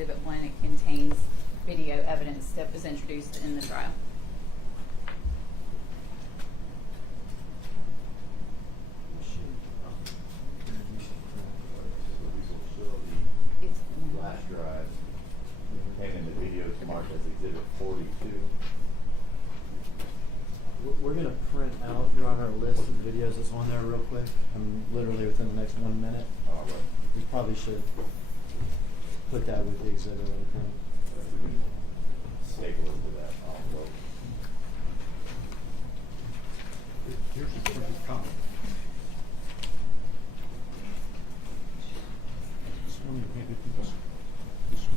Exhibit 1. It contains video evidence that was introduced in the trial. It's Flash drive containing the videos marked as Exhibit 42. We're going to print out, Your Honor, a list of the videos that's on there real quick. Literally within the next 1 minute. All right. We probably should put that with the exhibit, I think. We can staple it to that envelope. Here's the printed copy. This one you handed to us. This one.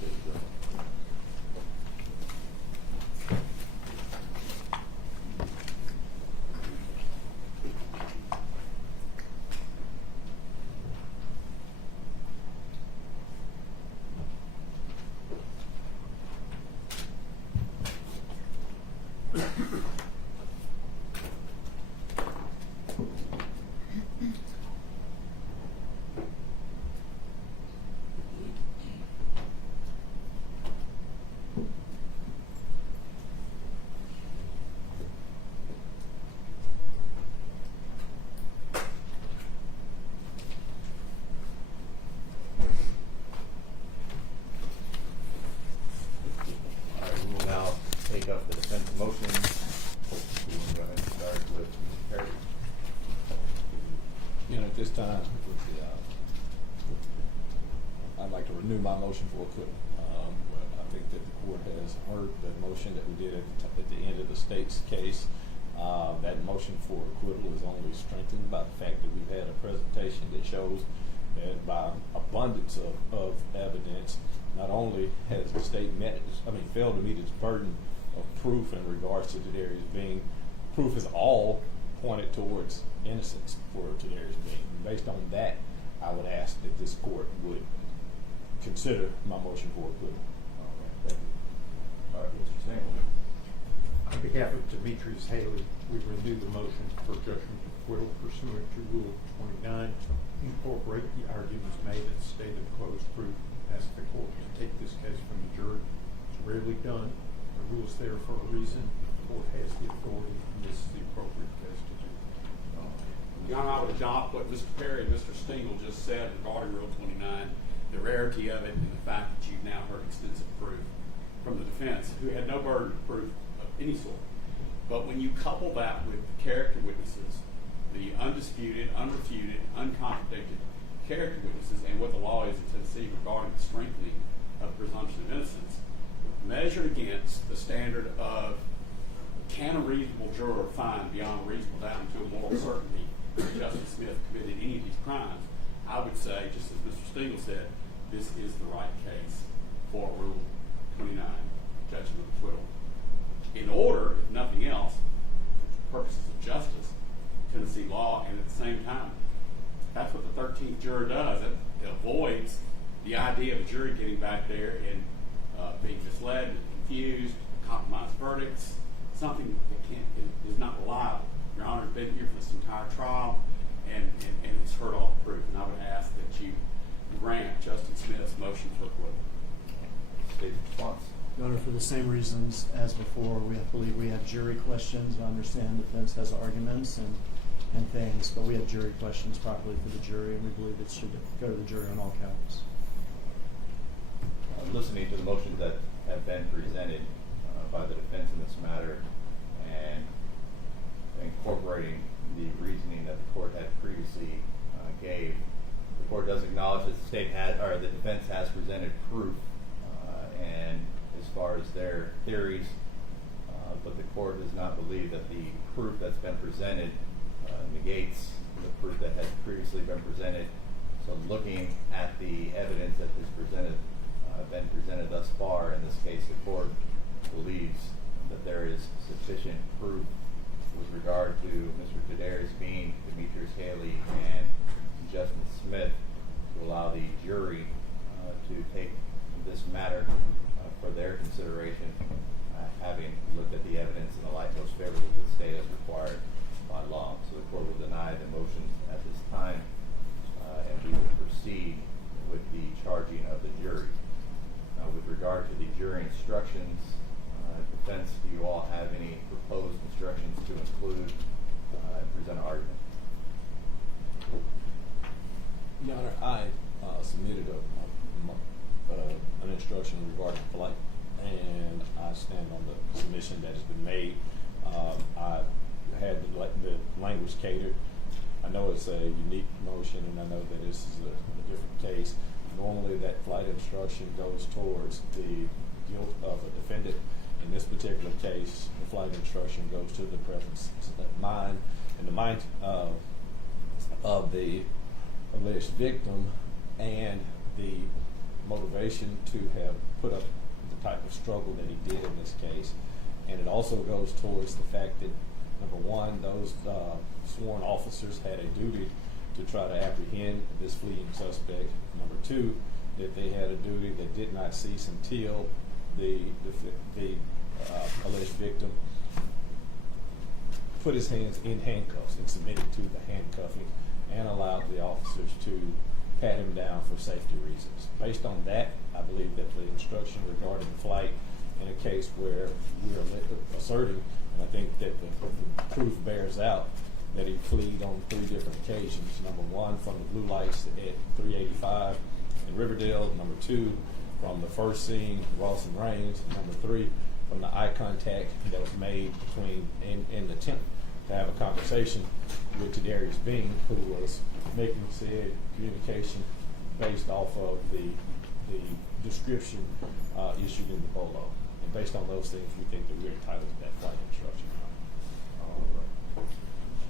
There you go. All right, we will now take up the defense motion. We will go ahead and start with Mr. Perry. At this time, I'd like to renew my motion for acquittal. I think that the court has heard the motion that we did at the end of the state's case. That motion for acquittal is only strengthened by the fact that we've had a presentation that shows that by abundance of evidence, not only has the state failed to meet its burden of proof in regards to Tadarius Bean, proof is all pointed towards innocence for Tadarius Bean. Based on that, I would ask that this court would consider my motion for acquittal. All right, thank you. All right, Mr. Single. On behalf of Demetrius Haley, we renew the motion for judgment of acquittal pursuant to Rule 29. Incorporate the arguments made at the state of closed proof. Ask the court to take this case from the jury. It's rarely done. The rule is there for a reason. The court has the authority, and this is the appropriate case to do. Your Honor, I would adopt what Mr. Perry and Mr. Stingle just said regarding Rule 29, the rarity of it and the fact that you've now heard extensive proof from the defense, who had no burden of proof of any sort. But when you couple that with the character witnesses, the undisputed, unrefuted, uncontradicted character witnesses, and what the law is in Tennessee regarding the strengthening of presumption of innocence, measured against the standard of can a reasonable juror find beyond a reasonable doubt to a moral certainty that Justice Smith committed any of these crimes, I would say, just as Mr. Stingle said, this is the right case for Rule 29, judgment of acquittal. In order, if nothing else, for purposes of justice, Tennessee law, and at the same time, that's what the 13th juror does. It avoids the idea of a jury getting back there and being misled, confused, compromised verdicts, something that is not reliable. Your Honor has been here for this entire trial, and it's heard all the proof, and I would ask that you grant Justice Smith's motion for acquittal. State's response. Your Honor, for the same reasons as before, we believe we have jury questions. I understand the defense has arguments and things, but we have jury questions properly for the jury, and we believe it should go to the jury on all counts. Listening to the motions that have been presented by the defense in this matter and incorporating the reasoning that the court had previously gave, the court does acknowledge that the state has, or the defense has presented proof and as far as their theories, but the court does not believe that the proof that's been presented negates the proof that has previously been presented. So looking at the evidence that has been presented thus far, in this case the court believes that there is sufficient proof with regard to Mr. Tadarius Bean, Demetrius Haley, and Justin Smith to allow the jury to take this matter for their consideration, having looked at the evidence in the light most favorable to the state as required by law. So the court will instructions, defense, do you all have any proposed instructions to include and present an argument? Your Honor, I submitted an instruction regarding flight, and I stand on the submission that has been made. I had the language catered. I know it's a unique motion, and I know that this is a different case. Normally, that flight instruction goes towards the guilt of a defendant. In this particular case, the flight instruction goes to the presence of mind, and the mind of the alleged victim, and the motivation to have put up the type of struggle that he did in this case. And it also goes towards the fact that, number one, those sworn officers had a duty to try to apprehend this fleeing suspect. Number two, that they had a duty that did not cease until the alleged victim put his hands in handcuffs and submitted to the handcuffing, and allowed the officers to pat him down for safety reasons. Based on that, I believe that the instruction regarding flight in a case where we are asserting, and I think that the proof bears out, that he fled on 3 different occasions. Number one, from the blue lights at 385 in Riverdale. Number 2, from the first scene, Ross and Rains. Number 3, from the eye contact that was made between, in the attempt to have a conversation with Tadarius Bean, who was making said communication based off of the description issued in the BOLO. And based on those things, we think that we're entitled to that flight instruction. All right.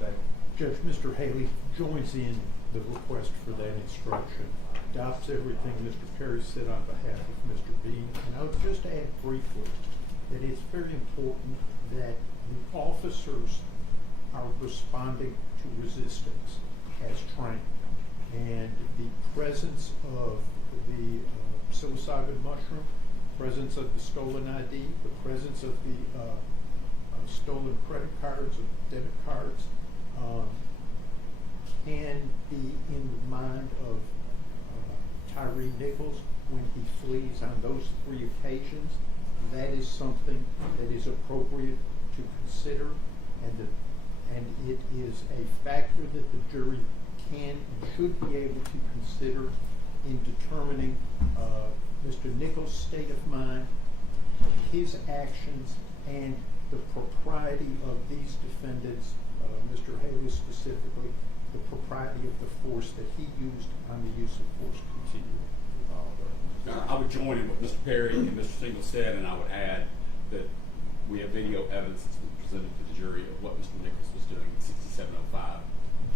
Okay. Judge, Mr. Haley joins in the request for that instruction, adopts everything Mr. Perry said on behalf of Mr. Bean, and I would just add briefly that it's very important that the officers are responding to resistance as trained, and the presence of the psilocybin mushroom, presence of the stolen ID, the presence of the stolen credit cards or debit cards can be in the mind of Tyre Nichols when he flees on those 3 occasions. That is something that is appropriate to consider, and it is a factor that the jury can and should be able to consider in determining Mr. Nichols' state of mind, his actions, and the propriety of these defendants, Mr. Haley specifically, the propriety of the force that he used on the use of force continuum. I would join in what Mr. Perry and Mr. Stingle said, and I would add that we have video evidence that's been presented to the jury of what Mr. Nichols was doing at 6705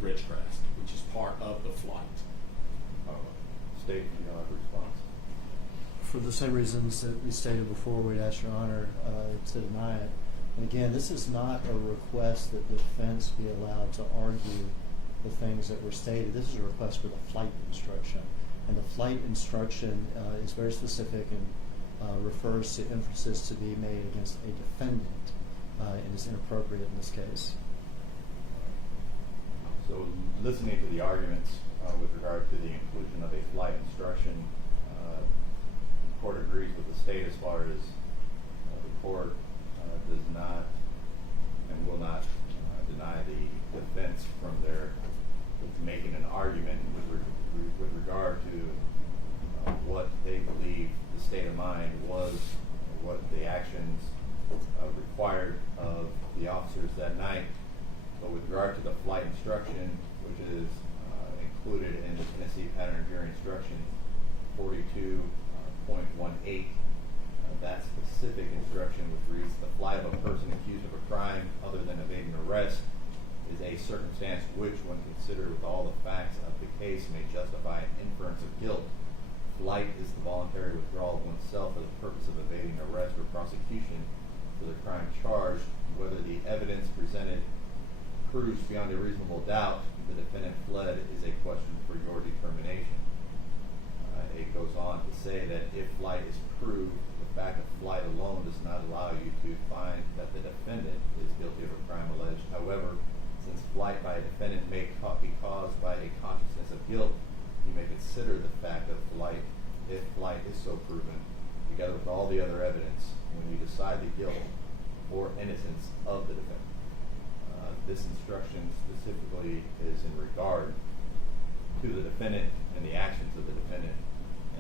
Ridgecrest, which is part of the flight. State, you don't have a response. For the same reasons that we stated before, we'd ask Your Honor to deny it. And again, this is not a request that the defense be allowed to argue the things that were stated. This is a request for the flight instruction. And the flight instruction is very specific and refers to inferences to be made against a defendant and is inappropriate in this case. So listening to the arguments with regard to the inclusion of a flight instruction, the court agrees with the state as far as the court does not and will not deny the defense from their making an argument with regard to what they believe the state of mind was, what the actions required of the officers that night. But with regard to the flight instruction, which is included in the Tennessee Pattern Jury Instruction 42.18, that specific instruction, which reads, the flight of a person accused of a crime other than evading arrest is a circumstance which, when considered with all the facts of the case, may justify an inference of guilt. Flight is the voluntary withdrawal of oneself for the purpose of evading arrest or prosecution for the crime charged. Whether the evidence presented proves beyond a reasonable doubt the defendant fled is a question for your determination. It goes on to say that if flight is proved, the fact of flight alone does not allow you to find that the defendant is guilty of a crime alleged. However, since flight by a defendant may be caused by a consciousness of guilt, you may consider the fact of flight, if flight is so proven, together with all the other evidence, when you decide the guilt or innocence of the defendant. This instruction specifically is in regard to the defendant and the actions of the defendant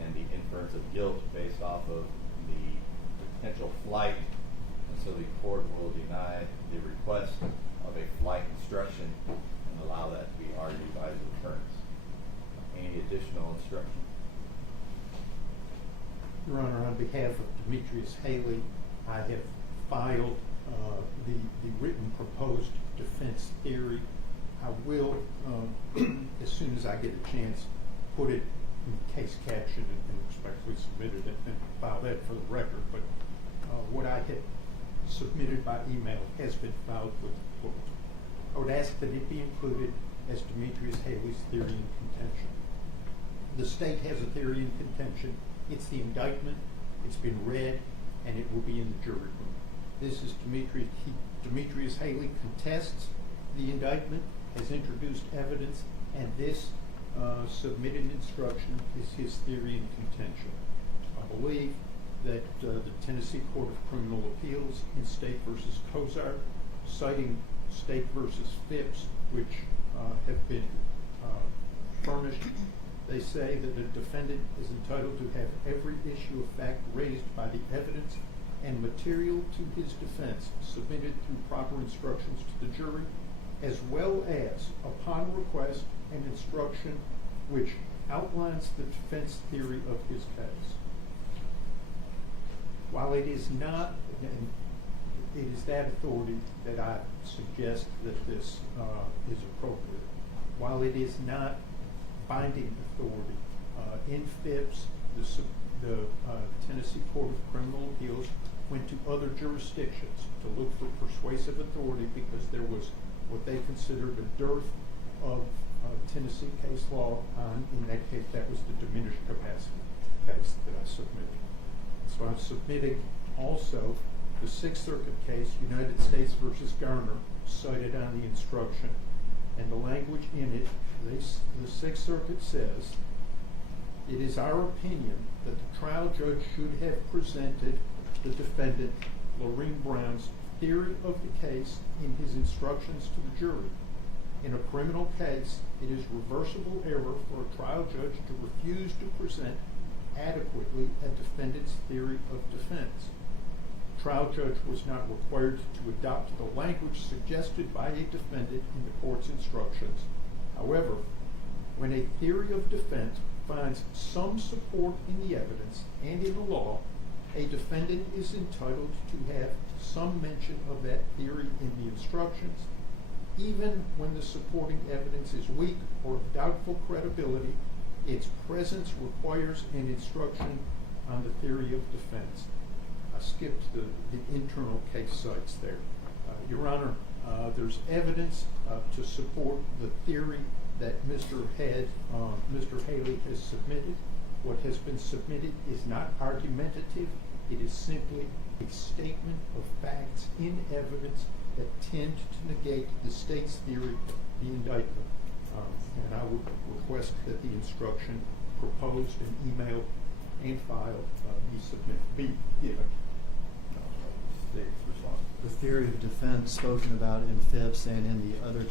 and the inference of guilt based off of the potential flight, and so the court will deny the request of a flight instruction and allow that to be argued by the defense. Any additional instruction? Your Honor, on behalf of Demetrius Haley, I have filed the written proposed defense theory. I will, as soon as I get a chance, put it in case caption and respectfully submit it and file that for the record. But what I had submitted by email has been filed with the court. I would ask that it be included as Demetrius Haley's theory and contention. The state has a theory and contention. It's the indictment. It's been read, and it will be in the jury room. This is Demetrius Haley contests the indictment, has introduced evidence, and this submitted instruction is his theory and contention. I believe that the Tennessee Court of Criminal Appeals in State v. Cozart, citing State v. Phipps, which have been furnished, they say that the defendant is entitled to have every issue of fact raised by the evidence and material to his defense submitted through proper instructions to the jury, as well as, upon request, an instruction which outlines the defense theory of his case. While it is not, and it is that authority that I suggest that this is appropriate, while it is not binding authority, in Phipps, the Tennessee Court of Criminal Appeals went to other jurisdictions to look for persuasive authority because there was what they considered a dearth of Tennessee case law on. In that case, that was the diminished capacity case that I submitted. So I'm submitting also the Sixth Circuit case, United States v. Garner, cited on the instruction. And the language in it, the Sixth Circuit says, it is our opinion that the trial judge should have presented the defendant, Lorene Brown's, theory of the case in his instructions to the jury. In a criminal case, it is reversible error for a trial judge to refuse to present adequately a defendant's theory of defense. The trial judge was not required to adopt the language suggested by a defendant in the court's instructions. However, when a theory of defense finds some support in the evidence and in the law, a defendant is entitled to have some mention of that theory in the instructions, even when the supporting evidence is weak or of doubtful credibility. Its presence requires an instruction on the theory of defense. I skipped the internal case sites there. Your Honor, there's evidence to support the theory that Mr. Haley has submitted. What has been submitted is not argumentative. It is simply a statement of facts in evidence that tend to negate the state's theory of the indictment. And I would request that the instruction proposed and emailed and filed be given. The theory of defense spoken about in Phipps and in the other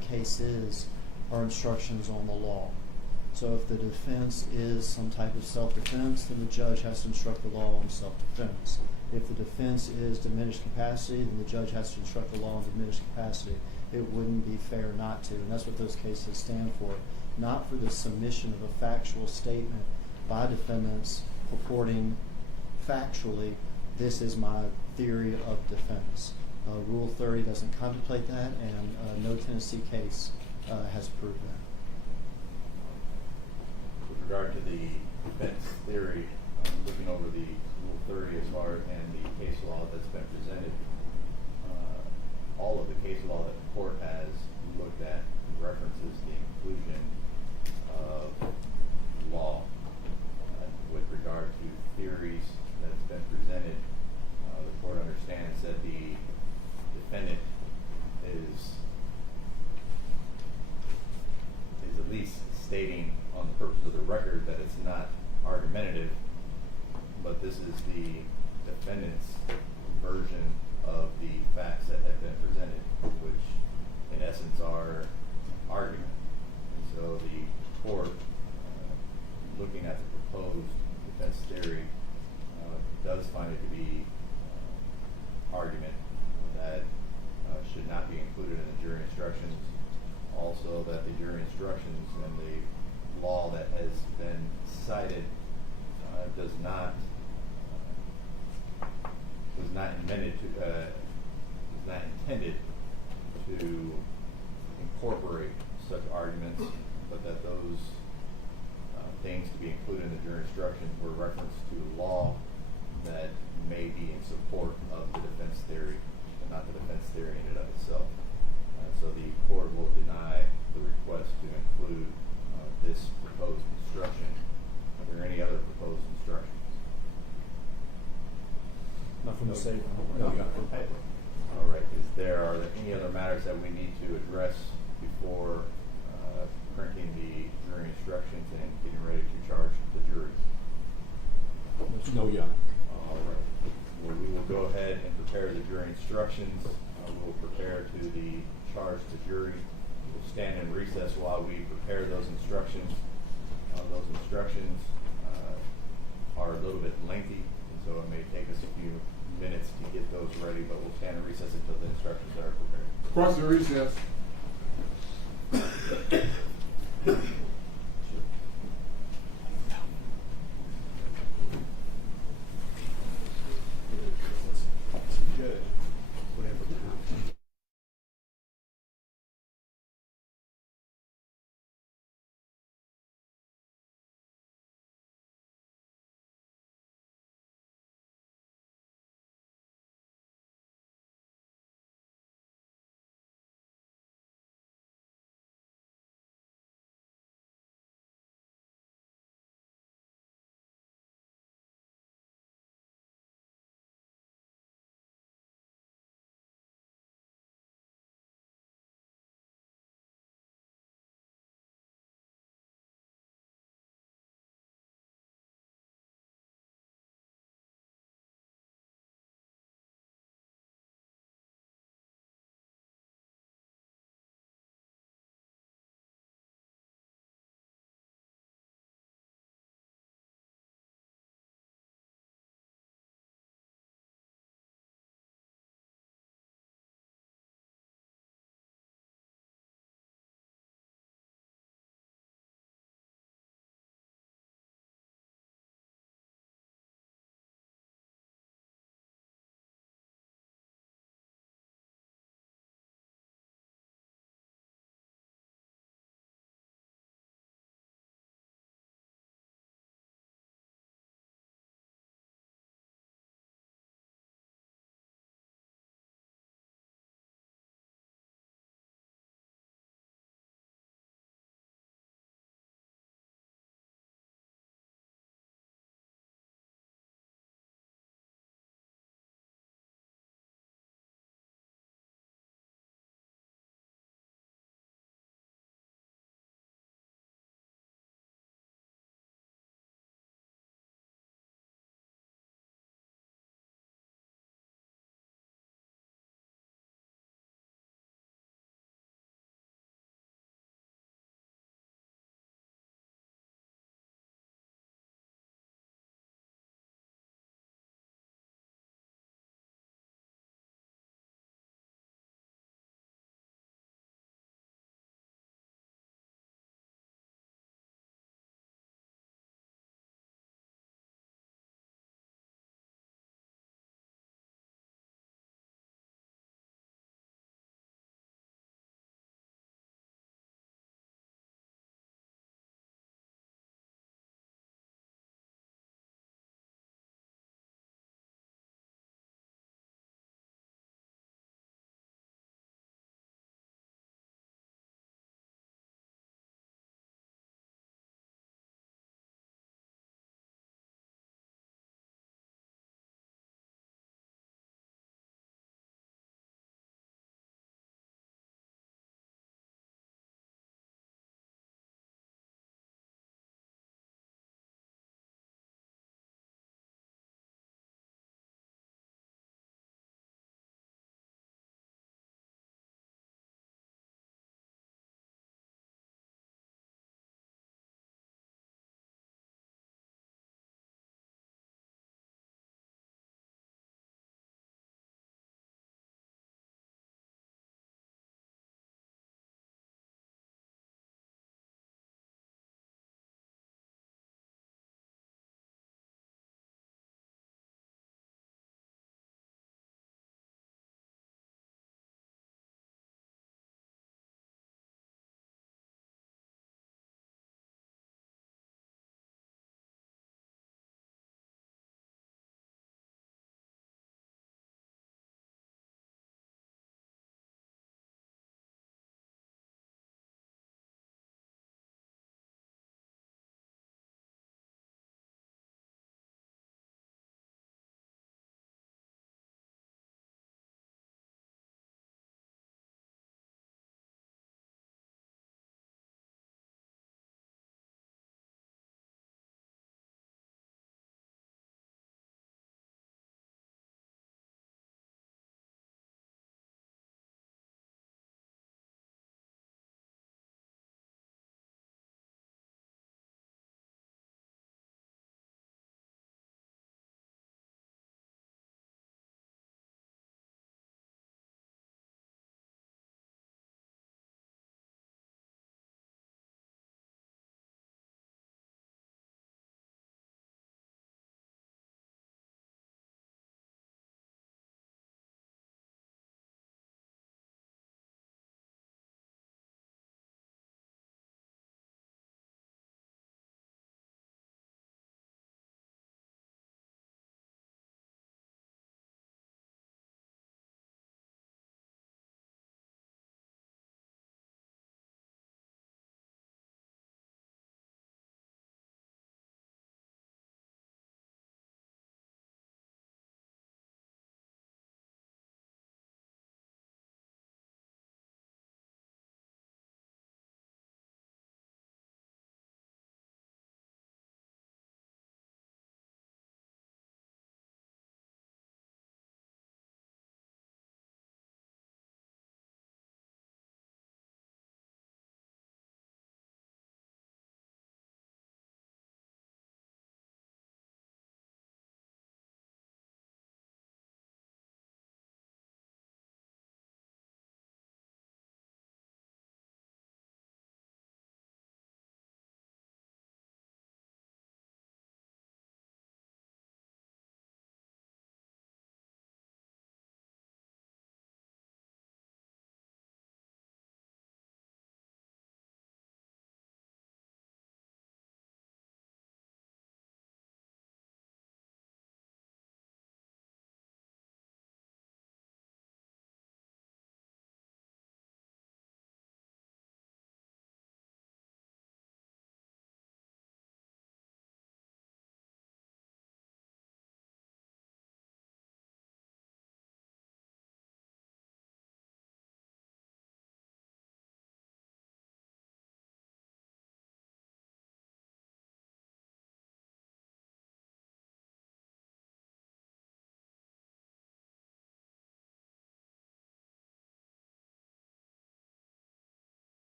cases are instructions on the law. So if the defense is some type of self-defense, then the judge has to instruct the law on self-defense. If the defense is diminished capacity, then the judge has to instruct the law on diminished capacity. It wouldn't be fair not to, and that's what those cases stand for. Not for the submission of a factual statement by defendants purporting factually, this is my theory of defense. Rule 30 doesn't contemplate that, and no Tennessee case has proved that. With regard to the defense theory, looking over the Rule 30 as far as and the case law that's been presented, all of the case law that the court has looked at references the inclusion of law with regard to theories that's been presented. The court understands that the defendant is at least stating on the purpose of the record that it's not argumentative this is the defendant's version of the facts that have been presented, which in essence are argument. And so the court, looking at the proposed defense theory, does find it to be argument that should not be included in the jury instructions. Also, that the jury instructions and the law that has been cited was not intended to incorporate such arguments, but that those things to be included in the jury instructions were reference to law that may be in support of the defense theory, and not the defense theory in and of itself. So the court will deny the request to include this proposed instruction. Are there any other proposed instructions? Nothing to say. No. All right. Are there any other matters that we need to address before printing the jury instructions and getting ready to charge the jury? No, Your Honor. All right. Well, we will go ahead and prepare the jury instructions. We will prepare to the charge the jury. We'll stand in recess while we prepare those instructions. Those instructions are a little bit lengthy, and so it may take us a few minutes to get those ready, but we'll stand in recess until the instructions are prepared. Cross the recess.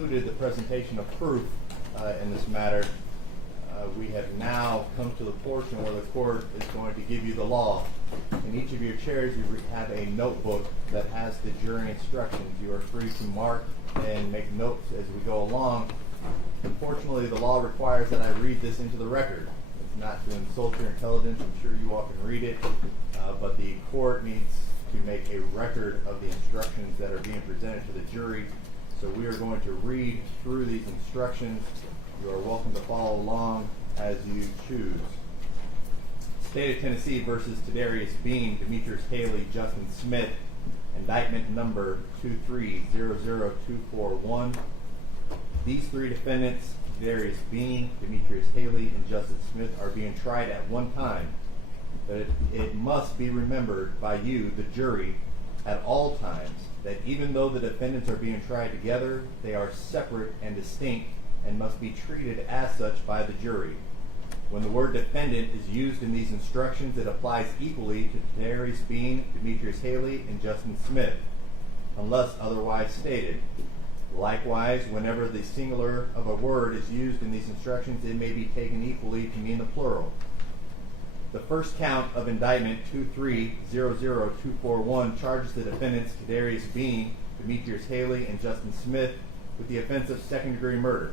concluded the presentation of proof in this matter, we have now come to the portion where the court is going to give you the law. In each of your chairs, you have a notebook that has the jury instructions. You are free to mark and make notes as we go along. Unfortunately, the law requires that I read this into the record. It's not to insult your intelligence. I'm sure you all can read it, but the court needs to make a record of the instructions that are being presented to the jury. So we are going to read through these instructions. You are welcome to follow along as you choose. State of Tennessee versus Tadarius Bean, Demetrius Haley, Justin Smith, indictment number 2300241. These three defendants, Tadarius Bean, Demetrius Haley, and Justin Smith, are being tried at one time. But it must be remembered by you, the jury, at all times, that even though the defendants are being tried together, they are separate and distinct and must be treated as such by the jury. When the word defendant is used in these instructions, it applies equally to Tadarius Bean, Demetrius Haley, and Justin Smith, unless otherwise stated. Likewise, whenever the singular of a word is used in these instructions, it may be taken equally to mean the plural. The first count of indictment 2300241 charges the defendants Tadarius Bean, Demetrius Haley, and Justin Smith with the offense of second-degree murder.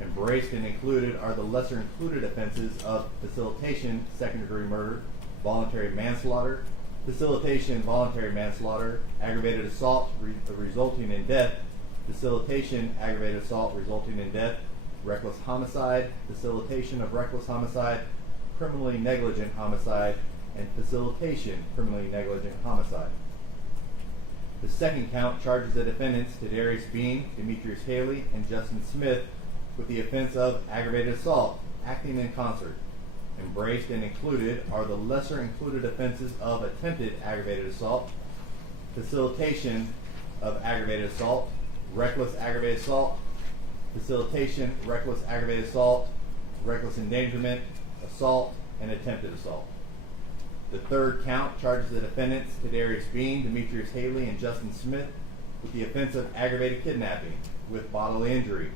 Embraced and included are the lesser included offenses of facilitation, second-degree murder, voluntary manslaughter, facilitation, voluntary manslaughter, aggravated assault resulting in death, facilitation, aggravated assault resulting in death, reckless homicide, facilitation of reckless homicide, criminally negligent homicide, and facilitation, criminally negligent homicide. The second count charges the defendants Tadarius Bean, Demetrius Haley, and Justin Smith with the offense of aggravated assault, acting in concert. Embraced and included are the lesser included offenses of attempted aggravated assault, facilitation of aggravated assault, reckless aggravated assault, facilitation, reckless aggravated assault, reckless endangerment, assault, and attempted assault. The third count charges the defendants Tadarius Bean, Demetrius Haley, and Justin Smith with the offense of aggravated kidnapping with bodily injury.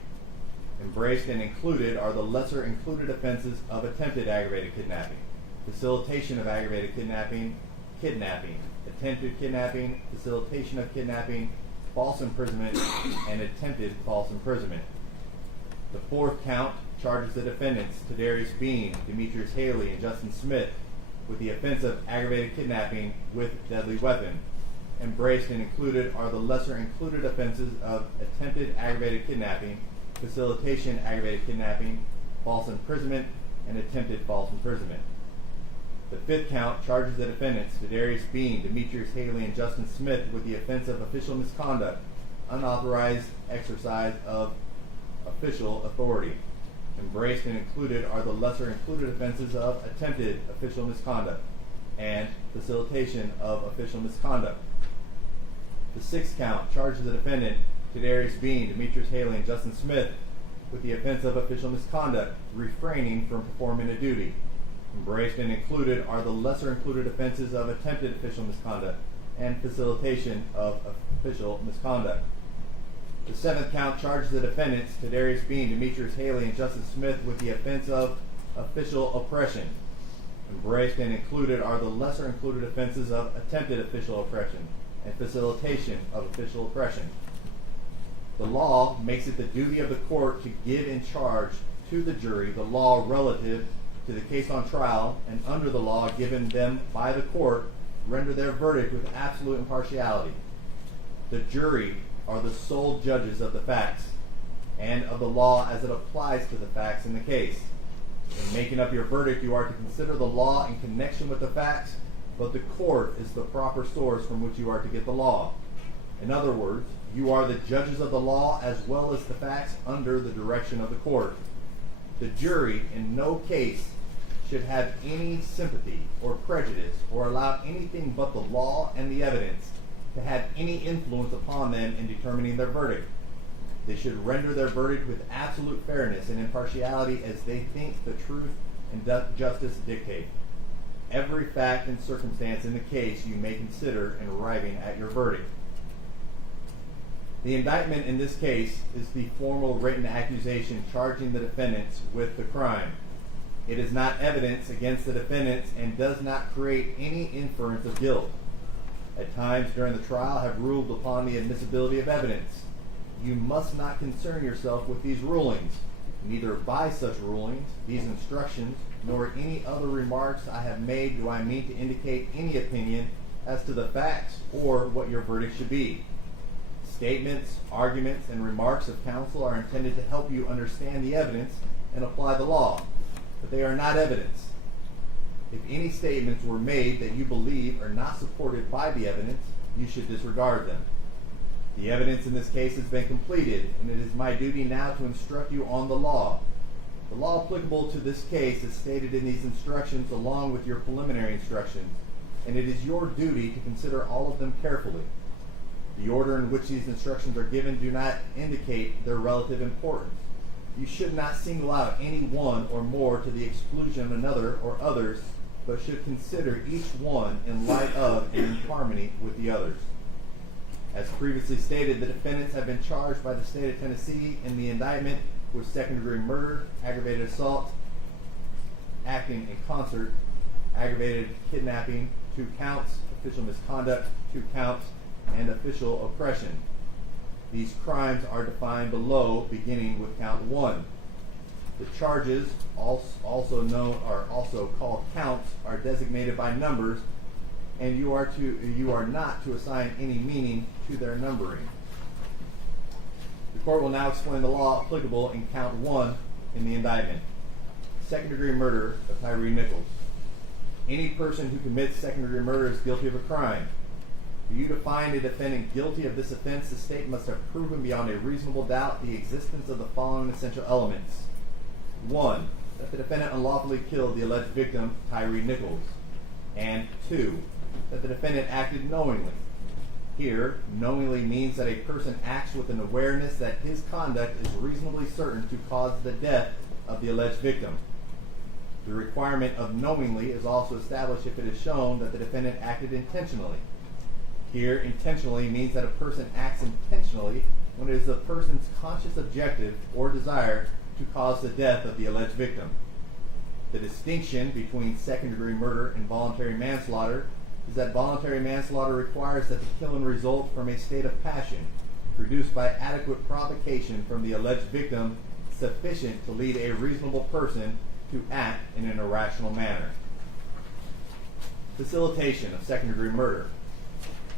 Embraced and included are the lesser included offenses of attempted aggravated kidnapping, facilitation of aggravated kidnapping, kidnapping, attempted kidnapping, facilitation of kidnapping, false imprisonment, and attempted false imprisonment. The fourth count charges the defendants Tadarius Bean, Demetrius Haley, and Justin Smith with the offense of aggravated kidnapping with deadly weapon. Embraced and included are the lesser included offenses of attempted aggravated kidnapping, facilitation aggravated kidnapping, false imprisonment, and attempted false imprisonment. The fifth count charges the defendants Tadarius Bean, Demetrius Haley, and Justin Smith with the offense of official misconduct, unauthorized exercise of official authority. Embraced and included are the lesser included offenses of attempted official misconduct and facilitation of official misconduct. The sixth count charges the defendant Tadarius Bean, Demetrius Haley, and Justin Smith with the offense of official misconduct, refraining from performing a duty. Embraced and included are the lesser included offenses of attempted official misconduct and facilitation of official misconduct. The seventh count charges the defendants Tadarius Bean, Demetrius Haley, and Justin Smith with the offense of official oppression. Embraced and included are the lesser included offenses of attempted official oppression and facilitation of official oppression. The law makes it the duty of the court to give in charge to the jury the law relative to the case on trial, and under the law given them by the court, render their verdict with absolute impartiality. The jury are the sole judges of the facts and of the law as it applies to the facts in the case. In making up your verdict, you are to consider the law in connection with the facts, but the court is the proper source from which you are to get the law. In other words, you are the judges of the law as well as the facts under the direction of the court. The jury in no case should have any sympathy or prejudice or allow anything but the law and the evidence to have any influence upon them in determining their verdict. They should render their verdict with absolute fairness and impartiality as they think the truth and justice dictate. Every fact and circumstance in the case you may consider in arriving at your verdict. The indictment in this case is the formal written accusation charging the defendants with the crime. It is not evidence against the defendants and does not create any inference of guilt. At times during the trial have ruled upon the admissibility of evidence. You must not concern yourself with these rulings. Neither by such rulings, these instructions, nor any other remarks I have made do I mean to indicate any opinion as to the facts or what your verdict should be. Statements, arguments, and remarks of counsel are intended to help you understand the evidence and apply the law, but they are not evidence. If any statements were made that you believe are not supported by the evidence, you should disregard them. The evidence in this case has been completed, and it is my duty now to instruct you on the law. The law applicable to this case is stated in these instructions along with your preliminary instructions, and it is your duty to consider all of them carefully. The order in which these instructions are given do not indicate their relative importance. You should not single out any one or more to the exclusion of another or others, but should consider each one in light of and in harmony with the others. As previously stated, the defendants have been charged by the state of Tennessee in the indictment with second-degree murder, aggravated assault, acting in concert, aggravated kidnapping, 2 counts, official misconduct, 2 counts, and official oppression. These crimes are defined below, beginning with count 1. The charges, also called counts, are designated by numbers, and you are not to assign any meaning to their numbering. The court will now explain the law applicable in count 1 in the indictment. Second-degree murder of Tyre Nichols. Any person who commits second-degree murder is guilty of a crime. For you to find a defendant guilty of this offense, the state must have proven beyond a reasonable doubt the existence of the following essential elements. 1. That the defendant unlawfully killed the alleged victim, Tyre Nichols. And 2. That the defendant acted knowingly. Here, knowingly means that a person acts with an awareness that his conduct is reasonably certain to cause the death of the alleged victim. The requirement of knowingly is also established if it is shown that the defendant acted intentionally. Here, intentionally means that a person acts intentionally when it is the person's conscious objective or desire to cause the death of the alleged victim. The distinction between second-degree murder and voluntary manslaughter is that voluntary manslaughter requires that the killing result from a state of passion produced by adequate provocation from the alleged victim sufficient to lead a reasonable person to act in an irrational manner. Facilitation of second-degree murder.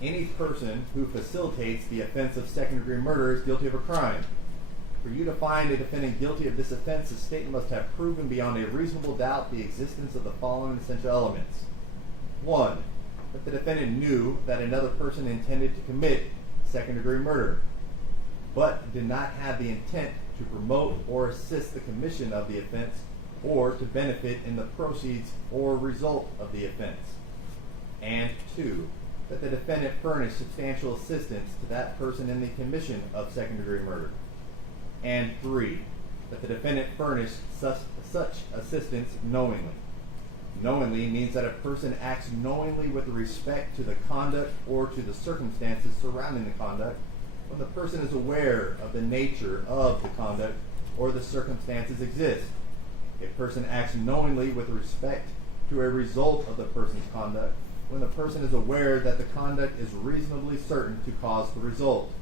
Any person who facilitates the offense of second-degree murder is guilty of a crime. For you to find a defendant guilty of this offense, the state must have proven beyond a reasonable doubt the existence of the following essential elements. 1. That the defendant knew that another person intended to commit second-degree murder, but did not have the intent to promote or assist the commission of the offense or to benefit in the proceeds or result of the offense. And 2. That the defendant furnished substantial assistance to that person in the commission of second-degree murder. And 3. That the defendant furnished such assistance knowingly. Knowingly means that a person acts knowingly with respect to the conduct or to the circumstances surrounding the conduct when the person is aware of the nature of the conduct or the circumstances exist. A person acts knowingly with respect to a result of the person's conduct when the person is aware that the conduct is reasonably certain to cause the result.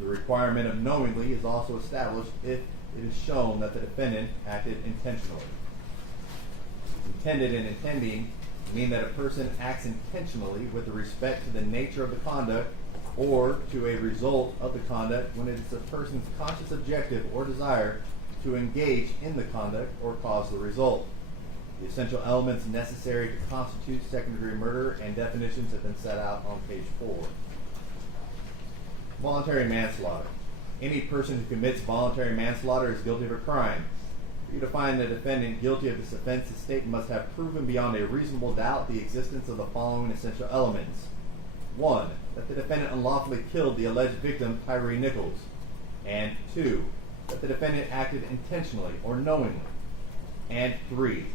The requirement of knowingly is also established if it is shown that the defendant acted intentionally. Intended and intending mean that a person acts intentionally with respect to the nature of the conduct or to a result of the conduct when it is a person's conscious objective or desire to engage in the conduct or cause the result. The essential elements necessary to constitute second-degree murder and definitions have been set out on page 4. Voluntary manslaughter. Any person who commits voluntary manslaughter is guilty of a crime. For you to find the defendant guilty of this offense, the state must have proven beyond a reasonable doubt the existence of the following essential elements. 1. That the defendant unlawfully killed the alleged victim, Tyre Nichols. And 2. That the defendant acted intentionally or knowingly. And 3.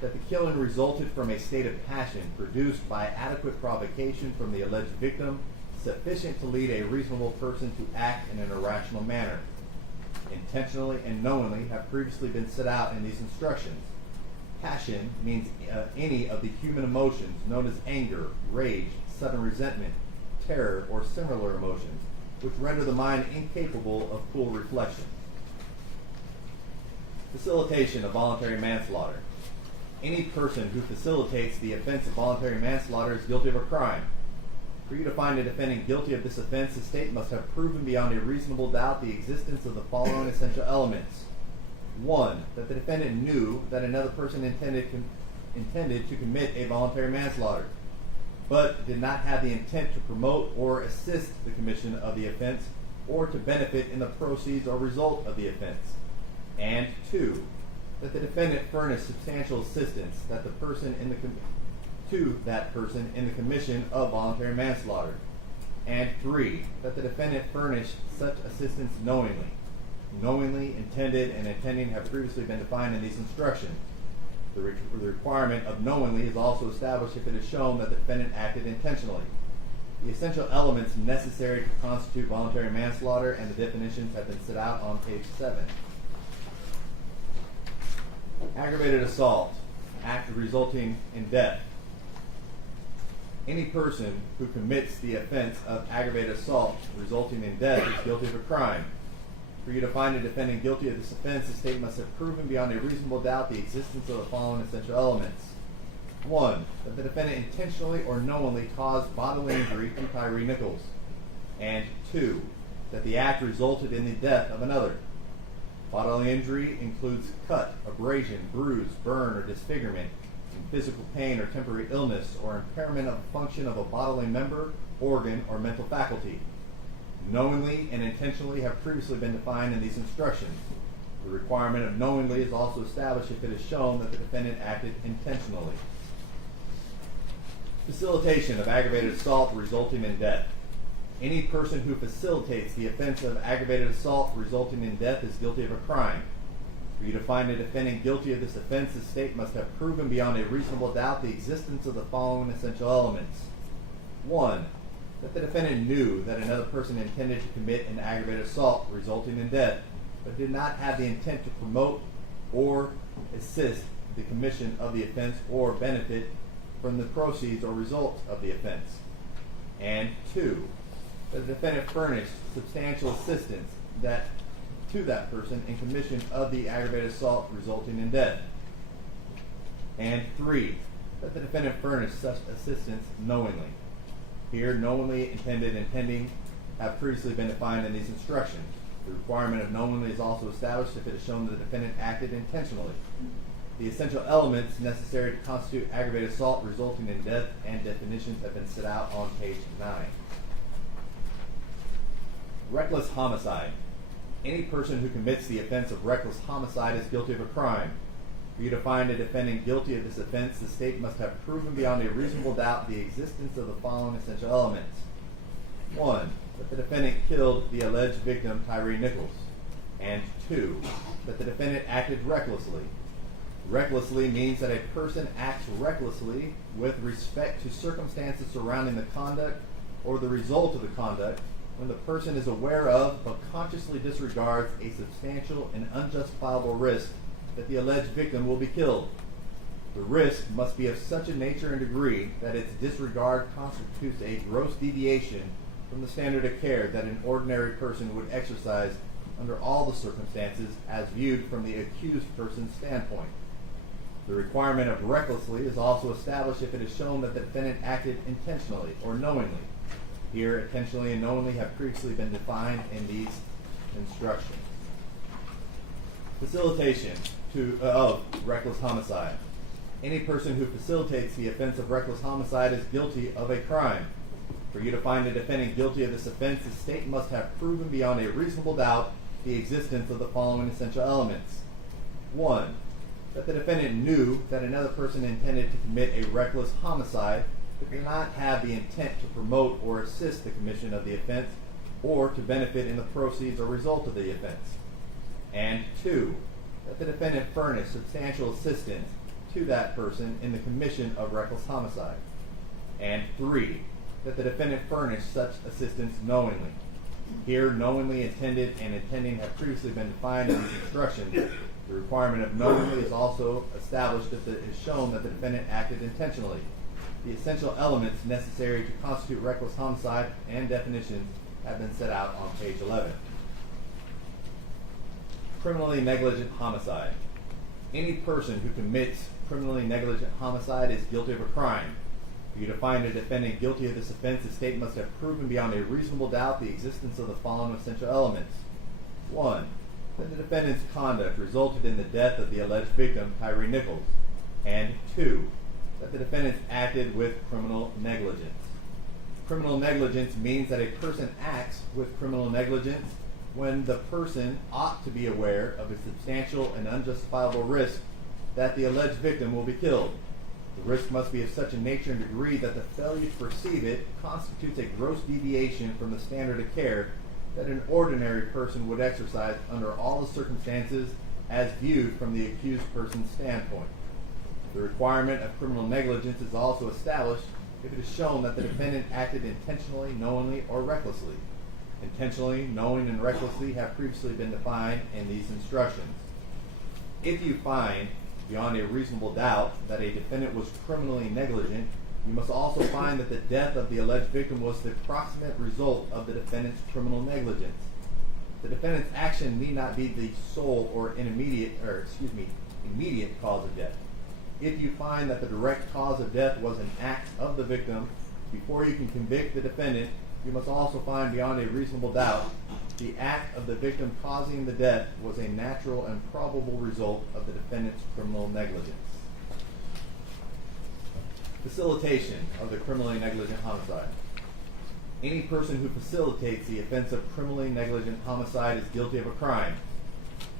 That the killing resulted from a state of passion produced by adequate provocation from the alleged victim sufficient to lead a reasonable person to act in an irrational manner. Intentionally and knowingly have previously been set out in these instructions. Passion means any of the human emotions known as anger, rage, sudden resentment, terror, or similar emotions, which render the mind incapable of cool reflection. Facilitation of voluntary manslaughter. Any person who facilitates the offense of voluntary manslaughter is guilty of a crime. For you to find a defendant guilty of this offense, the state must have proven beyond a reasonable doubt the existence of the following essential elements. 1. That the defendant knew that another person intended to commit a voluntary manslaughter, but did not have the intent to promote or assist the commission of the offense or to benefit in the proceeds or result of the offense. And 2. That the defendant furnished substantial assistance to that person in the commission of voluntary manslaughter. And 3. That the defendant furnished such assistance knowingly. Knowingly, intended, and intending have previously been defined in these instructions. The requirement of knowingly is also established if it is shown that the defendant acted intentionally. The essential elements necessary to constitute voluntary manslaughter and the definitions have been set out on page 7. Aggravated assault, act resulting in death. Any person who commits the offense of aggravated assault resulting in death is guilty of a crime. For you to find a defendant guilty of this offense, the state must have proven beyond a reasonable doubt the existence of the following essential elements. 1. That the defendant intentionally or knowingly caused bodily injury from Tyre Nichols. And 2. That the act resulted in the death of another. Bodily injury includes cut, abrasion, bruise, burn, or disfigurement, and physical pain or temporary illness or impairment of function of a bodily member, organ, or mental faculty. Knowingly and intentionally have previously been defined in these instructions. The requirement of knowingly is also established if it is shown that the defendant acted intentionally. Facilitation of aggravated assault resulting in death. Any person who facilitates the offense of aggravated assault resulting in death is guilty of a crime. For you to find a defendant guilty of this offense, the state must have proven beyond a reasonable doubt the existence of the following essential elements. 1. That the defendant knew that another person intended to commit an aggravated assault resulting in death, but did not have the intent to promote or assist the commission of the offense or benefit from the proceeds or results of the offense. And 2. That the defendant furnished substantial assistance to that person in commission of the aggravated assault resulting in death. And 3. That the defendant furnished such assistance knowingly. Here, knowingly, intended, and intending have previously been defined in these instructions. The requirement of knowingly is also established if it is shown that the defendant acted intentionally. The essential elements necessary to constitute aggravated assault resulting in death and definitions have been set out on page 9. Reckless homicide. Any person who commits the offense of reckless homicide is guilty of a crime. For you to find a defendant guilty of this offense, the state must have proven beyond a reasonable doubt the existence of the following essential elements. 1. That the defendant killed the alleged victim, Tyre Nichols. And 2. That the defendant acted recklessly. Recklessly means that a person acts recklessly with respect to circumstances surrounding the conduct or the result of the conduct when the person is aware of but consciously disregards a substantial and unjustifiable risk that the alleged victim will be killed. The risk must be of such a nature and degree that its disregard constitutes a gross deviation from the standard of care that an ordinary person would exercise under all the circumstances as viewed from the accused person's standpoint. The requirement of recklessly is also established if it is shown that the defendant acted intentionally or knowingly. Here, intentionally and knowingly have previously been defined in these instructions. Facilitation of reckless homicide. Any person who facilitates the offense of reckless homicide is guilty of a crime. For you to find a defendant guilty of this offense, the state must have proven beyond a reasonable doubt the existence of the following essential elements. 1. That the defendant knew that another person intended to commit a reckless homicide but did not have the intent to promote or assist the commission of the offense or to benefit in the proceeds or result of the offense. And 2. That the defendant furnished substantial assistance to that person in the commission of reckless homicide. And 3. that the defendant furnish such assistance knowingly. Here, knowingly, intended, and intending have previously been defined in these instructions. The requirement of knowingly is also established if it is shown that the defendant acted intentionally. The essential elements necessary to constitute reckless homicide and definitions have been set out on page 11. Criminally negligent homicide. Any person who commits criminally negligent homicide is guilty of a crime. For you to find a defendant guilty of this offense, the state must have proven beyond a reasonable doubt the existence of the following essential elements. 1. That the defendant's conduct resulted in the death of the alleged victim, Tyre Nichols. And 2. That the defendants acted with criminal negligence. Criminal negligence means that a person acts with criminal negligence when the person ought to be aware of a substantial and unjustifiable risk that the alleged victim will be killed. The risk must be of such a nature and degree that the failure to perceive it constitutes a gross deviation from the standard of care that an ordinary person would exercise under all the circumstances as viewed from the accused person's standpoint. The requirement of criminal negligence is also established if it is shown that the defendant acted intentionally, knowingly, or recklessly. Intentionally, knowing, and recklessly have previously been defined in these instructions. If you find, beyond a reasonable doubt, that a defendant was criminally negligent, you must also find that the death of the alleged victim was the proximate result of the defendant's criminal negligence. The defendant's action need not be the sole or immediate cause of death. If you find that the direct cause of death was an act of the victim, before you can convict the defendant, you must also find beyond a reasonable doubt the act of the victim causing the death was a natural and probable result of the defendant's criminal negligence. Facilitation of the criminally negligent homicide. Any person who facilitates the offense of criminally negligent homicide is guilty of a crime.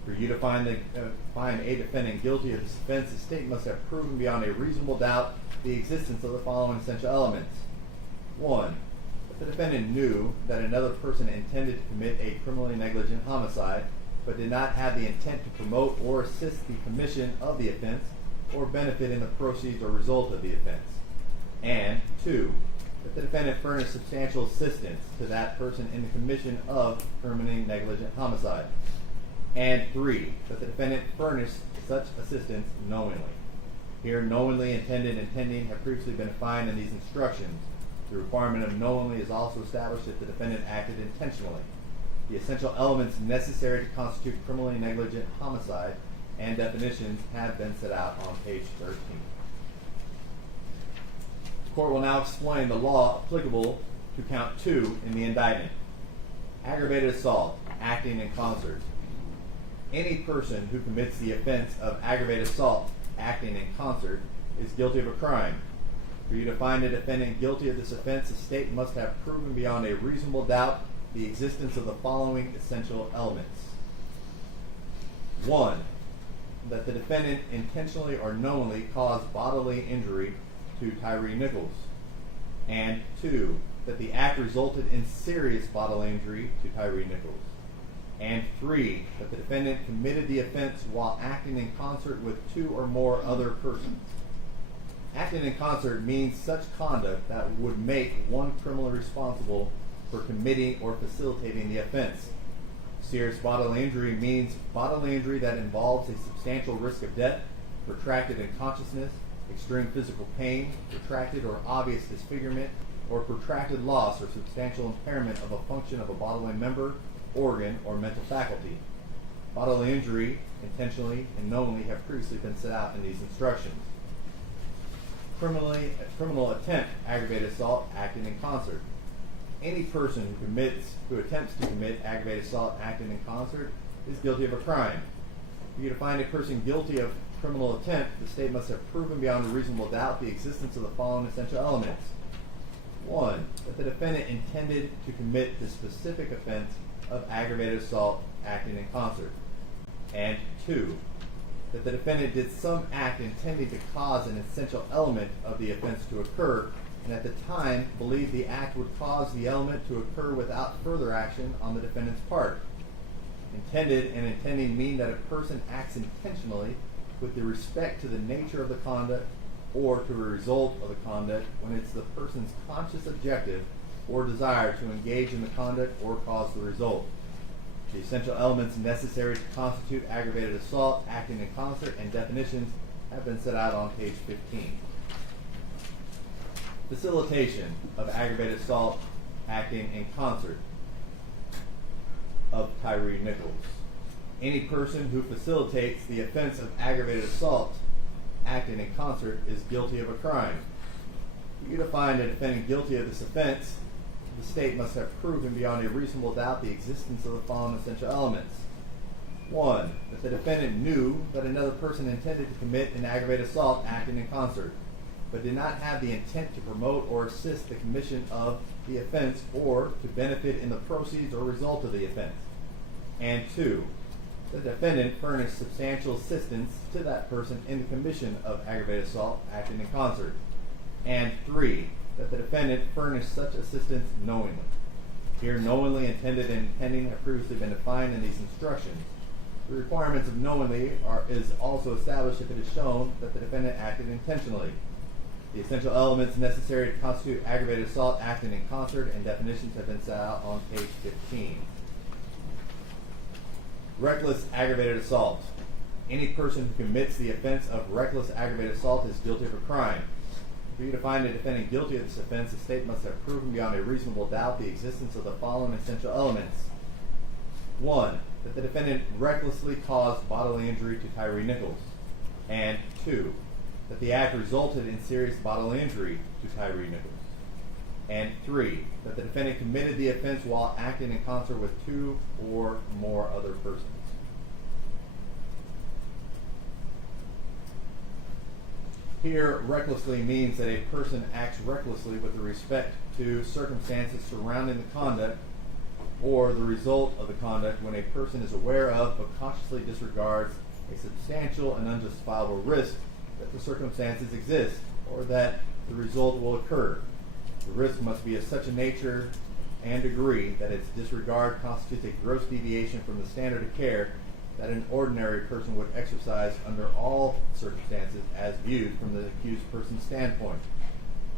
For you to find a defendant guilty of this offense, the state must have proven beyond a reasonable doubt the existence of the following essential elements. 1. That the defendant knew that another person intended to commit a criminally negligent homicide, but did not have the intent to promote or assist the commission of the offense or benefit in the proceeds or result of the offense. And 2. That the defendant furnished substantial assistance to that person in the commission of criminally negligent homicide. And 3. That the defendant furnished such assistance knowingly. Here, knowingly, intended, intending have previously been defined in these instructions. The requirement of knowingly is also established if the defendant acted intentionally. The essential elements necessary to constitute criminally negligent homicide and definitions have been set out on page 13. The court will now explain the law applicable to count 2 in the indictment. Aggravated assault, acting in concert. Any person who commits the offense of aggravated assault, acting in concert, is guilty of a crime. For you to find a defendant guilty of this offense, the state must have proven beyond a reasonable doubt the existence of the following essential elements. 1. That the defendant intentionally or knowingly caused bodily injury to Tyre Nichols. And 2. That the act resulted in serious bodily injury to Tyre Nichols. And 3. That the defendant committed the offense while acting in concert with 2 or more other persons. Acting in concert means such conduct that would make one criminally responsible for committing or facilitating the offense. Serious bodily injury means bodily injury that involves a substantial risk of death, protracted unconsciousness, extreme physical pain, protracted or obvious disfigurement, or protracted loss or substantial impairment of a function of a bodily member, organ, or mental faculty. Bodily injury, intentionally and knowingly, have previously been set out in these instructions. Criminal attempt, aggravated assault, acting in concert. Any person who attempts to commit aggravated assault, acting in concert, is guilty of a crime. For you to find a person guilty of criminal attempt, the state must have proven beyond a reasonable doubt the existence of the following essential elements. 1. That the defendant intended to commit the specific offense of aggravated assault, acting in concert. And 2. That the defendant did some act intending to cause an essential element of the offense to occur, and at the time believed the act would cause the element to occur without further action on the defendant's part. Intended and intending mean that a person acts intentionally with respect to the nature of the conduct or to a result of the conduct when it's the person's conscious objective or desire to engage in the conduct or cause the result. The essential elements necessary to constitute aggravated assault acting in concert and definitions have been set out on page 15. Facilitation of aggravated assault acting in concert of Tyre Nichols. Any person who facilitates the offense of aggravated assault acting in concert is guilty of a crime. For you to find a defendant guilty of this offense, the state must have proven beyond a reasonable doubt the existence of the following essential elements. 1. That the defendant knew that another person intended to commit an aggravated assault acting in concert, but did not have the intent to promote or assist the commission of the offense or to benefit in the proceeds or result of the offense. And 2. The defendant furnished substantial assistance to that person in the commission of aggravated assault acting in concert. And 3. That the defendant furnished such assistance knowingly. Here, knowingly, intended, and intending have previously been defined in these instructions. The requirements of knowingly is also established if it is shown that the defendant acted intentionally. The essential elements necessary to constitute aggravated assault acting in concert and definitions have been set out on page 15. Reckless aggravated assault. Any person who commits the offense of reckless aggravated assault is guilty of a crime. For you to find a defendant guilty of this offense, the state must have proven beyond a reasonable doubt the existence of the following essential elements. 1. That the defendant recklessly caused bodily injury to Tyre Nichols. And 2. That the act resulted in serious bodily injury to Tyre Nichols. And 3. That the defendant committed the offense while acting in concert with 2 or more other persons. Here, recklessly means that a person acts recklessly with respect to circumstances surrounding the conduct or the result of the conduct when a person is aware of but consciously disregards a substantial and unjustifiable risk that the circumstances exist or that the result will occur. The risk must be of such a nature and degree that its disregard constitutes a gross deviation from the standard of care that an ordinary person would exercise under all circumstances as viewed from the accused person's standpoint.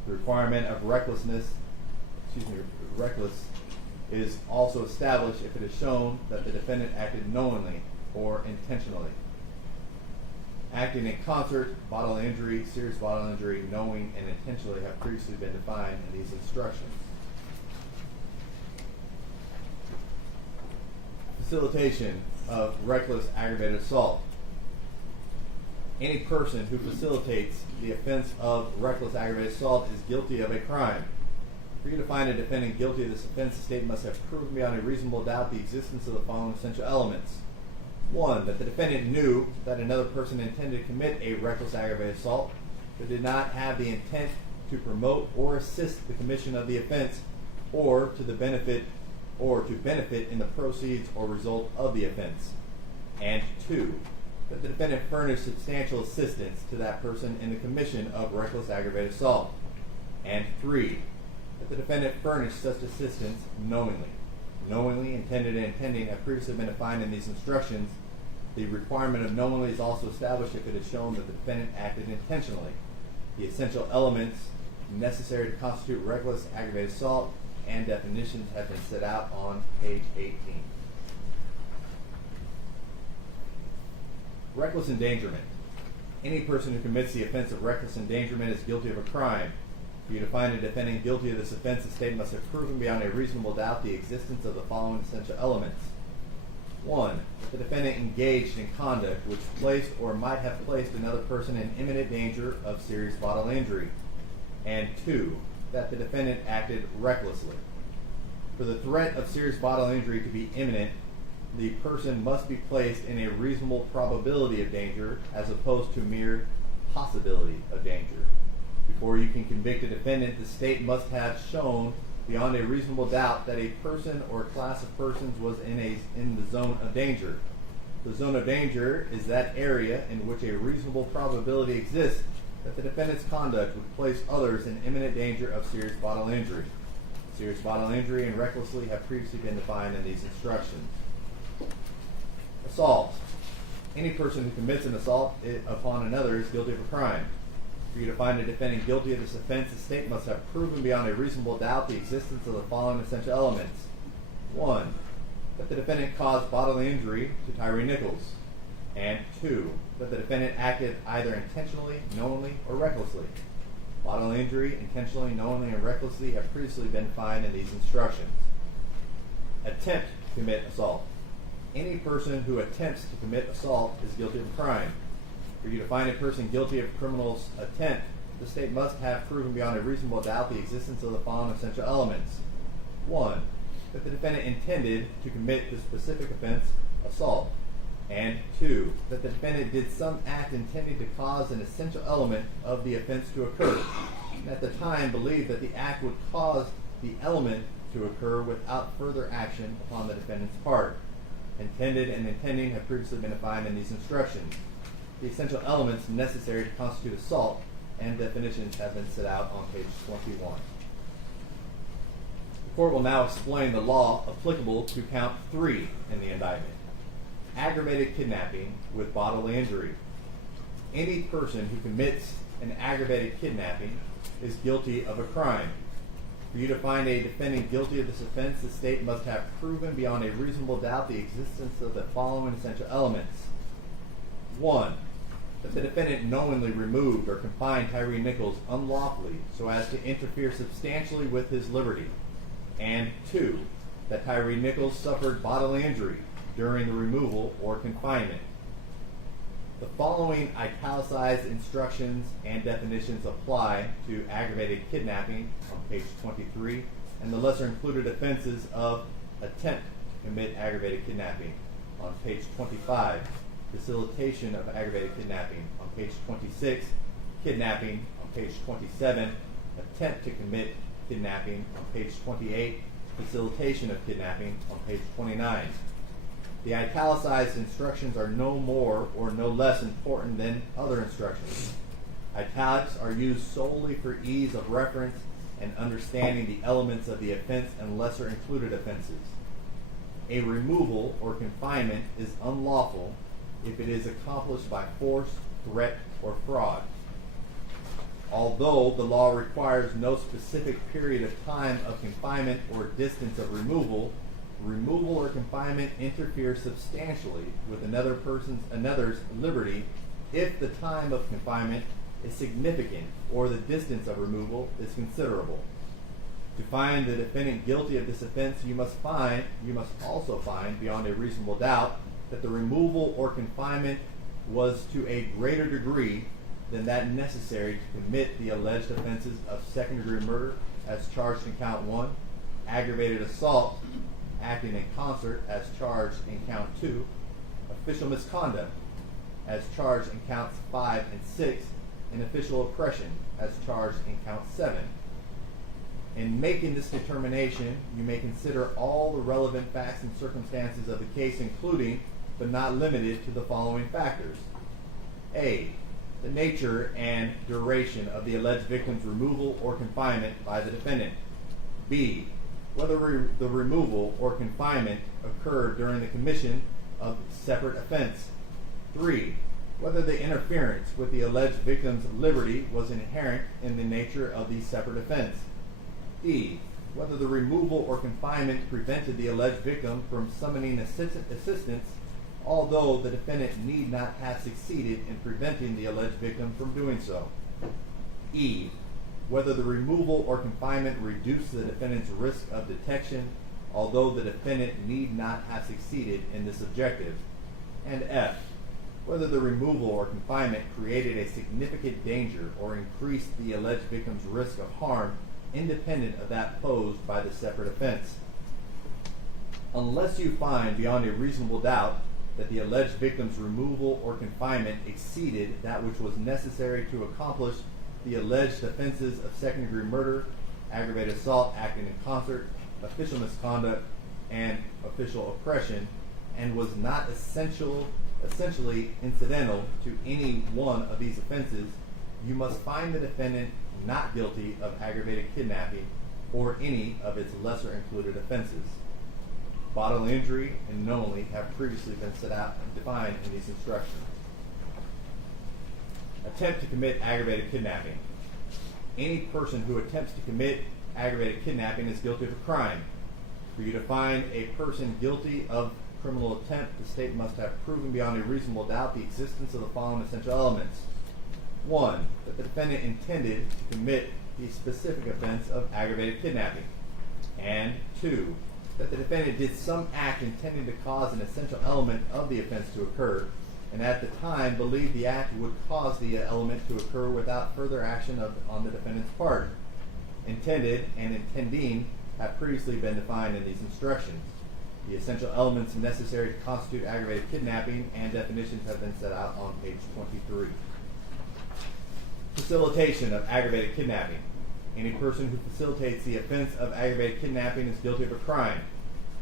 The requirement of reckless is also established if it is shown that the defendant acted knowingly or intentionally. Acting in concert, bodily injury, serious bodily injury, knowing, and intentionally have previously been defined in these instructions. Facilitation of reckless aggravated assault. Any person who facilitates the offense of reckless aggravated assault is guilty of a crime. For you to find a defendant guilty of this offense, the state must have proven beyond a reasonable doubt the existence of the following essential elements. 1. That the defendant knew that another person intended to commit a reckless aggravated assault, but did not have the intent to promote or assist the commission of the offense or to benefit in the proceeds or result of the offense. And 2. That the defendant furnished substantial assistance to that person in the commission of reckless aggravated assault. And 3. That the defendant furnished such assistance knowingly. Knowingly, intended, and intending have previously been defined in these instructions. The requirement of knowingly is also established if it is shown that the defendant acted intentionally. The essential elements necessary to constitute reckless aggravated assault and definitions have been set out on page 18. Reckless endangerment. Any person who commits the offense of reckless endangerment is guilty of a crime. For you to find a defendant guilty of this offense, the state must have proven beyond a reasonable doubt the existence of the following essential elements. 1. That the defendant engaged in conduct which placed or might have placed another person in imminent danger of serious bodily injury. And 2. That the defendant acted recklessly. For the threat of serious bodily injury to be imminent, the person must be placed in a reasonable probability of danger as opposed to mere possibility of danger. Before you can convict a defendant, the state must have shown beyond a reasonable doubt that a person or class of persons was in the zone of danger. The zone of danger is that area in which a reasonable probability exists that the defendant's conduct would place others in imminent danger of serious bodily injury. Serious bodily injury and recklessly have previously been defined in these instructions. Assault. Any person who commits an assault upon another is guilty of a crime. For you to find a defendant guilty of this offense, the state must have proven beyond a reasonable doubt the existence of the following essential elements. 1. That the defendant caused bodily injury to Tyre Nichols. And 2. That the defendant acted either intentionally, knowingly, or recklessly. Bodily injury, intentionally, knowingly, and recklessly have previously been defined in these instructions. Attempt to commit assault. Any person who attempts to commit assault is guilty of a crime. For you to find a person guilty of a criminal's attempt, the state must have proven beyond a reasonable doubt the existence of the following essential elements. 1. That the defendant intended to commit the specific offense, assault. And 2. That the defendant did some act intending to cause an essential element of the offense to occur, and at the time believed that the act would cause the element to occur without further action upon the defendant's part. Intended and intending have previously been defined in these instructions. The essential elements necessary to constitute assault and definitions have been set out on page 21. The court will now explain the law applicable to count 3 in the indictment. Aggravated kidnapping with bodily injury. Any person who commits an aggravated kidnapping is guilty of a crime. For you to find a defendant guilty of this offense, the state must have proven beyond a reasonable doubt the existence of the following essential elements. 1. That the defendant knowingly removed or confined Tyre Nichols unlawfully so as to interfere substantially with his liberty. And 2. That Tyre Nichols suffered bodily injury during the removal or confinement. The following italicized instructions and definitions apply to aggravated kidnapping on page 23 and the lesser included offenses of attempt to commit aggravated kidnapping on page 25, facilitation of aggravated kidnapping on page 26, kidnapping on page 27, attempt to commit kidnapping on page 28, facilitation of kidnapping on page 29. The italicized instructions are no more or no less important than other instructions. Italics are used solely for ease of reference and understanding the elements of the offense and lesser included offenses. A removal or confinement is unlawful if it is accomplished by force, threat, or fraud. Although the law requires no specific period of time of confinement or distance of removal or confinement interferes substantially with another's liberty if the time of confinement is significant or the distance of removal is considerable. To find the defendant guilty of this offense, you must also find beyond a reasonable doubt that the removal or confinement was to a greater degree than that necessary to commit the alleged offenses of second-degree murder as charged in count 1, aggravated assault, acting in concert as charged in count 2, official misconduct as charged in counts 5 and 6, and official oppression as charged in count 7. In making this determination, you may consider all the relevant facts and circumstances of the case, including, but not limited to, the following factors. A. The nature and duration of the alleged victim's removal or confinement by the defendant. B. Whether the removal or confinement occurred during the commission of separate offense. 3. Whether the interference with the alleged victim's liberty was inherent in the nature of the separate offense. E. Whether the removal or confinement prevented the alleged victim from summoning assistance, although the defendant need not have succeeded in preventing the alleged victim from doing so. E. Whether the removal or confinement reduced the defendant's risk of detection, although the defendant need not have succeeded in this objective. And F. Whether the removal or confinement created a significant danger or increased the alleged victim's risk of harm independent of that posed by the separate offense. Unless you find beyond a reasonable doubt that the alleged victim's removal or confinement exceeded that which was necessary to accomplish the alleged offenses of second-degree murder, aggravated assault acting in concert, official misconduct, and official oppression, and was not essentially incidental to any one of these offenses, you must find the defendant not guilty of aggravated kidnapping or any of its lesser included offenses. Bodily injury and knowingly have previously been set out and defined in these instructions. Attempt to commit aggravated kidnapping. Any person who attempts to commit aggravated kidnapping is guilty of a crime. For you to find a person guilty of criminal attempt, the state must have proven beyond a reasonable doubt the existence of the following essential elements. 1. That the defendant intended to commit the specific offense of aggravated kidnapping. And 2. That the defendant did some act intending to cause an essential element of the offense to occur, and at the time believed the act would cause the element to occur without further action on the defendant's part. Intended and intending have previously been defined in these instructions. The essential elements necessary to constitute aggravated kidnapping and definitions have been set out on page 23. Facilitation of aggravated kidnapping. Any person who facilitates the offense of aggravated kidnapping is guilty of a crime.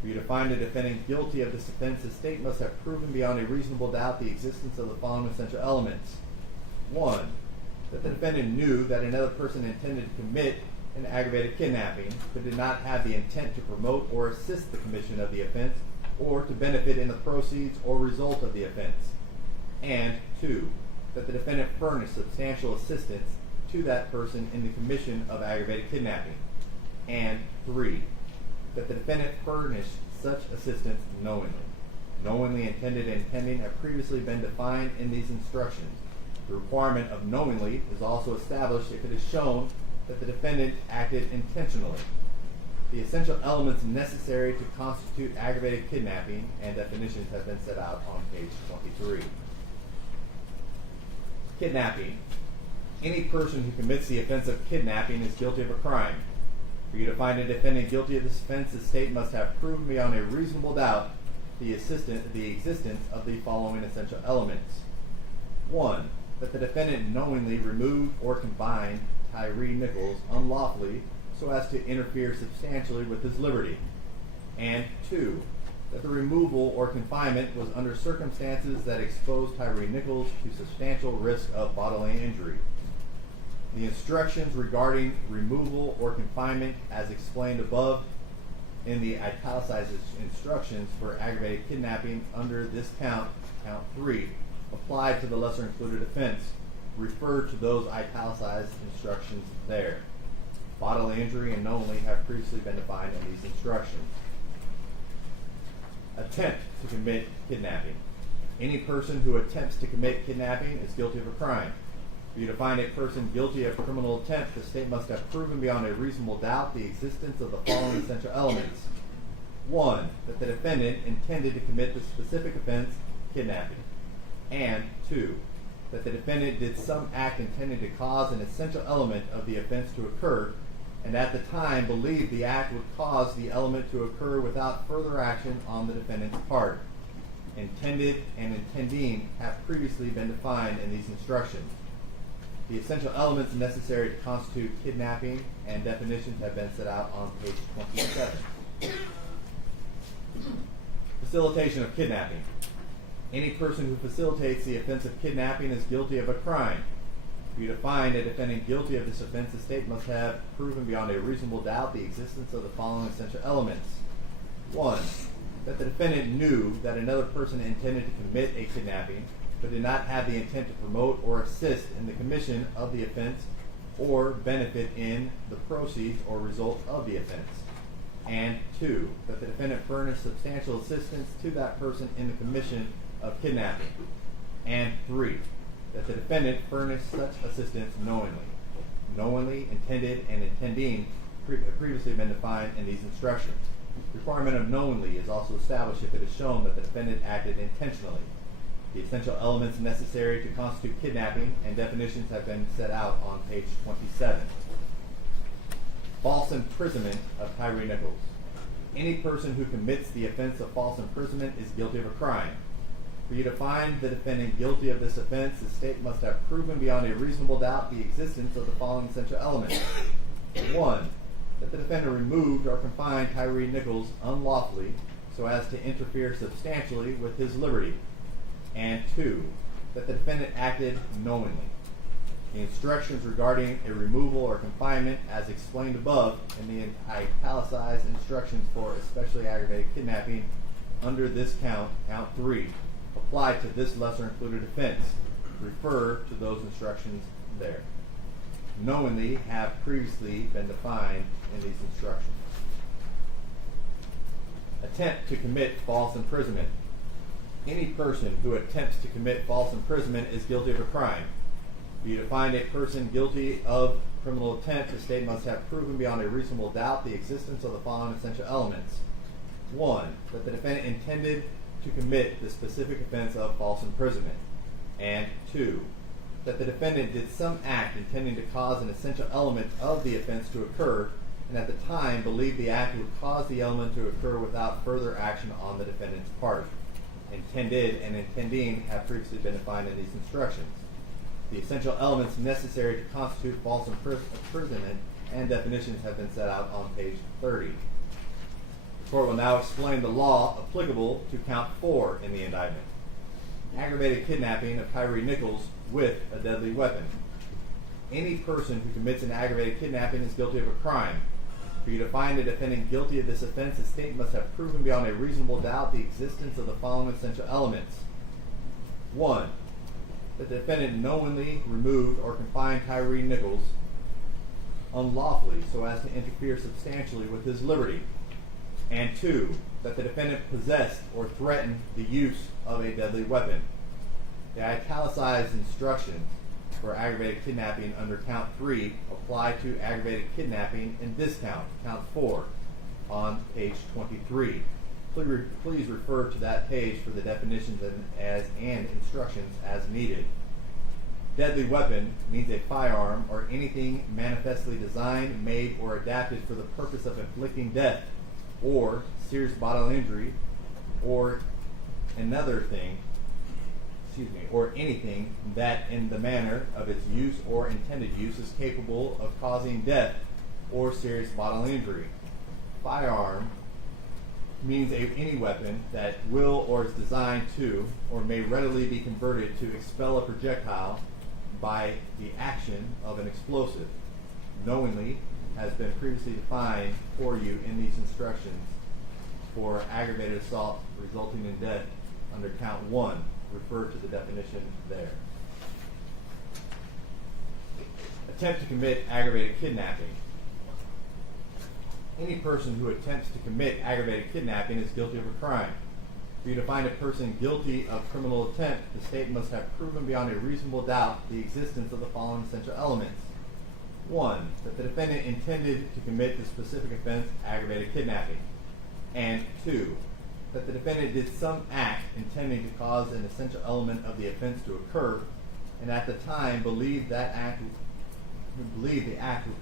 For you to find a defendant guilty of this offense, the state must have proven beyond a reasonable doubt the existence of the following essential elements. 1. That the defendant knew that another person intended to commit an aggravated kidnapping, but did not have the intent to promote or assist the commission of the offense, or to benefit in the proceeds or result of the offense. And 2. That the defendant furnished substantial assistance to that person in the commission of aggravated kidnapping. And 3. That the defendant furnished such assistance knowingly. Knowingly, intended, and intending have previously been defined in these instructions. The requirement of knowingly is also established if it is shown that the defendant acted intentionally. The essential elements necessary to constitute aggravated kidnapping and definitions have been set out on page 23. Kidnapping. Any person who commits the offense of kidnapping is guilty of a crime. For you to find a defendant guilty of this offense, the state must have proven beyond a reasonable doubt the existence of the following essential elements. 1. That the defendant knowingly removed or confined Tyre Nichols unlawfully so as to interfere substantially with his liberty. And 2. That the removal or confinement was under circumstances that exposed Tyre Nichols to substantial risk of bodily injury. The instructions regarding removal or confinement, as explained above in the italicized instructions for aggravated kidnapping under this count 3, applied to the lesser included offense. Refer to those italicized instructions there. Bodily injury and knowingly have previously been defined in these instructions. Attempt to commit kidnapping. Any person who attempts to commit kidnapping is guilty of a crime. For you to find a person guilty of criminal attempt, the state must have proven beyond a reasonable doubt the existence of the following essential elements. 1. That the defendant intended to commit the specific offense, kidnapping. And 2. That the defendant did some act intended to cause an essential element of the offense to occur, and at the time believed the act would cause the element to occur without further action on the defendant's part. Intended and intending have previously been defined in these instructions. The essential elements necessary to constitute kidnapping and definitions have been set out on page 27. Facilitation of kidnapping. Any person who facilitates the offense of kidnapping is guilty of a crime. For you to find a defendant guilty of this offense, the state must have proven beyond a reasonable doubt the existence of the following essential elements. 1. That the defendant knew that another person intended to commit a kidnapping, but did not have the intent to promote or assist in the commission of the offense or benefit in the proceeds or result of the offense. And 2. That the defendant furnished substantial assistance to that person in the commission of kidnapping. And 3. That the defendant furnished such assistance knowingly. Knowingly, intended, and intending previously been defined in these instructions. Requirement of knowingly is also established if it is shown that the defendant acted intentionally. The essential elements necessary to constitute kidnapping and definitions have been set out on page 27. False imprisonment of Tyre Nichols. Any person who commits the offense of false imprisonment is guilty of a crime. For you to find the defendant guilty of this offense, the state must have proven beyond a reasonable doubt the existence of the following essential elements. 1. That the defendant removed or confined Tyre Nichols unlawfully so as to interfere substantially with his liberty. And 2. That the defendant acted knowingly. The instructions regarding a removal or confinement, as explained above in the italicized instructions for especially aggravated kidnapping under this count 3, apply to this lesser included offense. refer to those instructions there. Knowingly have previously been defined in these instructions. Attempt to commit false imprisonment. Any person who attempts to commit false imprisonment is guilty of a crime. For you to find a person guilty of criminal attempt, the state must have proven beyond a reasonable doubt the existence of the following essential elements. 1. That the defendant intended to commit the specific offense of false imprisonment. And 2. That the defendant did some act intending to cause an essential element of the offense to occur, and at the time believed the act would cause the element to occur without further action on the defendant's part. Intended and intending have previously been defined in these instructions. The essential elements necessary to constitute false imprisonment and definitions have been set out on page 30. The court will now explain the law applicable to count 4 in the indictment. Aggravated kidnapping of Tyre Nichols with a deadly weapon. Any person who commits an aggravated kidnapping is guilty of a crime. For you to find a defendant guilty of this offense, the state must have proven beyond a reasonable doubt the existence of the following essential elements. 1. That the defendant knowingly removed or confined Tyre Nichols unlawfully so as to interfere substantially with his liberty. And 2. That the defendant possessed or threatened the use of a deadly weapon. The italicized instructions for aggravated kidnapping under count 3 apply to aggravated kidnapping in this count 4, on page 23. Please refer to that page for the definitions and instructions as needed. Deadly weapon means a firearm or anything manifestly designed, made, or adapted for the purpose of inflicting death or serious bodily injury, or or anything that in the manner of its use or intended use is capable of causing death or serious bodily injury. Firearm means any weapon that will or is designed to or may readily be converted to expel a projectile by the action of an explosive. Knowingly has been previously defined for you in these instructions for aggravated assault resulting in death under count 1. Refer to the definition there. Attempt to commit aggravated kidnapping. Any person who attempts to commit aggravated kidnapping is guilty of a crime. For you to find a person guilty of criminal attempt, the state must have proven beyond a reasonable doubt the existence of the following essential elements. 1. That the defendant intended to commit the specific offense, aggravated kidnapping. And 2. That the defendant did some act intending to cause an essential element of the offense to occur, and at the time believed the act would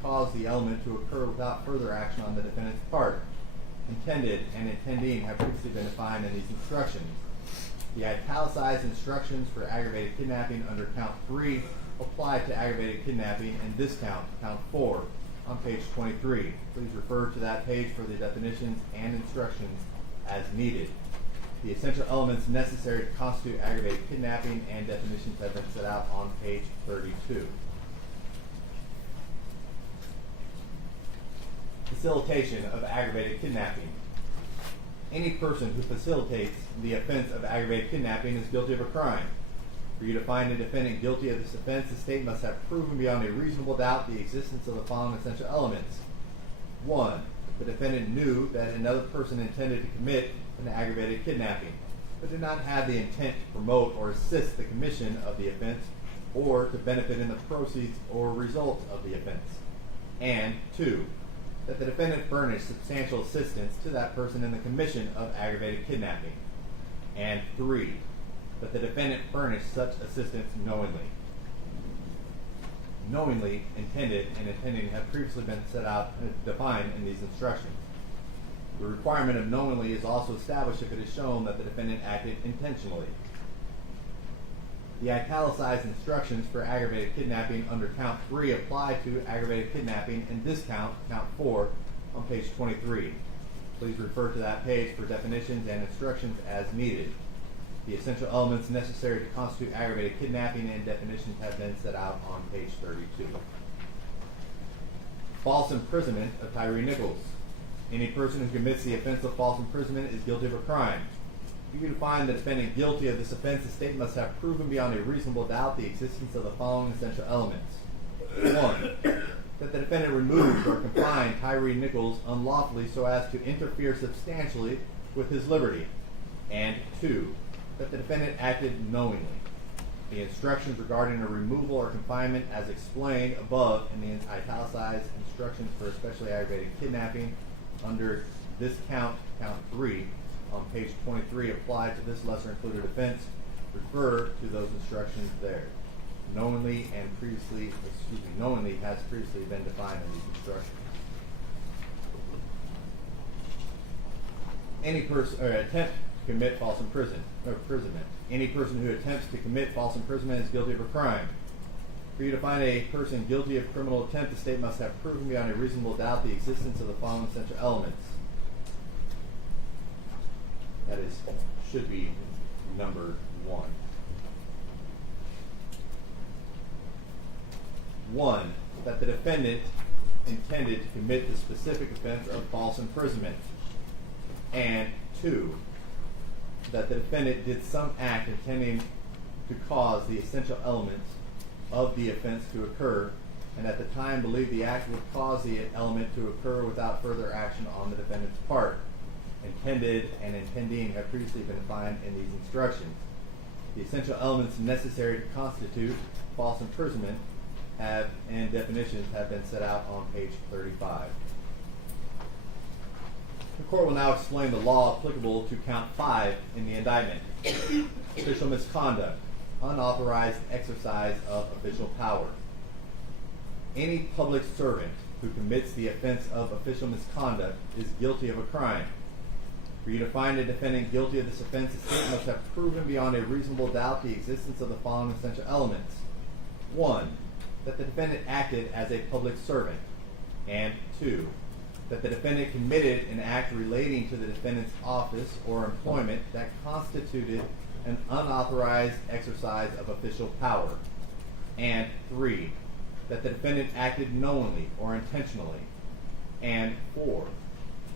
cause the element to occur without further action on the defendant's part. Intended and intending have previously been defined in these instructions. The italicized instructions for aggravated kidnapping under count 3 apply to aggravated kidnapping in this count 4, on page 23. Please refer to that page for the definitions and instructions as needed. The essential elements necessary to constitute aggravated kidnapping and definitions have been set out on page 32. Facilitation of aggravated kidnapping. Any person who facilitates the offense of aggravated kidnapping is guilty of a crime. For you to find a defendant guilty of this offense, the state must have proven beyond a reasonable doubt the existence of the following essential elements. 1. The defendant knew that another person intended to commit an aggravated kidnapping, but did not have the intent to promote or assist the commission of the offense or to benefit in the proceeds or result of the offense. And 2. That the defendant furnished substantial assistance to that person in the commission of aggravated kidnapping. And 3. That the defendant furnished such assistance knowingly. Knowingly, intended, and intending have previously been set out and defined in these instructions. The requirement of knowingly is also established if it is shown that the defendant acted intentionally. The italicized instructions for aggravated kidnapping under count 3 apply to aggravated kidnapping in this count 4, on page 23. Please refer to that page for definitions and instructions as needed. The essential elements necessary to constitute aggravated kidnapping and definitions have been set out on page 32. False imprisonment of Tyre Nichols. Any person who commits the offense of false imprisonment is guilty of a crime. For you to find the defendant guilty of this offense, the state must have proven beyond a reasonable doubt the existence of the following essential elements. 1. That the defendant removed or confined Tyre Nichols unlawfully so as to interfere substantially with his liberty. And 2. That the defendant acted knowingly. The instructions regarding a removal or confinement as explained above in the italicized instructions for especially aggravated kidnapping under this count 3, on page 23 apply to this lesser included offense. Refer to those instructions there. Knowingly has previously been defined in these instructions. Any person or attempt to commit false imprisonment. Any person who attempts to commit false imprisonment is guilty of a crime. For you to find a person guilty of criminal attempt, the state must have proven beyond a reasonable doubt the existence of the following essential elements. That is, should be number 1. 1. That the defendant intended to commit the specific offense of false imprisonment. And 2. That the defendant did some act intending to cause the essential elements of the offense to occur, and at the time believed the act would cause the element to occur without further action on the defendant's part. Intended and intending have previously been defined in these instructions. The essential elements necessary to constitute false imprisonment and definitions have been set out on page 35. The court will now explain the law applicable to count 5 in the indictment. Official misconduct, unauthorized exercise of official power. Any public servant who commits the offense of official misconduct is guilty of a crime. For you to find a defendant guilty of this offense, the state must have proven beyond a reasonable doubt the existence of the following essential elements. 1. That the defendant acted as a public servant. And 2. That the defendant committed an act relating to the defendant's office or employment that constituted an unauthorized exercise of official power. And 3. That the defendant acted knowingly or intentionally. And 4.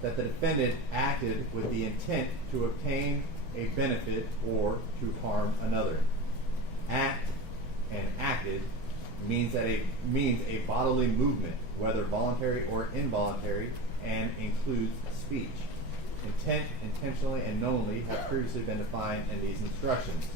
That the defendant acted with the intent to obtain a benefit or to harm another. Act and acted means a bodily movement, whether voluntary or involuntary, and includes speech. Intent, intentionally, and knowingly have previously been defined in these instructions.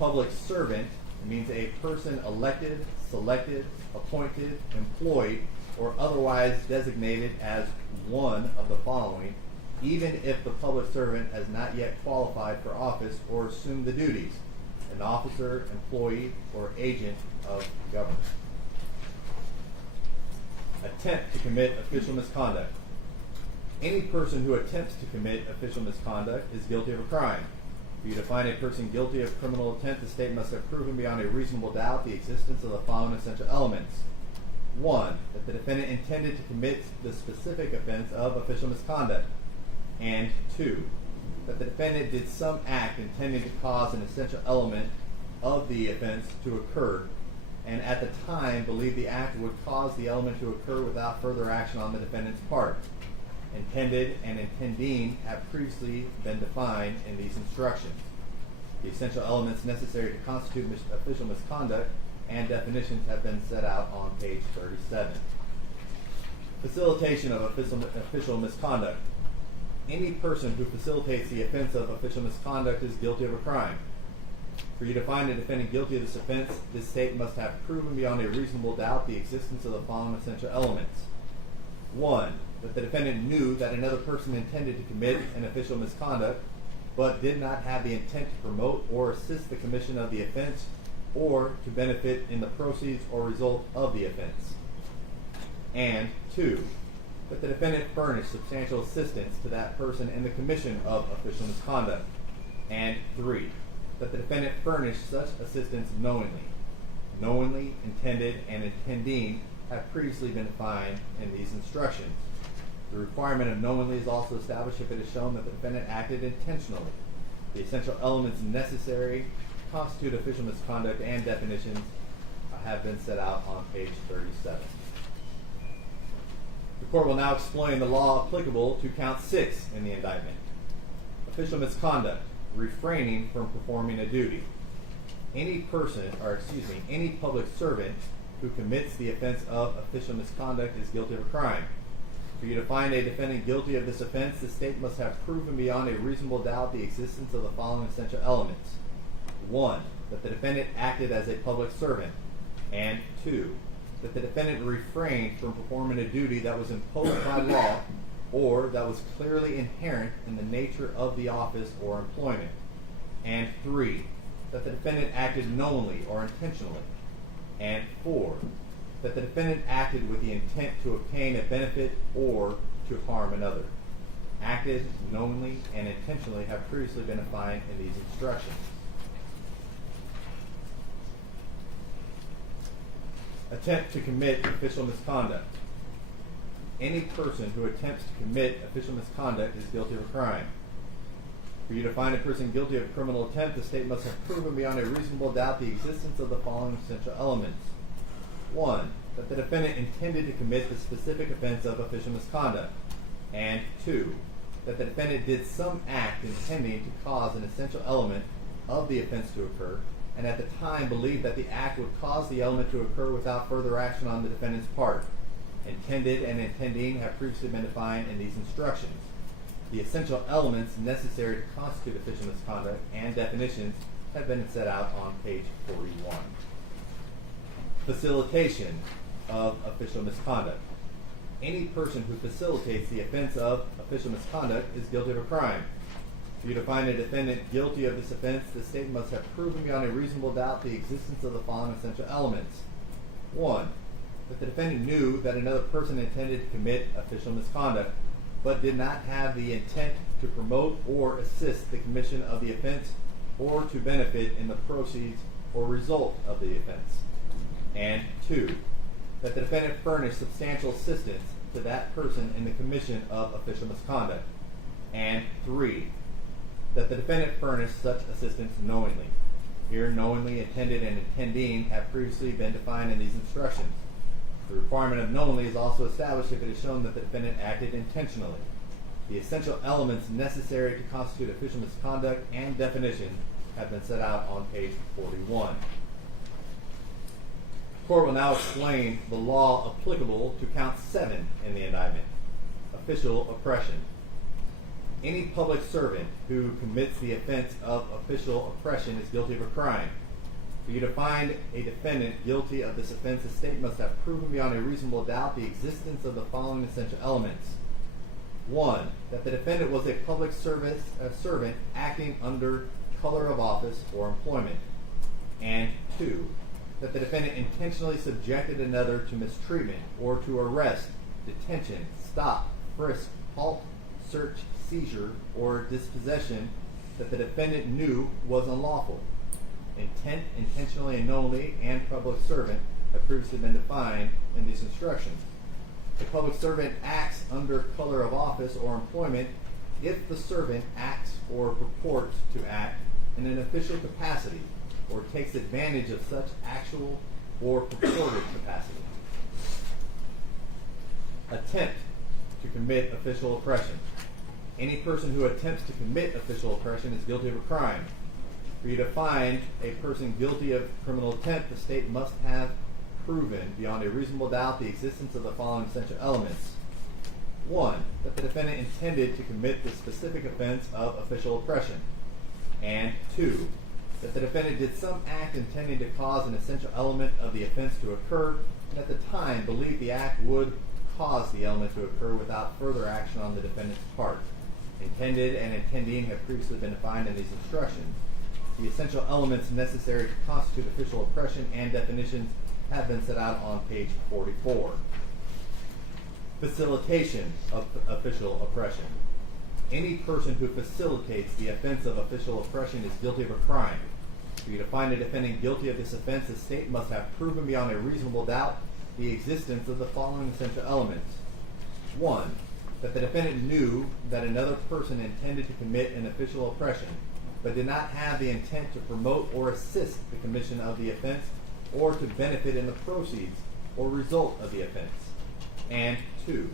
Public servant means a person elected, selected, appointed, employed, or otherwise designated as one of the following, even if the public servant has not yet qualified for office or assumed the duties: an officer, employee, or agent of government. Attempt to commit official misconduct. Any person who attempts to commit official misconduct is guilty of a crime. For you to find a person guilty of criminal attempt, the state must have proven beyond a reasonable doubt the existence of the following essential elements. 1. That the defendant intended to commit the specific offense of official misconduct. And 2. That the defendant did some act intending to cause an essential element of the offense to occur, and at the time believed the act would cause the element to occur without further action on the defendant's part. Intended and intending have previously been defined in these instructions. The essential elements necessary to constitute official misconduct and definitions have been set out on page 37. Facilitation of official misconduct. Any person who facilitates the offense of official misconduct is guilty of a crime. For you to find a defendant guilty of this offense, this state must have proven beyond a reasonable doubt the existence of the following essential elements. 1. That the defendant knew that another person intended to commit an official misconduct, but did not have the intent to promote or assist the commission of the offense or to benefit in the proceeds or result of the offense. And 2. That the defendant furnished substantial assistance to that person in the commission of official misconduct. And 3. That the defendant furnished such assistance knowingly. Knowingly, intended, and intending have previously been defined in these instructions. The requirement of knowingly is also established if it is shown that the defendant acted intentionally. The essential elements necessary to constitute official misconduct and definitions have been set out on page 37. The court will now explain the law applicable to count 6 in the indictment. official misconduct, refraining from performing a duty. Any public servant who commits the offense of official misconduct is guilty of a crime. For you to find a defendant guilty of this offense, the state must have proven beyond a reasonable doubt the existence of the following essential elements. 1, that the defendant acted as a public servant, and 2, that the defendant refrained from performing a duty that was imposed by law or that was clearly inherent in the nature of the office or employment, and 3, that the defendant acted knowingly or intentionally, and 4, that the defendant acted with the intent to obtain a benefit or to harm another. Acted knowingly and intentionally have previously been defined in these instructions. Attempt to commit official misconduct. Any person who attempts to commit official misconduct is guilty of a crime. For you to find a person guilty of criminal attempt, the state must have proven beyond a reasonable doubt the existence of the following essential elements. 1, that the defendant intended to commit the specific offense of official misconduct. And 2, that the defendant did some act intending to cause an essential element of the offense to occur, and at the time believed that the act would cause the element to occur without further action on the defendant's part. Intended and intending have previously been defined in these instructions. The essential elements necessary to constitute official misconduct and definitions have been set out on page 41. Facilitation of official misconduct. Any person who facilitates the offense of official misconduct is guilty of a crime. For you to find a defendant guilty of this offense, the state must have proven beyond a reasonable doubt the existence of the following essential elements. 1, that the defendant knew that another person intended to commit official misconduct, but did not have the intent to promote or assist the commission of the offense or to benefit in the proceeds or result of the offense. And 2, that the defendant furnished substantial assistance to that person in the commission of official misconduct. And 3, that the defendant furnished such assistance knowingly. Here, knowingly, intended, and intending have previously been defined in these instructions. The requirement of knowingly is also established if it is shown that the defendant acted intentionally. The essential elements necessary to constitute official misconduct and definitions have been set out on page 41. The court will now explain the law applicable to count 7 in the indictment: official oppression. Any public servant who commits the offense of official oppression is guilty of a crime. For you to find a defendant guilty of this offense, the state must have proven beyond a reasonable doubt the existence of the following essential elements. 1, that the defendant was a public servant acting under color of office or employment. And 2, that the defendant intentionally subjected another to mistreatment or to arrest, detention, stop, frisk, halt, search, seizure, or dispossession that the defendant knew was unlawful. Intent, intentionally and knowingly, and public servant have previously been defined in these instructions. A public servant acts under color of office or employment if the servant acts or purports to act in an official capacity or takes advantage of such actual or purported capacity. Attempt to commit official oppression. Any person who attempts to commit official oppression is guilty of a crime. For you to find a person guilty of criminal attempt, the state must have proven beyond a reasonable doubt the existence of the following essential elements. 1, that the defendant intended to commit the specific offense of official oppression. And 2, that the defendant did some act intending to cause an essential element of the offense to occur, and at the time believed the act would cause the element to occur without further action on the defendant's part. Intended and intending have previously been defined in these instructions. The essential elements necessary to constitute official oppression and definitions have been set out on page 44. Facilitation of official oppression. Any person who facilitates the offense of official oppression is guilty of a crime. For you to find a defendant guilty of this offense, the state must have proven beyond a reasonable doubt the existence of the following essential elements. 1, that the defendant knew that another person intended to commit an official oppression, but did not have the intent to promote or assist the commission of the offense or to benefit in the proceeds or result of the offense. And 2,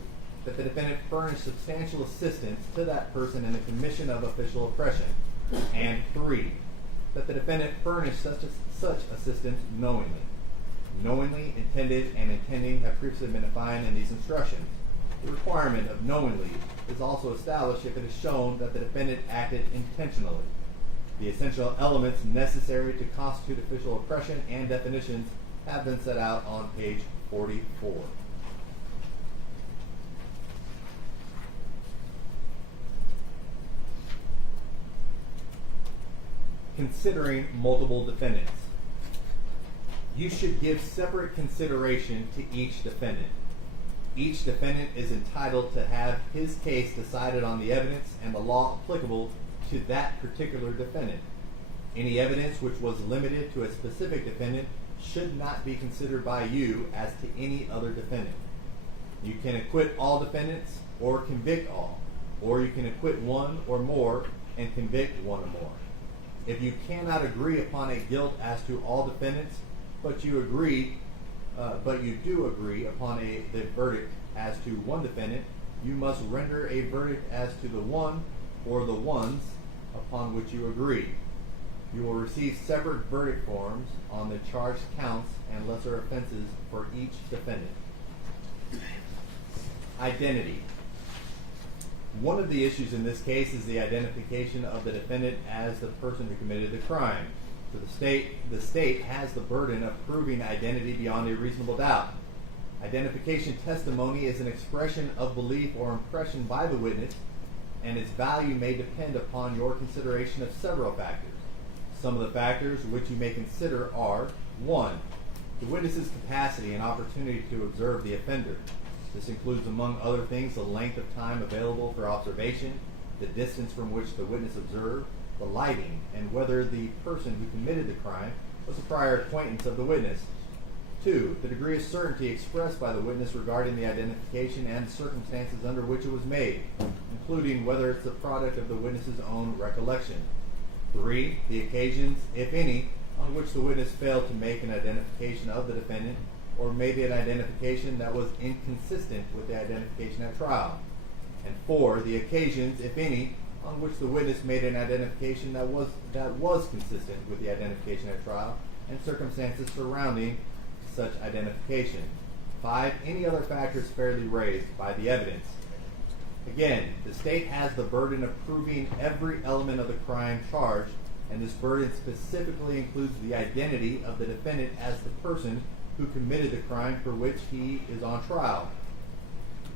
that the defendant furnish substantial assistance to that person in the commission of official oppression. And 3, that the defendant furnish such assistance knowingly. Knowingly, intended, and intending have previously been defined in these instructions. The requirement of knowingly is also established if it is shown that the defendant acted intentionally. The essential elements necessary to constitute official oppression and definitions have been set out on page 44. Considering multiple defendants. You should give separate consideration to each defendant. Each defendant is entitled to have his case decided on the evidence and the law applicable to that particular defendant. Any evidence which was limited to a specific defendant should not be considered by you as to any other defendant. You can acquit all defendants or convict all, or you can acquit one or more and convict one or more. If you cannot agree upon a guilt as to all defendants, but you do agree upon the verdict as to one defendant, you must render a verdict as to the one or the ones upon which you agree. You will receive separate verdict forms on the charged counts and lesser offenses for each defendant. Identity. One of the issues in this case is the identification of the defendant as the person who committed the crime. So the state has the burden of proving identity beyond a reasonable doubt. Identification testimony is an expression of belief or impression by the witness, and its value may depend upon your consideration of several factors. Some of the factors which you may consider are: 1, the witness's capacity and opportunity to observe the offender. This includes, among other things, the length of time available for observation, the distance from which the witness observed, the lighting, and whether the person who committed the crime was a prior acquaintance of the witness. 2, the degree of certainty expressed by the witness regarding the identification and circumstances under which it was made, including whether it's the product of the witness's own recollection. 3, the occasions, if any, on which the witness failed to make an identification of the defendant or made an identification that was inconsistent with the identification at trial. And 4, the occasions, if any, on which the witness made an identification that was consistent with the identification at trial and circumstances surrounding such identification. 5, any other factors fairly raised by the evidence. Again, the state has the burden of proving every element of the crime charged, and this burden specifically includes the identity of the defendant as the person who committed the crime for which he is on trial.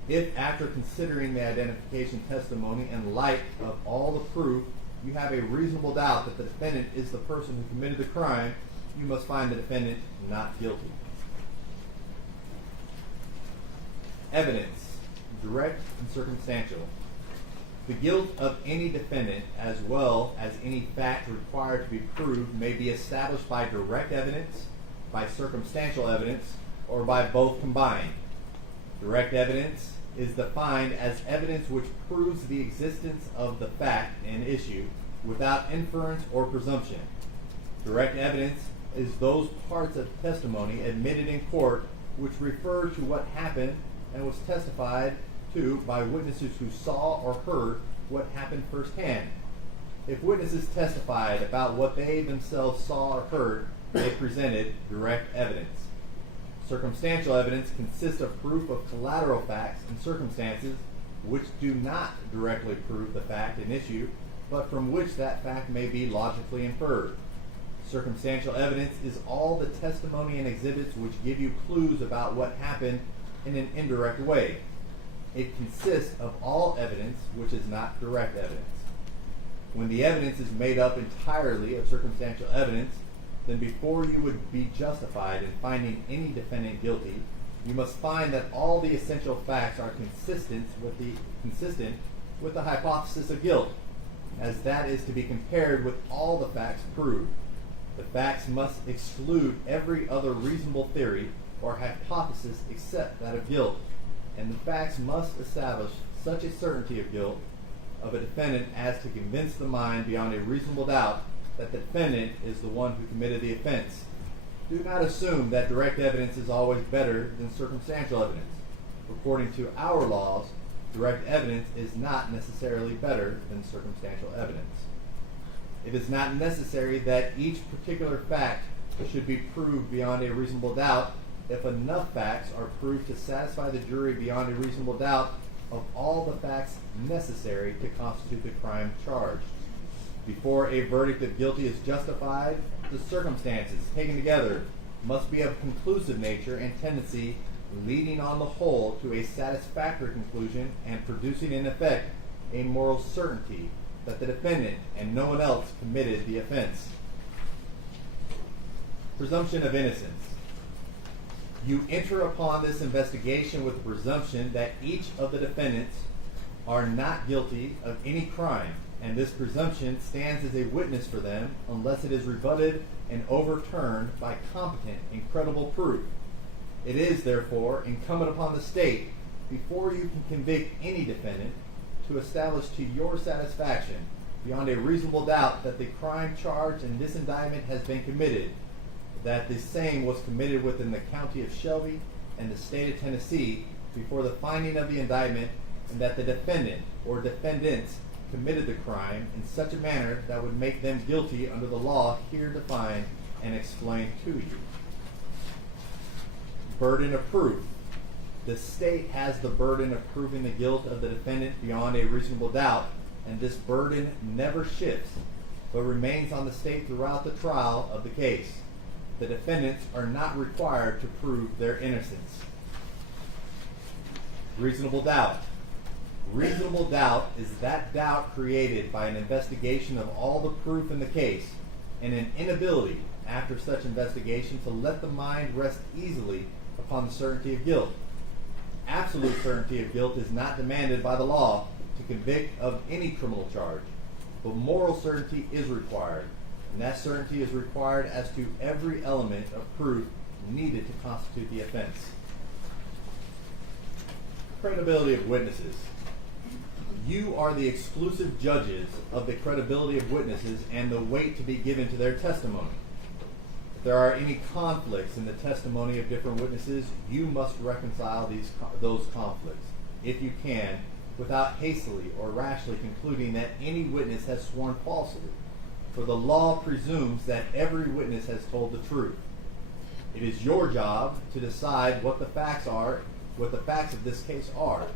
If, after considering the identification testimony in light of all the proof, you have a reasonable doubt that the defendant is the person who committed the crime, you must find the defendant not guilty. Evidence, direct and circumstantial. The guilt of any defendant, as well as any fact required to be proved, may be established by direct evidence, by circumstantial evidence, or by both combined. Direct evidence is defined as evidence which proves the existence of the fact in issue without inference or presumption. Direct evidence is those parts of testimony admitted in court which refer to what happened and was testified to by witnesses who saw or heard what happened firsthand. If witnesses testified about what they themselves saw or heard, they presented direct evidence. Circumstantial evidence consists of proof of collateral facts and circumstances which do not directly prove the fact in issue, but from which that fact may be logically inferred. Circumstantial evidence is all the testimony and exhibits which give you clues about what happened in an indirect way. It consists of all evidence which is not direct evidence. When the evidence is made up entirely of circumstantial evidence, then before you would be justified in finding any defendant guilty, you must find that all the essential facts are consistent with the hypothesis of guilt, as that is to be compared with all the facts proved. The facts must exclude every other reasonable theory or hypothesis except that of guilt, and the facts must establish such a certainty of guilt of a defendant as to convince the mind beyond a reasonable doubt that the defendant is the one who committed the offense. Do not assume that direct evidence is always better than circumstantial evidence. According to our laws, direct evidence is not necessarily better than circumstantial evidence. It is not necessary that each particular fact should be proved beyond a reasonable doubt if enough facts are proved to satisfy the jury beyond a reasonable doubt of all the facts necessary to constitute the crime charged. Before a verdict of guilty is justified, the circumstances taken together must be of conclusive nature and tendency, leading on the whole to a satisfactory conclusion and producing in effect a moral certainty that the defendant and no one else committed the offense. Presumption of innocence. You enter upon this investigation with the presumption that each of the defendants are not guilty of any crime, and this presumption stands as a witness for them unless it is rebutted and overturned by competent and credible proof. It is, therefore, incumbent upon the state, before you can convict any defendant, to establish to your satisfaction, beyond a reasonable doubt, that the crime charged in this indictment has been committed, that the same was committed within the county of Shelby and the state of Tennessee before the finding of the indictment, and that the defendant or defendants committed the crime in such a manner that would make them guilty under the law here defined and explained to you. Burden of proof. The state has the burden of proving the guilt of the defendant beyond a reasonable doubt, and this burden never shifts, but remains on the state throughout the trial of the case. The defendants are not required to prove their innocence. Reasonable doubt. Reasonable doubt is that doubt created by an investigation of all the proof in the case, and an inability, after such investigation, to let the mind rest easily upon the certainty of guilt. Absolute certainty of guilt is not demanded by the law to convict of any criminal charge, but moral certainty is required, and that certainty is required as to every element of proof needed to constitute the offense. Credibility of witnesses. You are the exclusive judges of the credibility of witnesses and the weight to be given to their testimony. If there are any conflicts in the testimony of different witnesses, you must reconcile those conflicts, if you can, without hastily or rashly concluding that any witness has sworn falsely. For the law presumes that every witness has told the truth. It is your job to decide what the facts of this case are.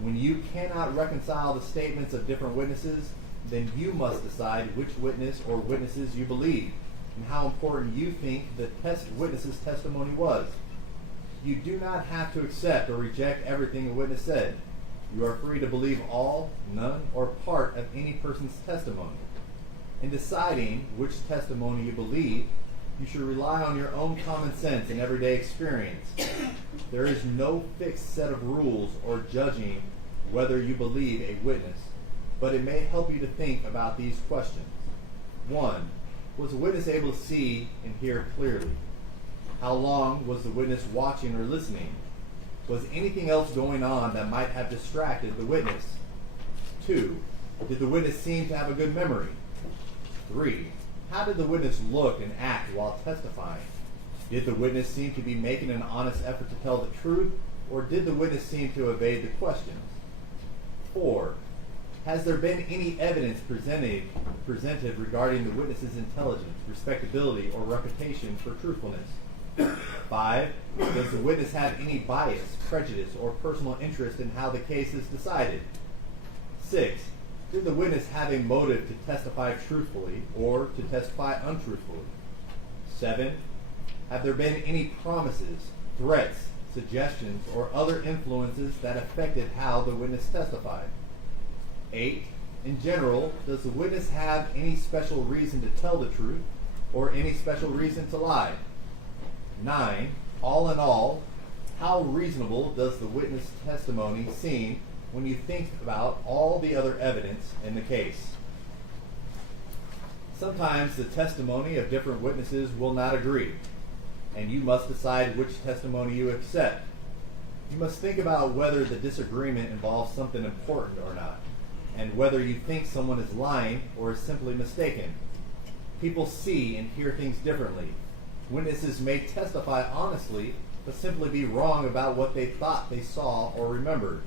When you cannot reconcile the statements of different witnesses, then you must decide which witness or witnesses you believe, and how important you think the witness's testimony was. You do not have to accept or reject everything a witness said. You are free to believe all, none, or part of any person's testimony. In deciding which testimony you believe, you should rely on your own common sense and everyday experience. There is no fixed set of rules or judging whether you believe a witness, but it may help you to think about these questions. 1. Was the witness able to see and hear clearly? How long was the witness watching or listening? Was anything else going on that might have distracted the witness? 2. Did the witness seem to have a good memory? 3. How did the witness look and act while testifying? Did the witness seem to be making an honest effort to tell the truth, or did the witness seem to evade the questions? 4. Has there been any evidence presented regarding the witness's intelligence, respectability, or reputation for truthfulness? 5. Does the witness have any bias, prejudice, or personal interest in how the case is decided? 6. Did the witness have a motive to testify truthfully or to testify untruthfully? 7. Have there been any promises, threats, suggestions, or other influences that affected how the witness testified? 8. In general, does the witness have any special reason to tell the truth or any special reason to lie? 9. All in all, how reasonable does the witness testimony seem when you think about all the other evidence in the case? Sometimes the testimony of different witnesses will not agree, and you must decide which testimony you accept. You must think about whether the disagreement involves something important or not, and whether you think someone is lying or is simply mistaken. People see and hear things differently. Witnesses may testify honestly but simply be wrong about what they thought they saw or remembered.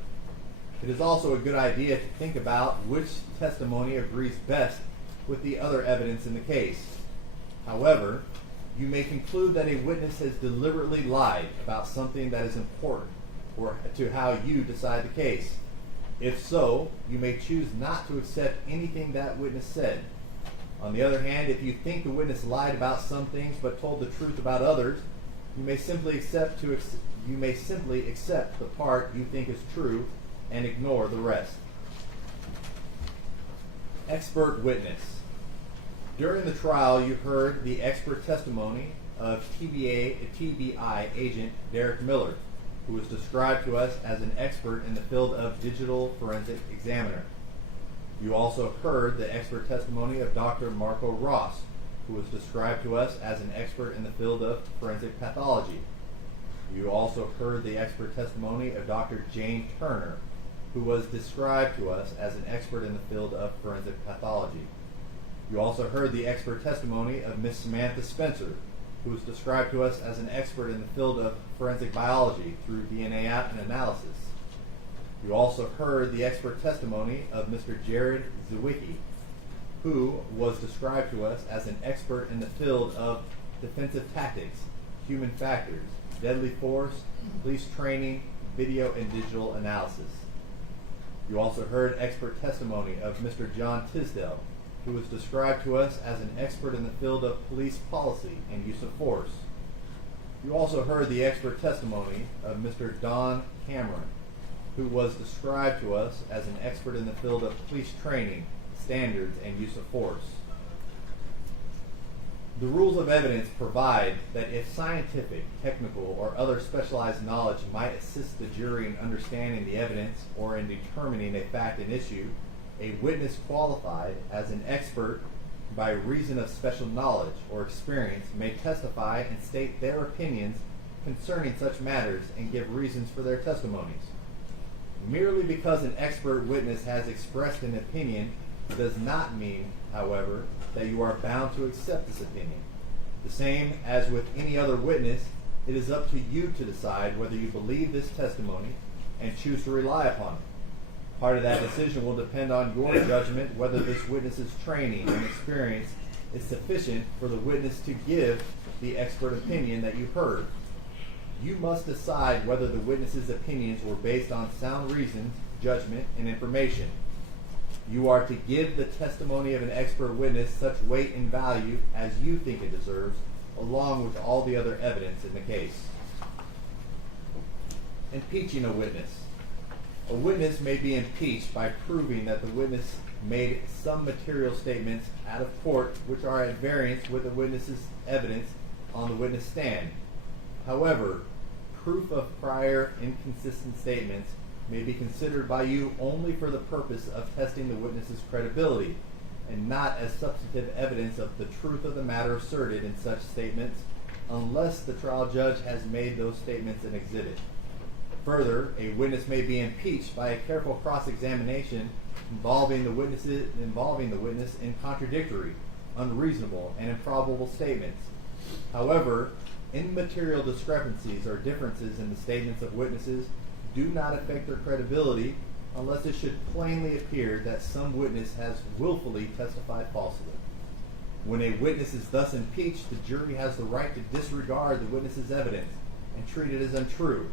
It is also a good idea to think about which testimony agrees best with the other evidence in the case. However, you may conclude that a witness has deliberately lied about something that is important or to how you decide the case. If so, you may choose not to accept anything that witness said. On the other hand, if you think the witness lied about some things but told the truth about others, you may simply accept the part you think is true and ignore the rest. Expert witness. During the trial, you heard the expert testimony of TBI agent Derek Miller, who was described to us as an expert in the field of digital forensic examiner. You also heard the expert testimony of Dr. Marco Ross, who was described to us as an expert in the field of forensic pathology. You also heard the expert testimony of Dr. Jane Turner, who was described to us as an expert in the field of forensic pathology. You also heard the expert testimony of Miss Samantha Spencer, who was described to us as an expert in the field of forensic biology through DNA analysis. You also heard the expert testimony of Mr. Jared Zwicky, who was described to us as an expert in the field of defensive tactics, human factors, deadly force, police training, video and digital analysis. You also heard expert testimony of Mr. John Tisdale, who was described to us as an expert in the field of police policy and use of force. You also heard the expert testimony of Mr. Don Cameron, who was described to us as an expert in the field of police training, standards, and use of force. The rules of evidence provide that if scientific, technical, or other specialized knowledge might assist the jury in understanding the evidence or in determining a fact and issue, a witness qualified as an expert by reason of special knowledge or experience may testify and state their opinions concerning such matters and give reasons for their testimonies. Merely because an expert witness has expressed an opinion does not mean, however, that you are bound to accept this opinion. The same as with any other witness, it is up to you to decide whether you believe this testimony and choose to rely upon it. Part of that decision will depend on your judgment whether this witness's training and experience is sufficient for the witness to give the expert opinion that you heard. You must decide whether the witness's opinions were based on sound reasons, judgment, and information. You are to give the testimony of an expert witness such weight and value as you think it deserves, along with all the other evidence in the case. Impeaching a witness. A witness may be impeached by proving that the witness made some material statements out of court which are at variance with the witness's evidence on the witness stand. However, proof of prior inconsistent statements may be considered by you only for the purpose of testing the witness's credibility and not as substantive evidence of the truth of the matter asserted in such statements unless the trial judge has made those statements an exhibit. Further, a witness may be impeached by a careful cross-examination involving the witness in contradictory, unreasonable, and improbable statements. However, immaterial discrepancies or differences in the statements of witnesses do not affect their credibility unless it should plainly appear that some witness has willfully testified falsely. When a witness is thus impeached, the jury has the right to disregard the witness's evidence and treat it as untrue,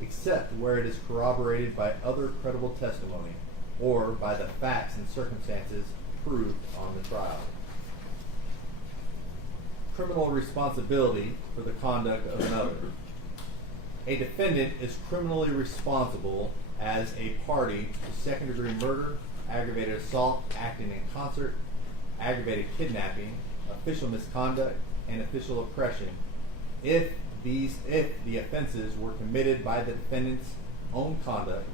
except where it is corroborated by other credible testimony or by the facts and circumstances proved on the trial. Criminal responsibility for the conduct of another. A defendant is criminally responsible as a party to second-degree murder, aggravated assault, acting in concert, aggravated kidnapping, official misconduct, and official oppression if the offenses were committed by the defendant's own conduct,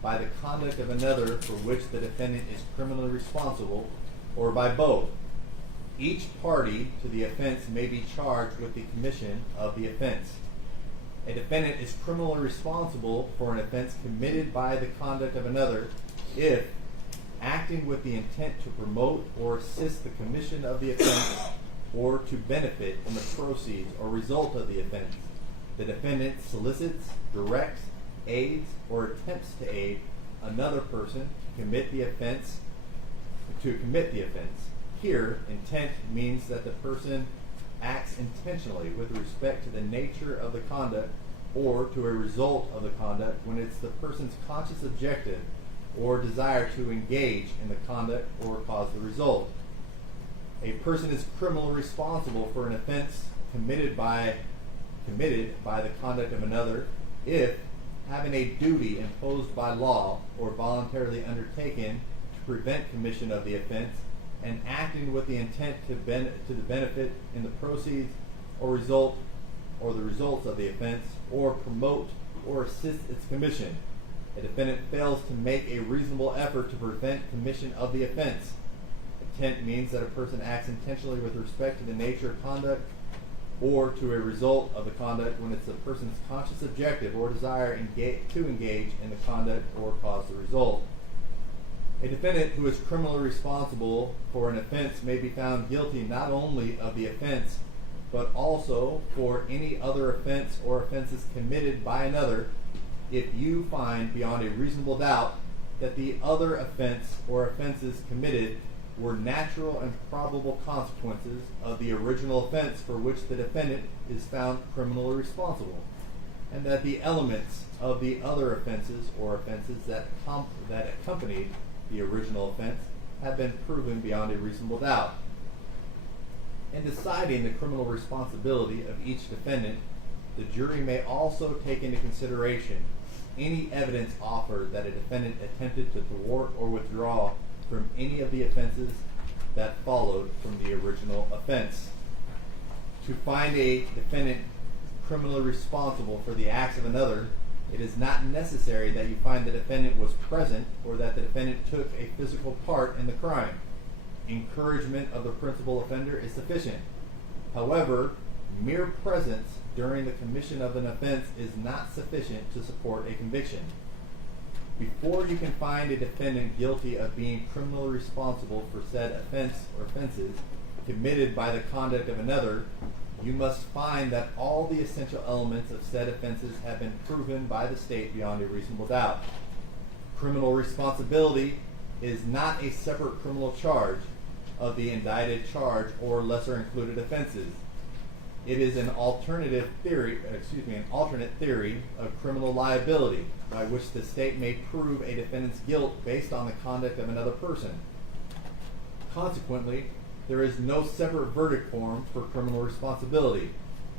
by the conduct of another for which the defendant is criminally responsible, or by both. Each party to the offense may be charged with the commission of the offense. A defendant is criminally responsible for an offense committed by the conduct of another if, acting with the intent to promote or assist the commission of the offense or to benefit from the proceeds or result of the offense, the defendant solicits, directs, aids, or attempts to aid another person to commit the offense. Here, intent means that the person acts intentionally with respect to the nature of the conduct or to a result of the conduct when it's the person's conscious objective or desire to engage in the conduct or cause the result. A person is criminally responsible for an offense committed by the conduct of another if, having a duty imposed by law or voluntarily undertaken to prevent commission of the offense, and acting with the intent to the benefit in the proceeds or the results of the offense, or promote or assist its commission. A defendant fails to make a reasonable effort to prevent commission of the offense. Intent means that a person acts intentionally with respect to the nature of conduct or to a result of the conduct when it's the person's conscious objective or desire to engage in the conduct or cause the result. A defendant who is criminally responsible for an offense may be found guilty not only of the offense, but also for any other offense or offenses committed by another if you find beyond a reasonable doubt that the other offense or offenses committed were natural and probable consequences of the original offense for which the defendant is found criminally responsible, and that the elements of the other offenses or offenses that accompanied the original offense have been proven beyond a reasonable doubt. In deciding the criminal responsibility of each defendant, the jury may also take into consideration any evidence offered that a defendant attempted to thwart or withdraw from any of the offenses that followed from the original offense. To find a defendant criminally responsible for the acts of another, it is not necessary that you find the defendant was present or that the defendant took a physical part in the crime. Encouragement of the principal offender is sufficient. However, mere presence during the commission of an offense is not sufficient to support a conviction. Before you can find a defendant guilty of being criminally responsible for said offense or offenses committed by the conduct of another, you must find that all the essential elements of said offenses have been proven by the state beyond a reasonable doubt. Criminal responsibility is not a separate criminal charge of the indicted charge or lesser included offenses. It is an alternate theory of criminal liability by which the state may prove a defendant's guilt based on the conduct of another person. Consequently, there is no separate verdict form for criminal responsibility.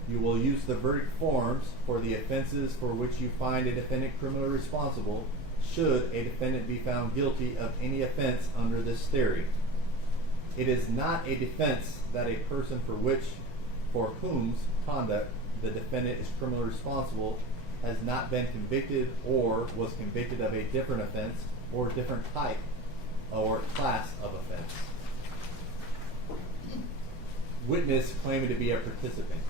You will use the verdict forms for the offenses for which you find a defendant criminally responsible should a defendant be found guilty of any offense under this theory. It is not a defense that a person for whom's conduct the defendant is criminally responsible has not been convicted or was convicted of a different offense or different type or class of offense. Witness claiming to be a participant.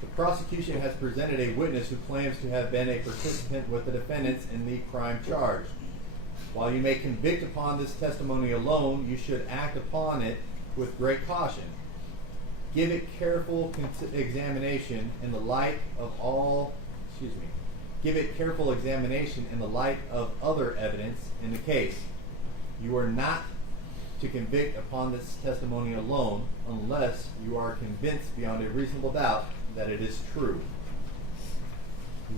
The prosecution has presented a witness who claims to have been a participant with the defendants in the crime charged. While you may convict upon this testimony alone, you should act upon it with great caution. Give it careful examination in the light of other evidence in the case. You are not to convict upon this testimony alone unless you are convinced beyond a reasonable doubt that it is true.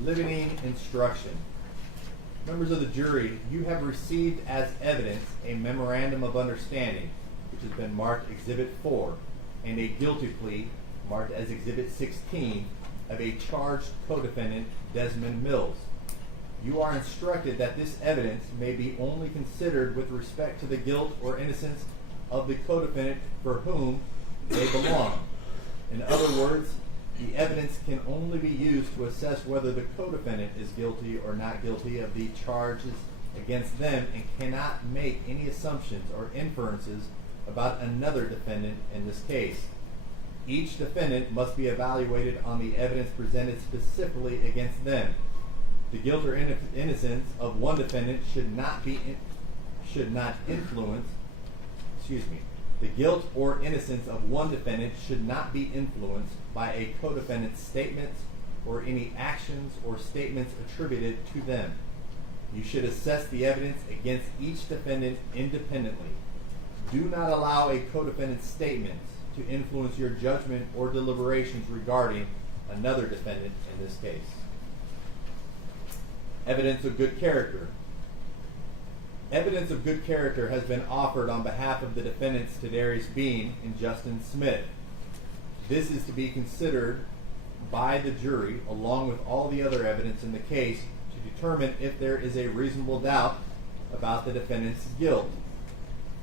Limiting instruction. Members of the jury, you have received as evidence a memorandum of understanding, which has been marked Exhibit 4, and a guilty plea marked as Exhibit 16 of a charged co-defendant, Desmond Mills. You are instructed that this evidence may be only considered with respect to the guilt or innocence of the co-defendant for whom they belong. In other words, the evidence can only be used to assess whether the co-defendant is guilty or not guilty of the charges against them and cannot make any assumptions or inferences about another defendant in this case. Each defendant must be evaluated on the evidence presented specifically against them. The guilt or innocence of one defendant should not influence by a co-defendant's statements or any actions or statements attributed to them. You should assess the evidence against each defendant independently. Do not allow a co-defendant's statements to influence your judgment or deliberations regarding another defendant in this case. Evidence of good character. Evidence of good character has been offered on behalf of the defendants Tadarius Bean and Justin Smith. This is to be considered by the jury along with all the other evidence in the case to determine if there is a reasonable doubt about the defendant's guilt.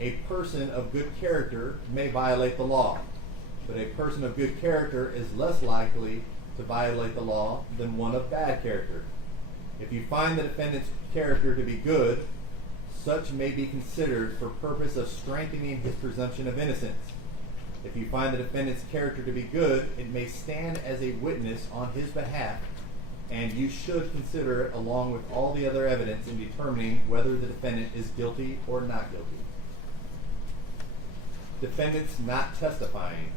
A person of good character may violate the law, but a person of good character is less likely to violate the law than one of bad character. If you find the defendant's character to be good, such may be considered for purpose of strengthening his presumption of innocence. If you find the defendant's character to be good, it may stand as a witness on his behalf, and you should consider it along with all the other evidence in determining whether the defendant is guilty or not guilty. Defendants not testifying.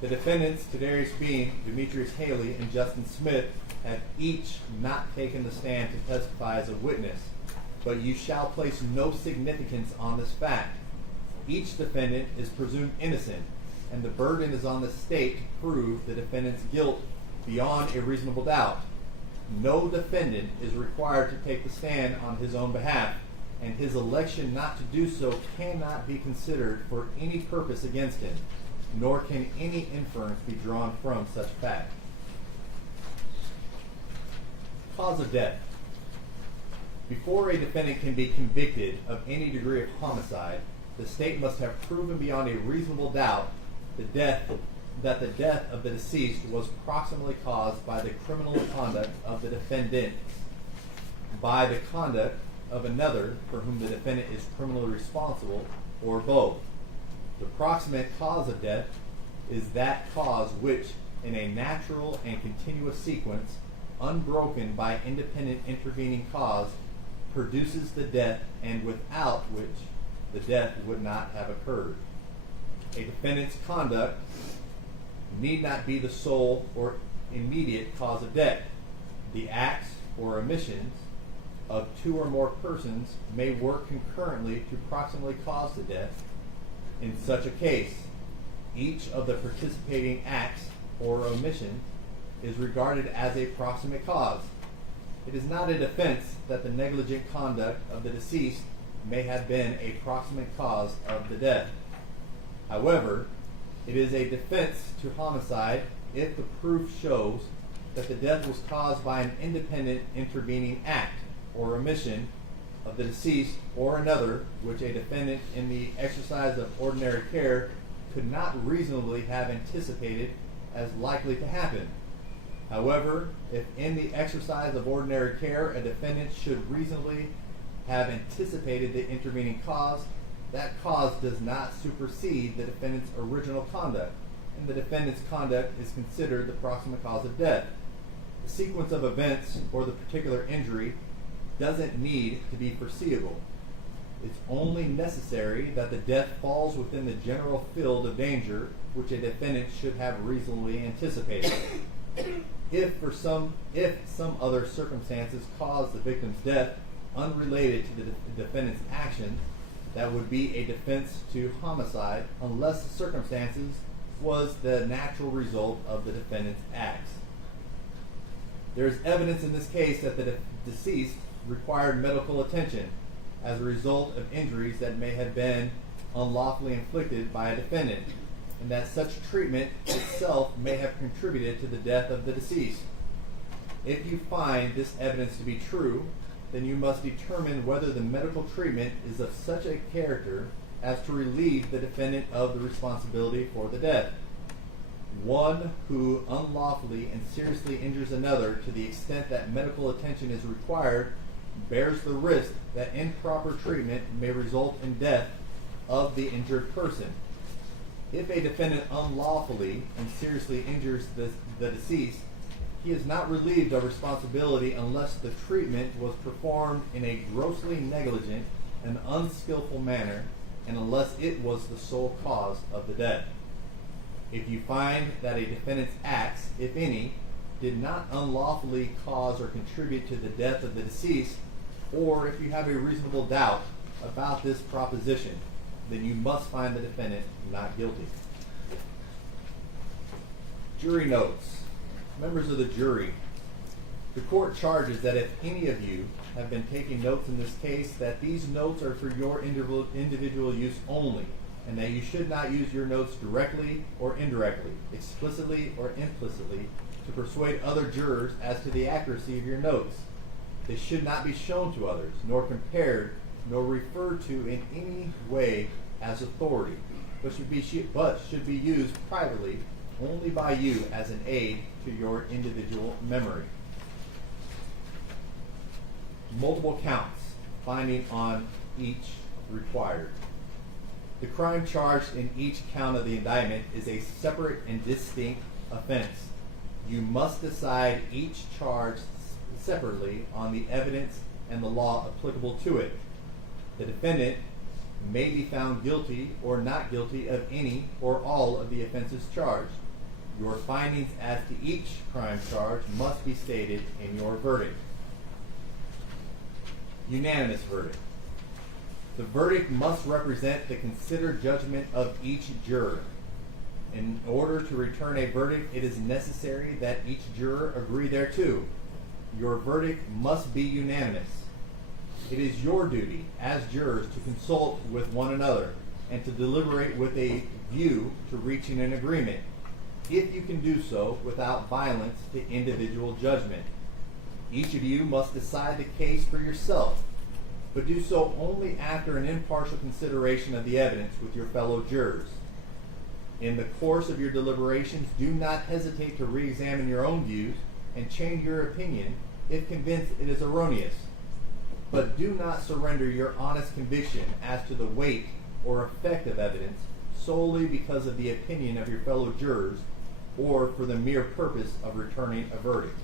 The defendants, Tadarius Bean, Demetrius Haley, and Justin Smith, have each not taken the stand to testify as a witness, but you shall place no significance on this fact. Each defendant is presumed innocent, and the burden is on the state to prove the defendant's guilt beyond a reasonable doubt. No defendant is required to take the stand on his own behalf, and his election not to do so cannot be considered for any purpose against him, nor can any inference be drawn from such fact. Cause of death. Before a defendant can be convicted of any degree of homicide, the state must have proven beyond a reasonable doubt that the death of the deceased was proximately caused by the criminal conduct of the defendant, by the conduct of another for whom the defendant is criminally responsible, or both. The proximate cause of death is that cause which, in a natural and continuous sequence, unbroken by independent intervening cause, produces the death, and without which the death would not have occurred. A defendant's conduct need not be the sole or immediate cause of death. The acts or omissions of two or more persons may work concurrently to proximately cause the death. In such a case, each of the participating acts or omission is regarded as a proximate cause. It is not a defense that the negligent conduct of the deceased may have been a proximate cause of the death. However, it is a defense to homicide if the proof shows that the death was caused by an independent intervening act or omission of the deceased or another which a defendant in the exercise of ordinary care could not reasonably have anticipated as likely to happen. However, if in the exercise of ordinary care a defendant should reasonably have anticipated the intervening cause, that cause does not supersede the defendant's original conduct, and the defendant's conduct is considered the proximate cause of death. The sequence of events or the particular injury doesn't need to be foreseeable. It's only necessary that the death falls within the general field of danger which a defendant should have reasonably anticipated. If some other circumstances cause the victim's death unrelated to the defendant's action, that would be a defense to homicide unless the circumstances was the natural result of the defendant's acts. There is evidence in this case that the deceased required medical attention as a result of injuries that may have been unlawfully inflicted by a defendant, and that such treatment itself may have contributed to the death of the deceased. If you find this evidence to be true, then you must determine whether the medical treatment is of such a character as to relieve the defendant of the responsibility for the death. One who unlawfully and seriously injures another to the extent that medical attention is required bears the risk that improper treatment may result in death of the injured person. If a defendant unlawfully and seriously injures the deceased, he is not relieved of responsibility unless the treatment was performed in a grossly negligent and unskillful manner, and unless it was the sole cause of the death. If you find that a defendant's acts, if any, did not unlawfully cause or contribute to the death of the deceased, or if you have a reasonable doubt about this proposition, then you must find the defendant not guilty. Jury notes. Members of the jury, the court charges that if any of you have been taking notes in this case, that these notes are for your individual use only, and that you should not use your notes directly or indirectly, explicitly or implicitly, to persuade other jurors as to the accuracy of your notes. They should not be shown to others, nor compared, nor referred to in any way as authority, but should be used privately only by you as an aid to your individual memory. Multiple counts, finding on each required. The crime charged in each count of the indictment is a separate and distinct offense. You must decide each charge separately on the evidence and the law applicable to it. The defendant may be found guilty or not guilty of any or all of the offenses charged. Your findings as to each crime charge must be stated in your verdict. Unanimous verdict. The verdict must represent the considered judgment of each juror. In order to return a verdict, it is necessary that each juror agree thereto. Your verdict must be unanimous. It is your duty as jurors to consult with one another and to deliberate with a view to reaching an agreement, if you can do so without violence to individual judgment. Each of you must decide the case for yourself, but do so only after an impartial consideration of the evidence with your fellow jurors. In the course of your deliberations, do not hesitate to re-examine your own views and change your opinion if convinced it is erroneous. But do not surrender your honest conviction as to the weight or effect of evidence solely because of the opinion of your fellow jurors or for the mere purpose of returning a verdict.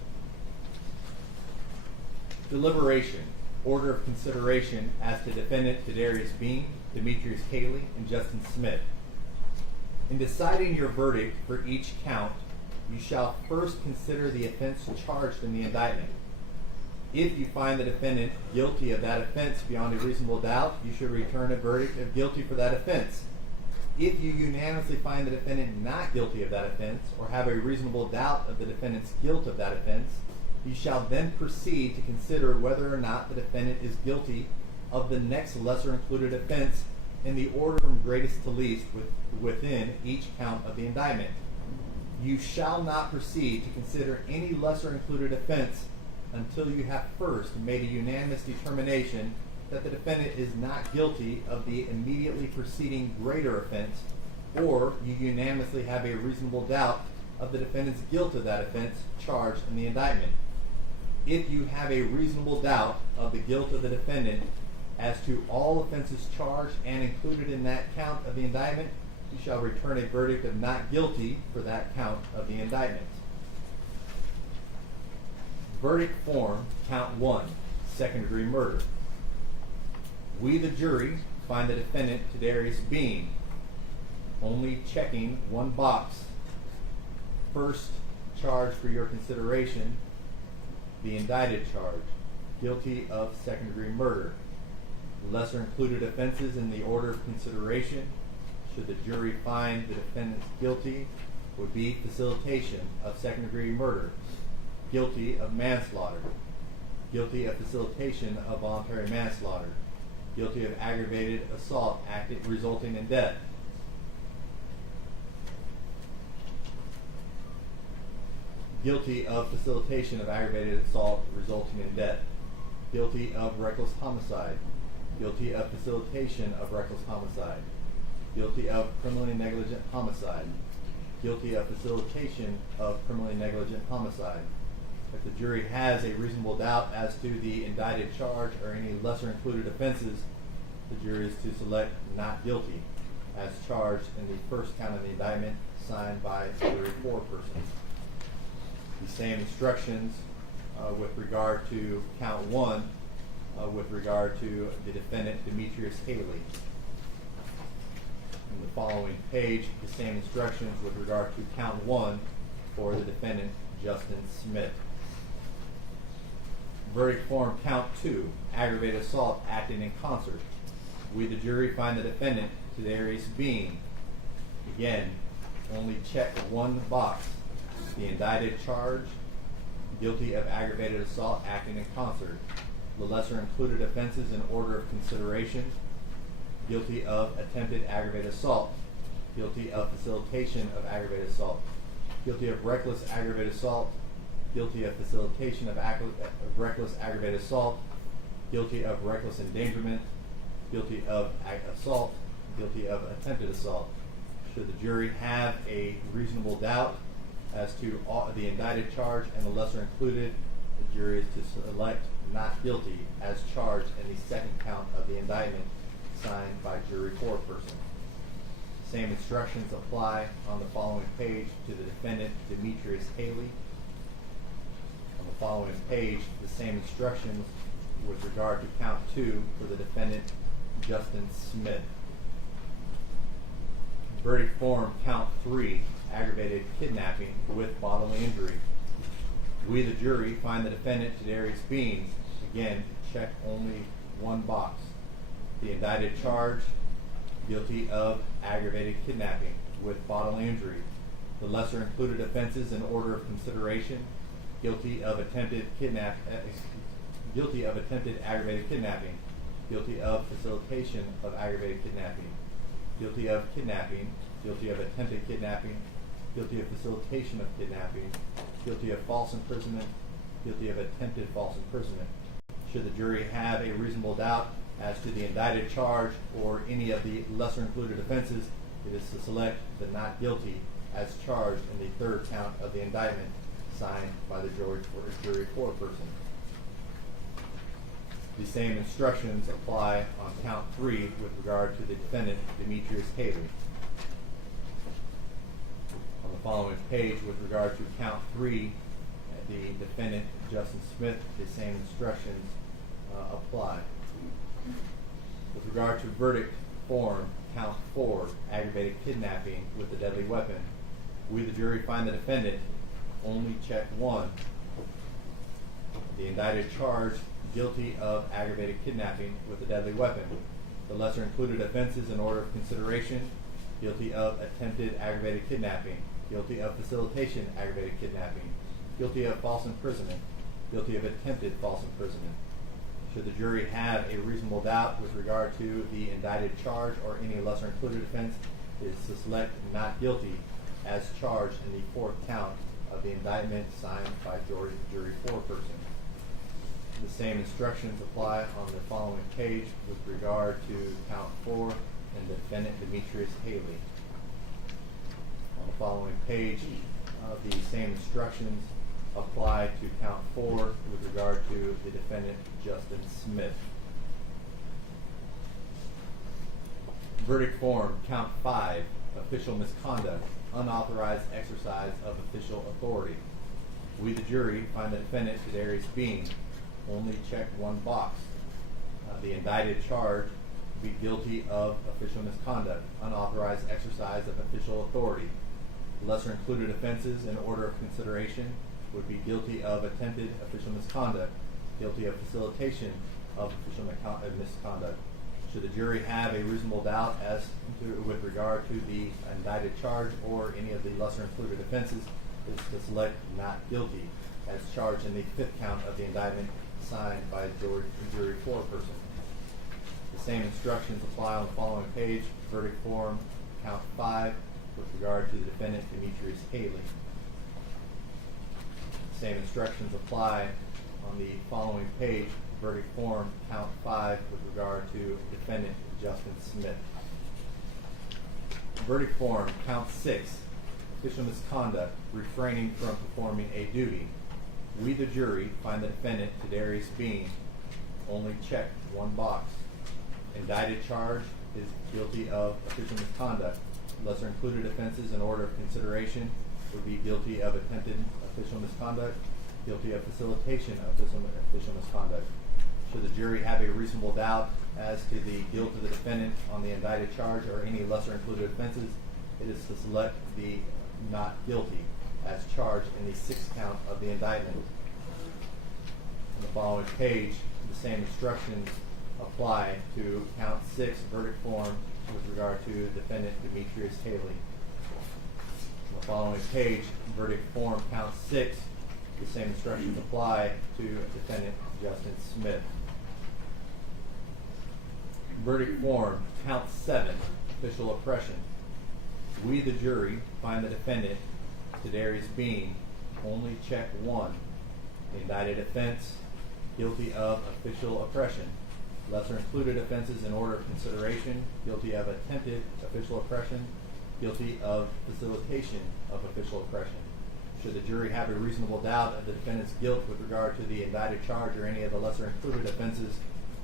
Deliberation. Order of consideration as to defendant Tadarius Bean, Demetrius Haley, and Justin Smith. In deciding your verdict for each count, you shall first consider the offense charged in the indictment. If you find the defendant guilty of that offense beyond a reasonable doubt, you should return a verdict of guilty for that offense. If you unanimously find the defendant not guilty of that offense, or have a reasonable doubt of the defendant's guilt of that offense, you shall then proceed to consider whether or not the defendant is guilty of the next lesser included offense in the order from greatest to least within each count of the indictment. You shall not proceed to consider any lesser included offense until you have first made a unanimous determination that the defendant is not guilty of the immediately preceding greater offense, or you unanimously have a reasonable doubt of the defendant's guilt of that offense charged in the indictment. If you have a reasonable doubt of the guilt of the defendant as to all offenses charged and included in that count of the indictment, you shall return a verdict of not guilty for that count of the indictment. Verdict form, count 1, second-degree murder. We, the jury, find the defendant Tadarius Bean, only checking one box. First charge for your consideration, the indicted charge, guilty of second-degree murder. Lesser included offenses in the order of consideration, should the jury find the defendant guilty, would be facilitation of second-degree murder, guilty of manslaughter, guilty of facilitation of voluntary manslaughter, guilty of aggravated assault resulting in death. Guilty of facilitation of aggravated assault resulting in death. Guilty of reckless homicide. Guilty of facilitation of reckless homicide. Guilty of criminally negligent homicide. Guilty of facilitation of criminally negligent homicide. If the jury has a reasonable doubt as to the indicted charge or any lesser included offenses, the jury is to select not guilty as charged in the first count of the indictment signed by the jury foreperson. The same instructions with regard to count 1 with regard to the defendant Demetrius Haley. In the following page, the same instructions with regard to count 1 for the defendant Justin Smith. Verdict form count 2, aggravated assault acting in concert. We, the jury, find the defendant, Tyre Bean. Again, only check one box. The indicted charge, guilty of aggravated assault acting in concert. The lesser included offenses in order of consideration: guilty of attempted aggravated assault, guilty of facilitation of aggravated assault, guilty of reckless aggravated assault, guilty of facilitation of reckless aggravated assault, guilty of reckless endangerment, guilty of assault, guilty of attempted assault. Should the jury have a reasonable doubt as to the indicted charge and the lesser included, the jury is to select not guilty as charged in the second count of the indictment signed by jury foreperson. Same instructions apply on the following page to the defendant, Demetrius Haley. On the following page, the same instructions with regard to count 2 for the defendant, Justin Smith. Verdict form count 3, aggravated kidnapping with bodily injury. We, the jury, find the defendant, Tyre Bean. Again, check only one box. The indicted charge, guilty of aggravated kidnapping with bodily injury. The lesser included offenses in order of consideration: guilty of attempted aggravated kidnapping, guilty of facilitation of aggravated kidnapping, guilty of kidnapping, guilty of attempted kidnapping, guilty of facilitation of kidnapping, guilty of false imprisonment, guilty of attempted false imprisonment. Should the jury have a reasonable doubt as to the indicted charge or any of the lesser included offenses, it is to select the not guilty as charged in the third count of the indictment signed by the jury foreperson. The same instructions apply on count 3 with regard to the defendant, Demetrius Haley. On the following page with regard to count 3, the defendant, Justin Smith, the same instructions apply. With regard to verdict form count 4, aggravated kidnapping with a deadly weapon, we, the jury, find the defendant, only check one. The indicted charge, guilty of aggravated kidnapping with a deadly weapon. The lesser included offenses in order of consideration: guilty of attempted aggravated kidnapping, guilty of facilitation aggravated kidnapping, guilty of false imprisonment, guilty of attempted false imprisonment. Should the jury have a reasonable doubt with regard to the indicted charge or any lesser included offense, it is to select not guilty as charged in the fourth count of the indictment signed by jury foreperson. The same instructions apply on the following page with regard to count 4 and the defendant, Demetrius Haley. On the following page, the same instructions apply to count 4 with regard to the defendant, Justin Smith. Verdict form count 5, official misconduct, unauthorized exercise of official authority. We, the jury, find the defendant, Tyre Bean, only check one box. The indicted charge would be guilty of official misconduct, unauthorized exercise of official authority. Lesser included offenses in order of consideration would be guilty of attempted official misconduct, guilty of facilitation of official misconduct. Should the jury have a reasonable doubt as to with regard to the indicted charge or any of the lesser included offenses, it is to select not guilty as charged in the fifth count of the indictment signed by jury foreperson. The same instructions apply on the following page, verdict form count 5 with regard to the defendant, Demetrius Haley. The same instructions apply on the following page, verdict form count 5 with regard to defendant, Justin Smith. Verdict form count 6, official misconduct, refraining from performing a duty. We, the jury, find the defendant, Tyre Bean, only check one box. Indicted charge is guilty of official misconduct. Lesser included offenses in order of consideration would be guilty of attempted official misconduct, guilty of facilitation of official misconduct. Should the jury have a reasonable doubt as to the guilt of the defendant on the indicted charge or any lesser included offenses, it is to select the not guilty as charged in the sixth count of the indictment. On the following page, the same instructions apply to count 6 verdict form with regard to defendant Demetrius Haley. On the following page, verdict form count 6, the same instructions apply to defendant Justin Smith. Verdict form count 7, official oppression. We, the jury, find the defendant, Tadarius Bean, only check 1, the indicted offense, guilty of official oppression. Lesser included offenses in order of consideration, guilty of attempted official oppression, guilty of facilitation of official oppression. Should the jury have a reasonable doubt of the defendant's guilt with regard to the indicted charge or any of the lesser included offenses,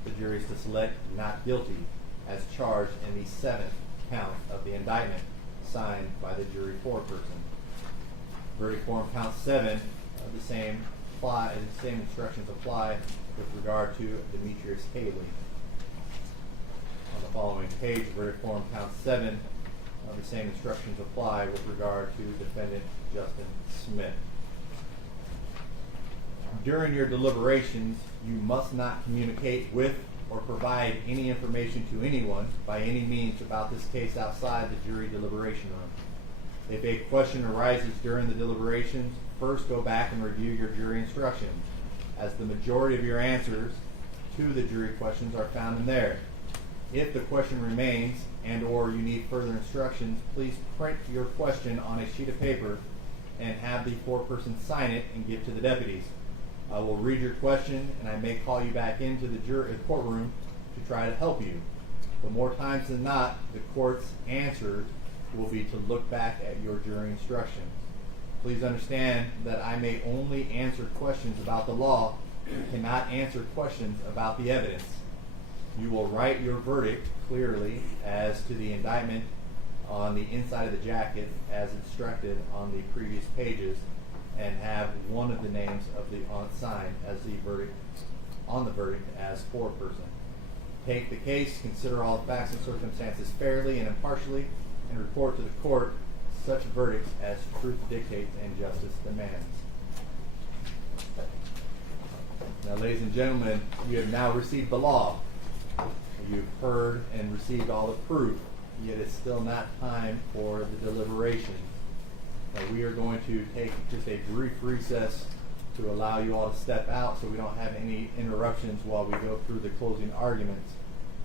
the jury is to select not guilty as charged in the 7th count of the indictment signed by the jury foreperson. Verdict form count 7, the same instructions apply with regard to Demetrius Haley. On the following page, verdict form count 7, the same instructions apply with regard to defendant Justin Smith. During your deliberations, you must not communicate with or provide any information to anyone by any means about this case outside the jury deliberation room. If a question arises during the deliberations, first go back and review your jury instructions, as the majority of your answers to the jury questions are found in there. If the question remains and or you need further instructions, please print your question on a sheet of paper and have the foreperson sign it and give to the deputies. I will read your question and I may call you back into the courtroom to try to help you. But more times than not, the court's answers will be to look back at your jury instructions. Please understand that I may only answer questions about the law and cannot answer questions about the evidence. You will write your verdict clearly as to the indictment on the inside of the jacket as instructed on the previous pages and have one of the names of the sign as the verdict on the verdict as foreperson. Take the case, consider all the facts and circumstances fairly and impartially, and report to the court such verdicts as truth dictates and justice demands. Now, ladies and gentlemen, you have now received the law. You've heard and received all the proof, yet it's still not time for the deliberation. Now, we are going to take just a brief recess to allow you all to step out so we don't have any interruptions while we go through the closing arguments.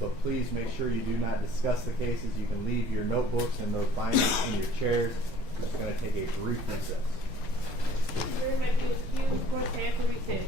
But please make sure you do not discuss the cases. You can leave your notebooks and those bindings in your chairs. We're just going to take a brief recess. Very much excused for after recess.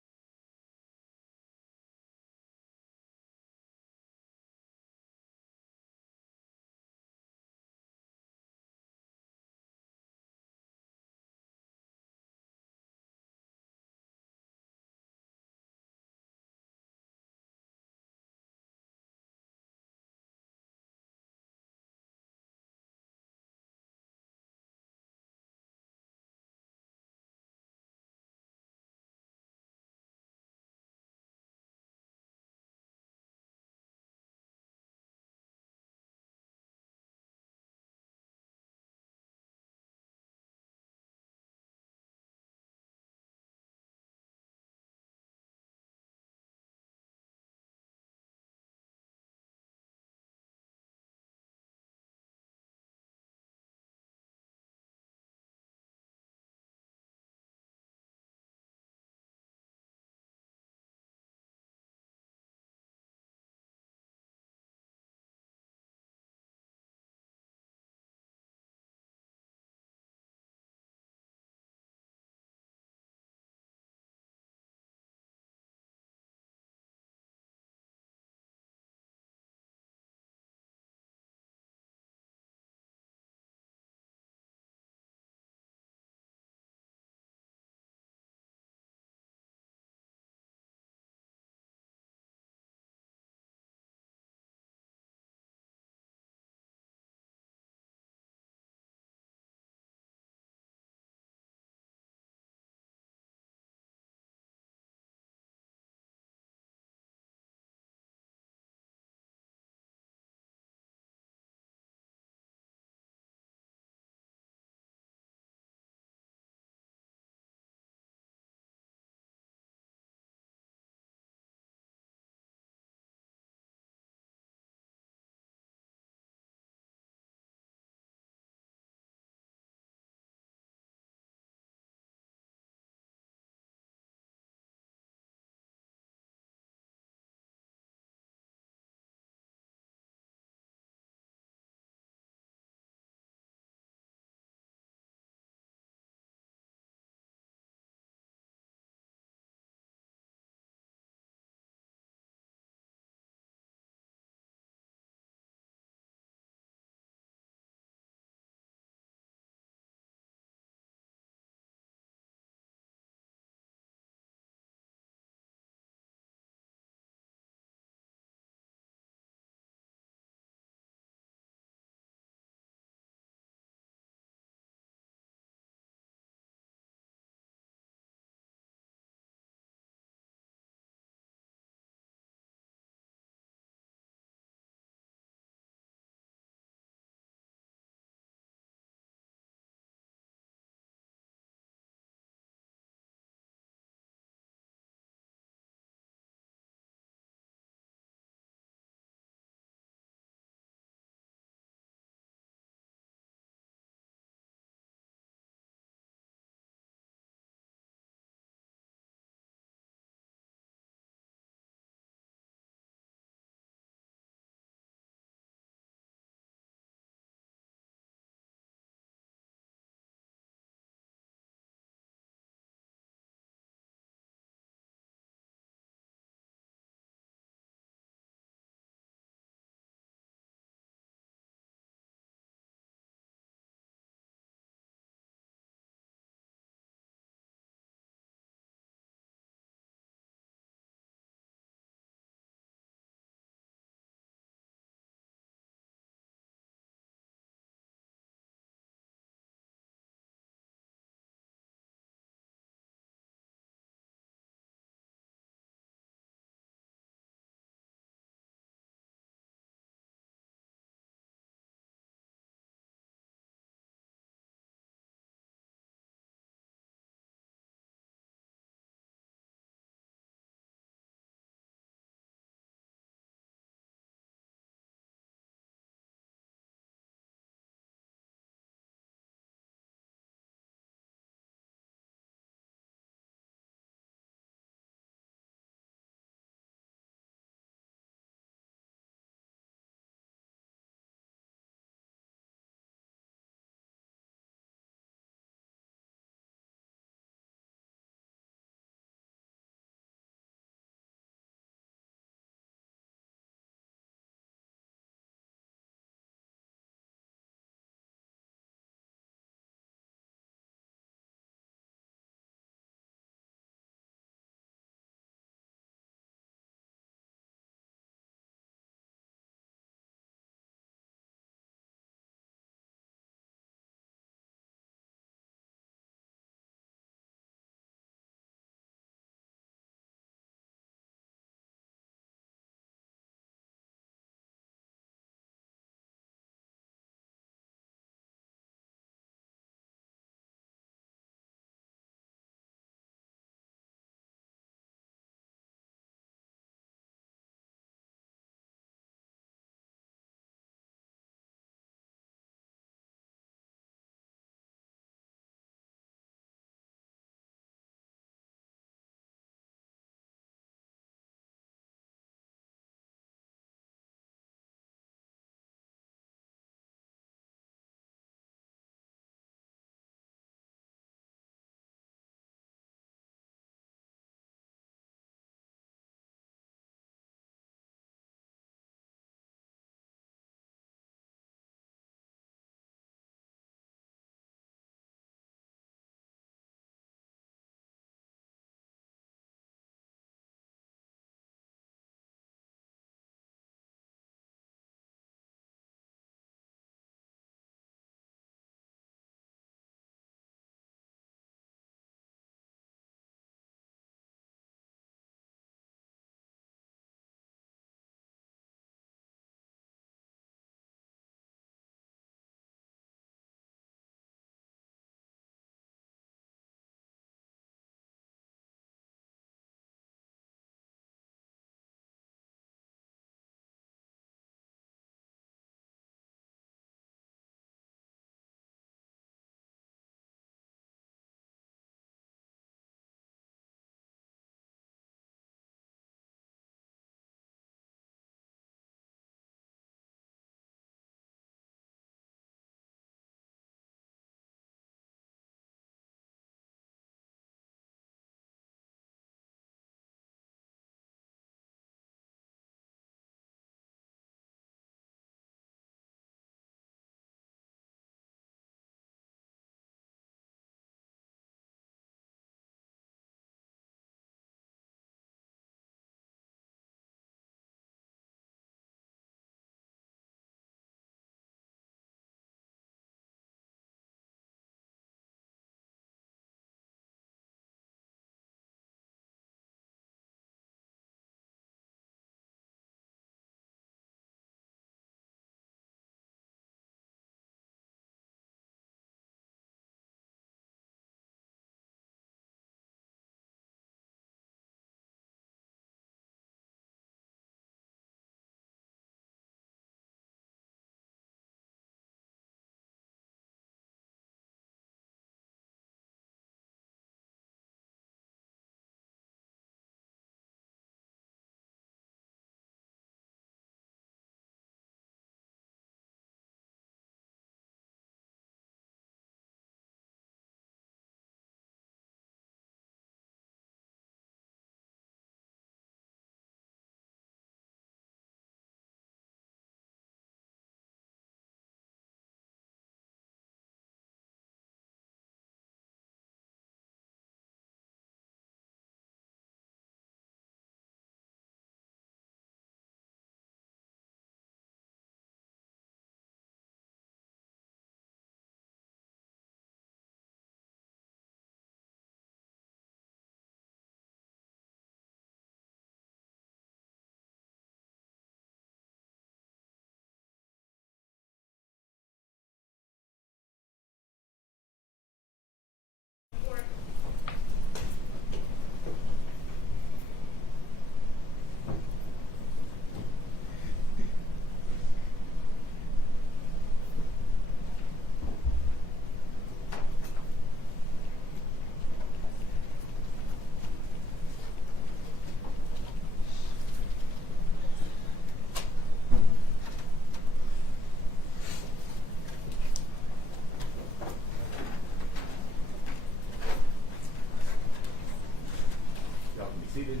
seated.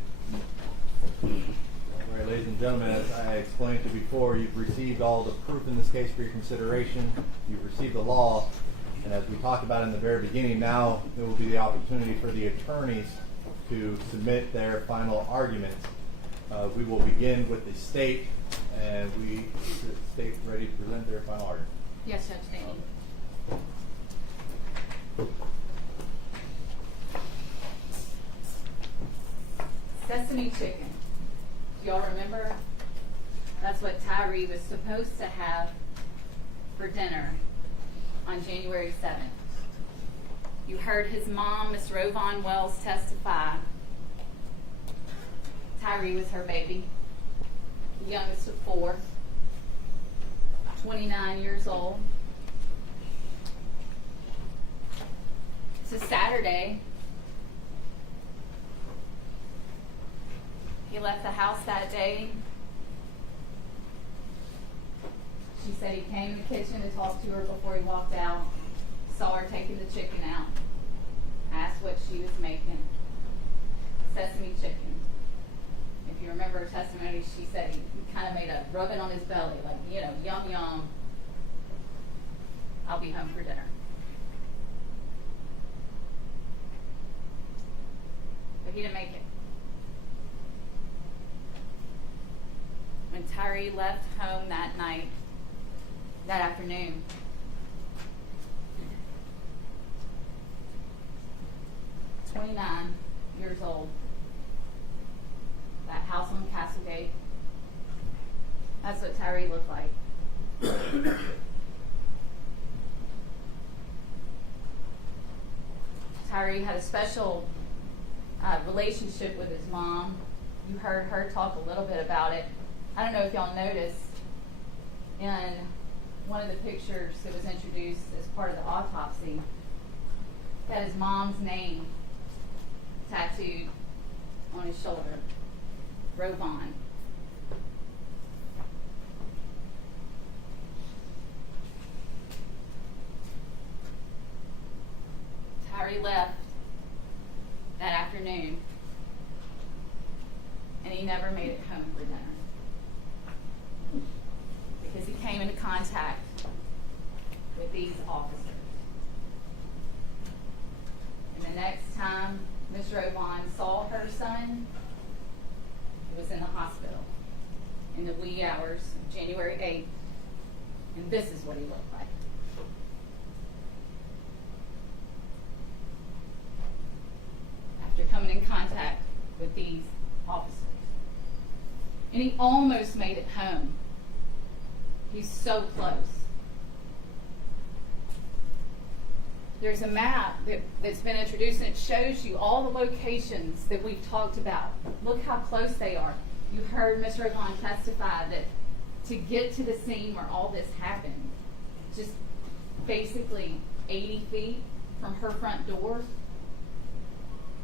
All right, ladies and gentlemen, as I explained to you before, you've received all the proof in this case for your consideration. You've received the law. And as we talked about in the very beginning, now there will be the opportunity for the attorneys to submit their final arguments. We will begin with the state, and is the state ready to present their final argument? Yes, Judge Staney. Sesame chicken. Do y'all remember? That's what Tyre was supposed to have for dinner on January 7th. You heard his mom, Miss Rovon Wells, testify. Tyre was her baby, the youngest of 4, 29 years old. It's a Saturday. He left the house that day. She said he came in the kitchen to talk to her before he walked out, saw her taking the chicken out, asked what she was making. Sesame chicken. If you remember her testimony, she said he kind of made a rubbing on his belly, like, yum, yum. I'll be home for dinner. But he didn't make it. When Tyre left home that night, that afternoon, "29 years old, that house on Castlegate," that's what Tyre looked like. Tyre had a special relationship with his mom. You heard her talk a little bit about it. I don't know if y'all noticed in one of the pictures that was introduced as part of the autopsy, had his mom's name tattooed on his shoulder, Rovon. Tyre left that afternoon, and he never made it home for dinner because he came into contact with these officers. And the next time Ms. Rovon saw her son, he was in the hospital in the wee hours of January 8th, and this is what he looked like. After coming in contact with these officers. And he almost made it home. He's so close. There's a map that's been introduced, and it shows you all the locations that we've talked about. Look how close they are. You heard Ms. Rovon testify that to get to the scene where all this happened, just basically 80 feet from her front door.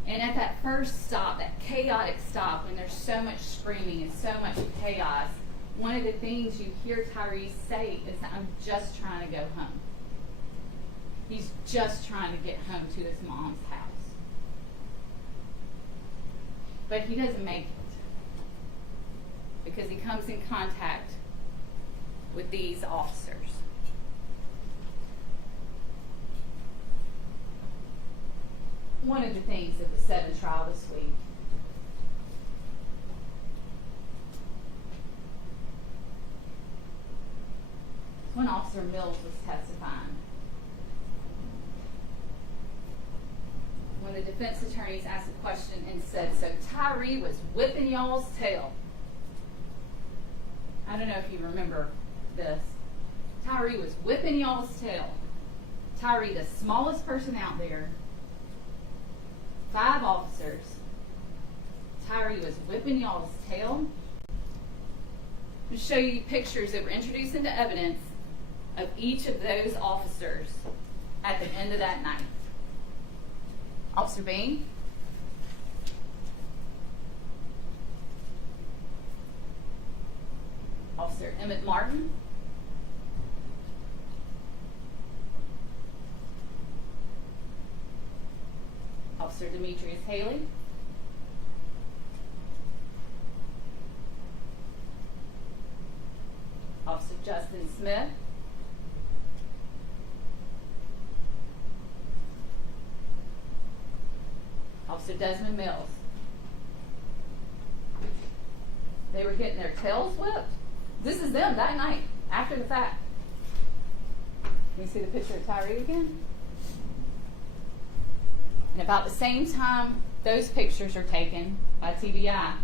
And at that first stop, that chaotic stop, when there's so much screaming and so much chaos, one of the things you hear Tyre say is that I'm just trying to go home. He's just trying to get home to his mom's house. But he doesn't make it because he comes in contact with these officers. One of the things that was said in trial this week when Officer Mills was testifying. When the defense attorneys asked a question and said, so Tyre was whipping y'all's tail. I don't know if you remember this. Tyre was whipping y'all's tail. Tyre, the smallest person out there, 5 officers. Tyre was whipping y'all's tail. I'm going to show you pictures that were introduced into evidence of each of those officers at the end of that night. Officer Bean. Officer Emmett Martin. Officer Demetrius Haley. Justin Smith. Officer Desmond Mills. They were getting their tails whipped. This is them that night, after the fact. Can you see the picture of Tyre again? And about the same time those pictures are taken by TBI,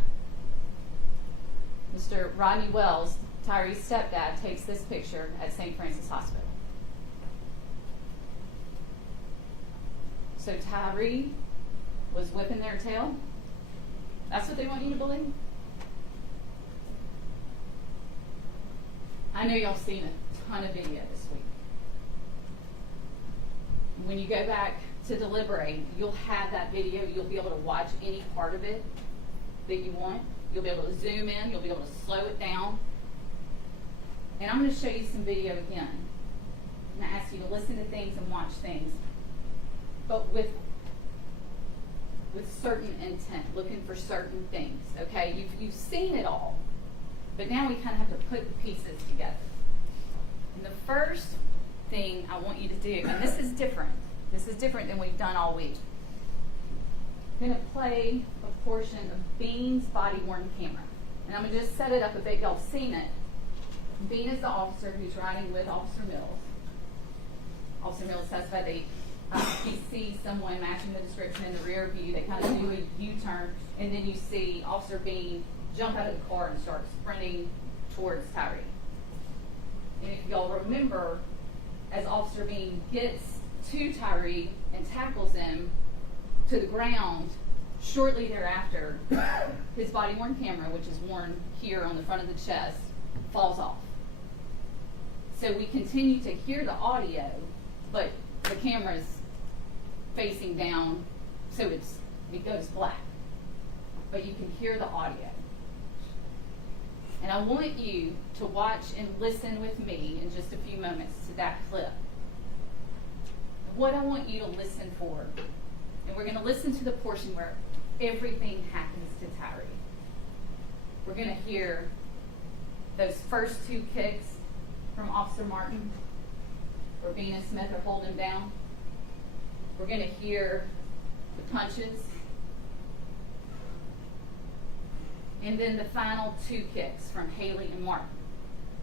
Mr. Rodney Wells, Tyre's stepdad, takes this picture at St. Francis Hospital. So Tyre was whipping their tail? That's what they want you to believe? I know y'all seen a ton of video this week. When you go back to deliberate, you'll have that video. You'll be able to watch any part of it that you want. You'll be able to zoom in. You'll be able to slow it down. And I'm going to show you some video again. I'm going to ask you to listen to things and watch things, but with certain intent, looking for certain things. Okay, you've seen it all, but now we kind of have to put the pieces together. And the first thing I want you to do, and this is different. This is different than we've done all week. I'm going to play a portion of Bean's body-worn camera. And I'm going to just set it up a bit. Y'all seen it. Bean is the officer who's riding with Officer Mills. Officer Mills testified that he sees someone matching the description in the rear view. They kind of do a U-turn, and then you see Officer Bean jump out of the car and start sprinting towards Tyre. And if y'all remember, as Officer Bean gets to Tyre and tackles him to the ground, shortly thereafter, his body-worn camera, which is worn here on the front of the chest, falls off. So we continue to hear the audio, but the camera's facing down, so it goes black. But you can hear the audio. And I want you to watch and listen with me in just a few moments to that clip. What I want you to listen for, and we're going to listen to the portion where everything happens to Tyre. We're going to hear those first two kicks from Officer Martin, where Bean and Smith are holding him down. We're going to hear the punches. And then the final two kicks from Haley and Martin.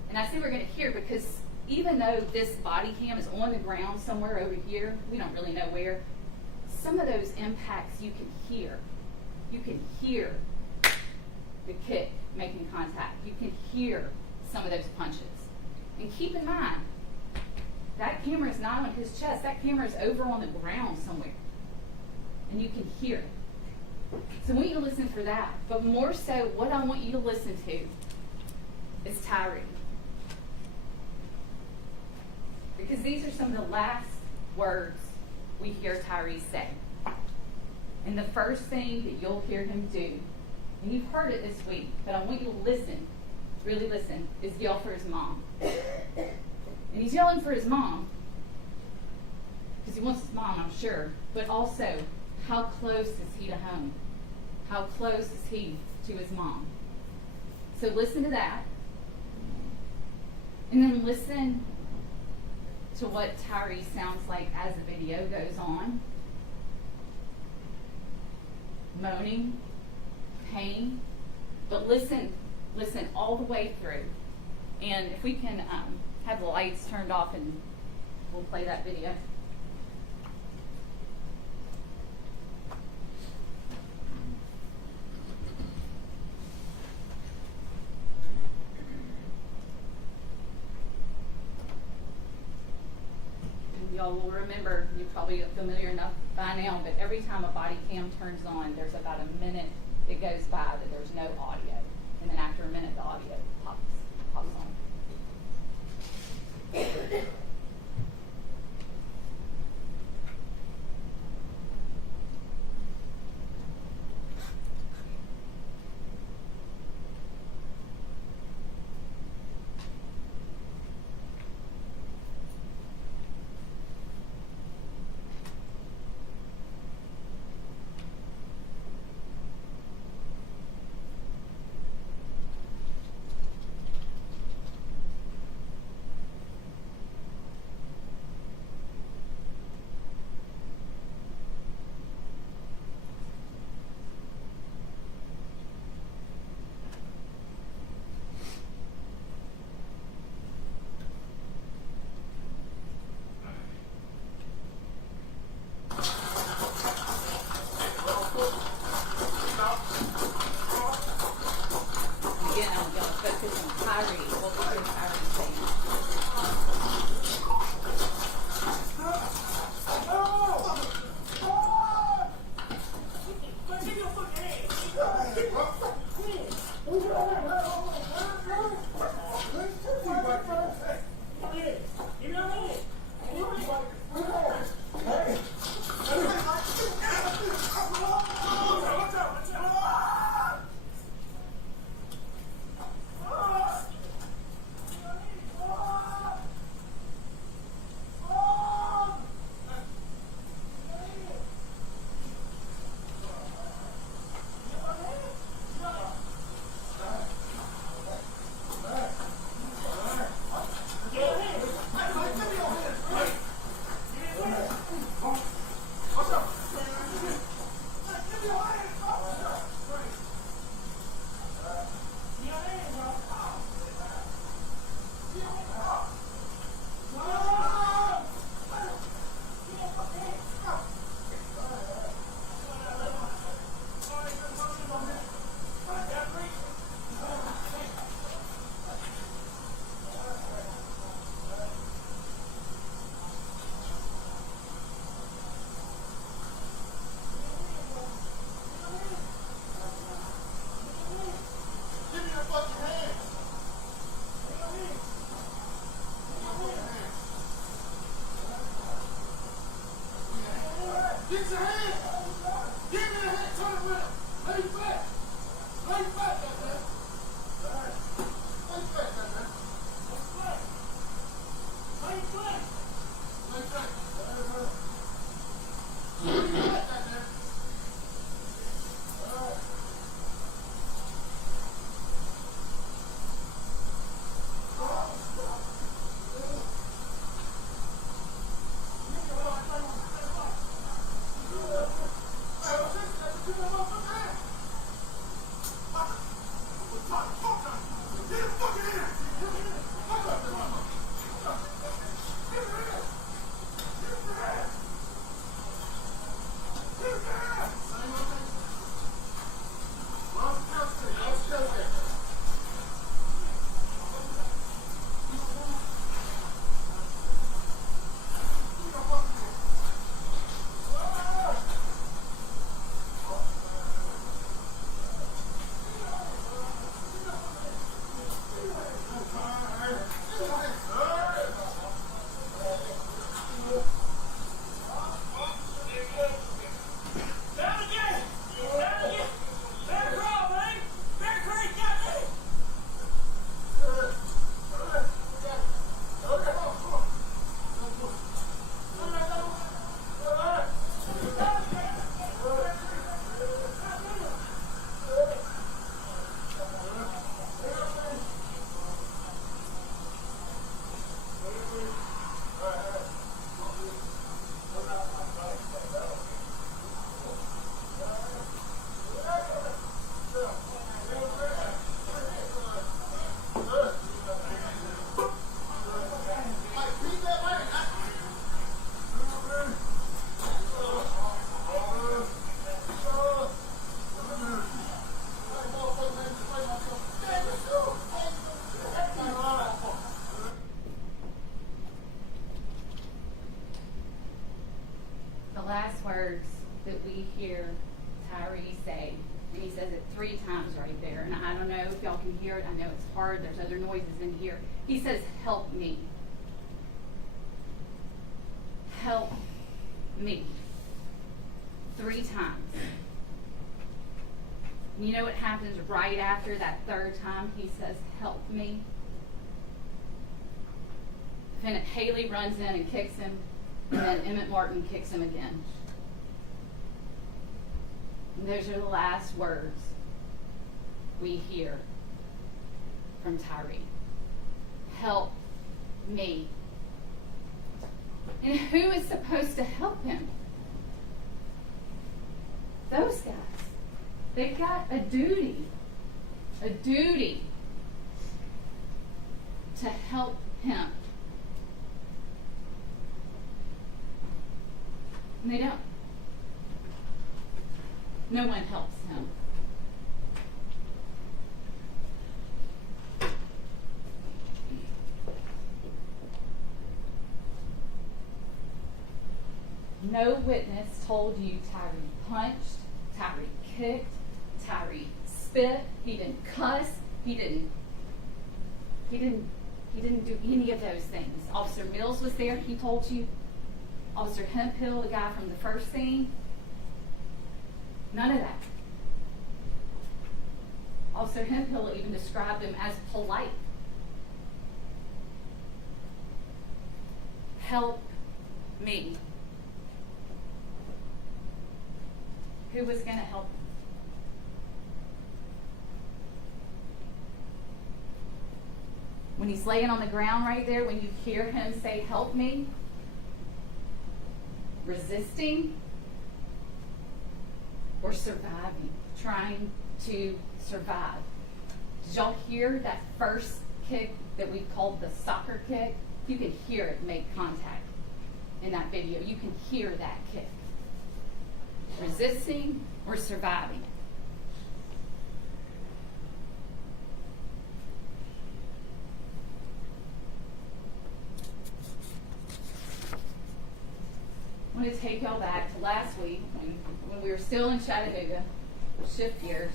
And I say we're going to hear because even though this body cam is on the ground somewhere over here, we don't really know where, some of those impacts you can hear. You can hear the kick making contact. You can hear some of those punches. And keep in mind, that camera is not on his chest. That camera is over on the ground somewhere. And you can hear it. So I want you to listen for that. But more so, what I want you to listen to is Tyre. Because these are some of the last words we hear Tyre say. And the first thing that you'll hear him do, and you've heard it this week, but I want you to listen, really listen, is yell for his mom. And he's yelling for his mom because he wants his mom, I'm sure, but also, how close is he to home? How close is he to his mom? So listen to that. And then listen to what Tyre sounds like as the video goes on. Moaning, pain, but listen all the way through. And if we can have the lights turned off and we'll play that video. Y'all will remember, you're probably familiar enough by now, but every time a body cam turns on, there's about a minute that goes by that there's no audio. And then after a minute, the audio pops on. The last words that we hear Tyre say, and he says it 3 times right there, and I don't know if y'all can hear it. I know it's hard. There's other noises in here. He says, "Help me. Help me." 3 times. And you know what happens right after that 3rd time he says, "Help me"? Defendant Haley runs in and kicks him, and then Emmett Martin kicks him again. And those are the last words we hear from Tyre. Help me. And who is supposed to help him? Those guys. They've got a duty to help him. And they don't. No one helps him. No witness told you Tyre punched, Tyre kicked, Tyre spit. He didn't cuss. He didn't do any of those things. Officer Mills was there. He told you. Officer Hemphill, the guy from the first scene. None of that. Officer Hemphill even described him as polite. Help me. Who was going to help him? When he's laying on the ground right there, when you hear him say, "Help me," resisting or surviving, trying to survive. Did y'all hear that first kick that we called the soccer kick? You could hear it make contact in that video. You can hear that kick. Resisting or surviving. I want to take y'all back to last week when we were still in Chattanooga, shift gears.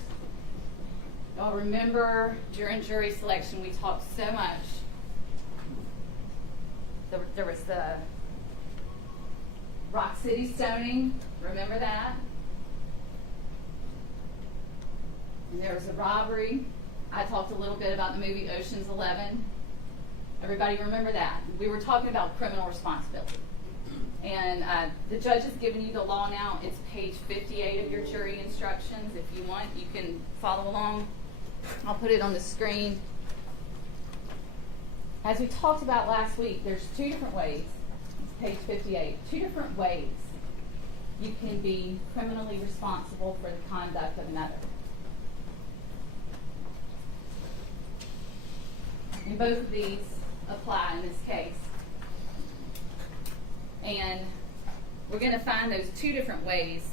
Y'all remember during jury selection we talked so much. There was the Rock City stoning, Remember that? And there was a robbery. I talked a little bit about the movie Ocean's 11. Everybody remember that? We were talking about criminal responsibility. And the judge has given you the law now. It's page 58 of your jury instructions. If you want, you can follow along. I'll put it on the screen. As we talked about last week, there's two different ways. It's page 58. Two different ways you can be criminally responsible for the conduct of another. And both of these apply in this case. And we're going to find those two different ways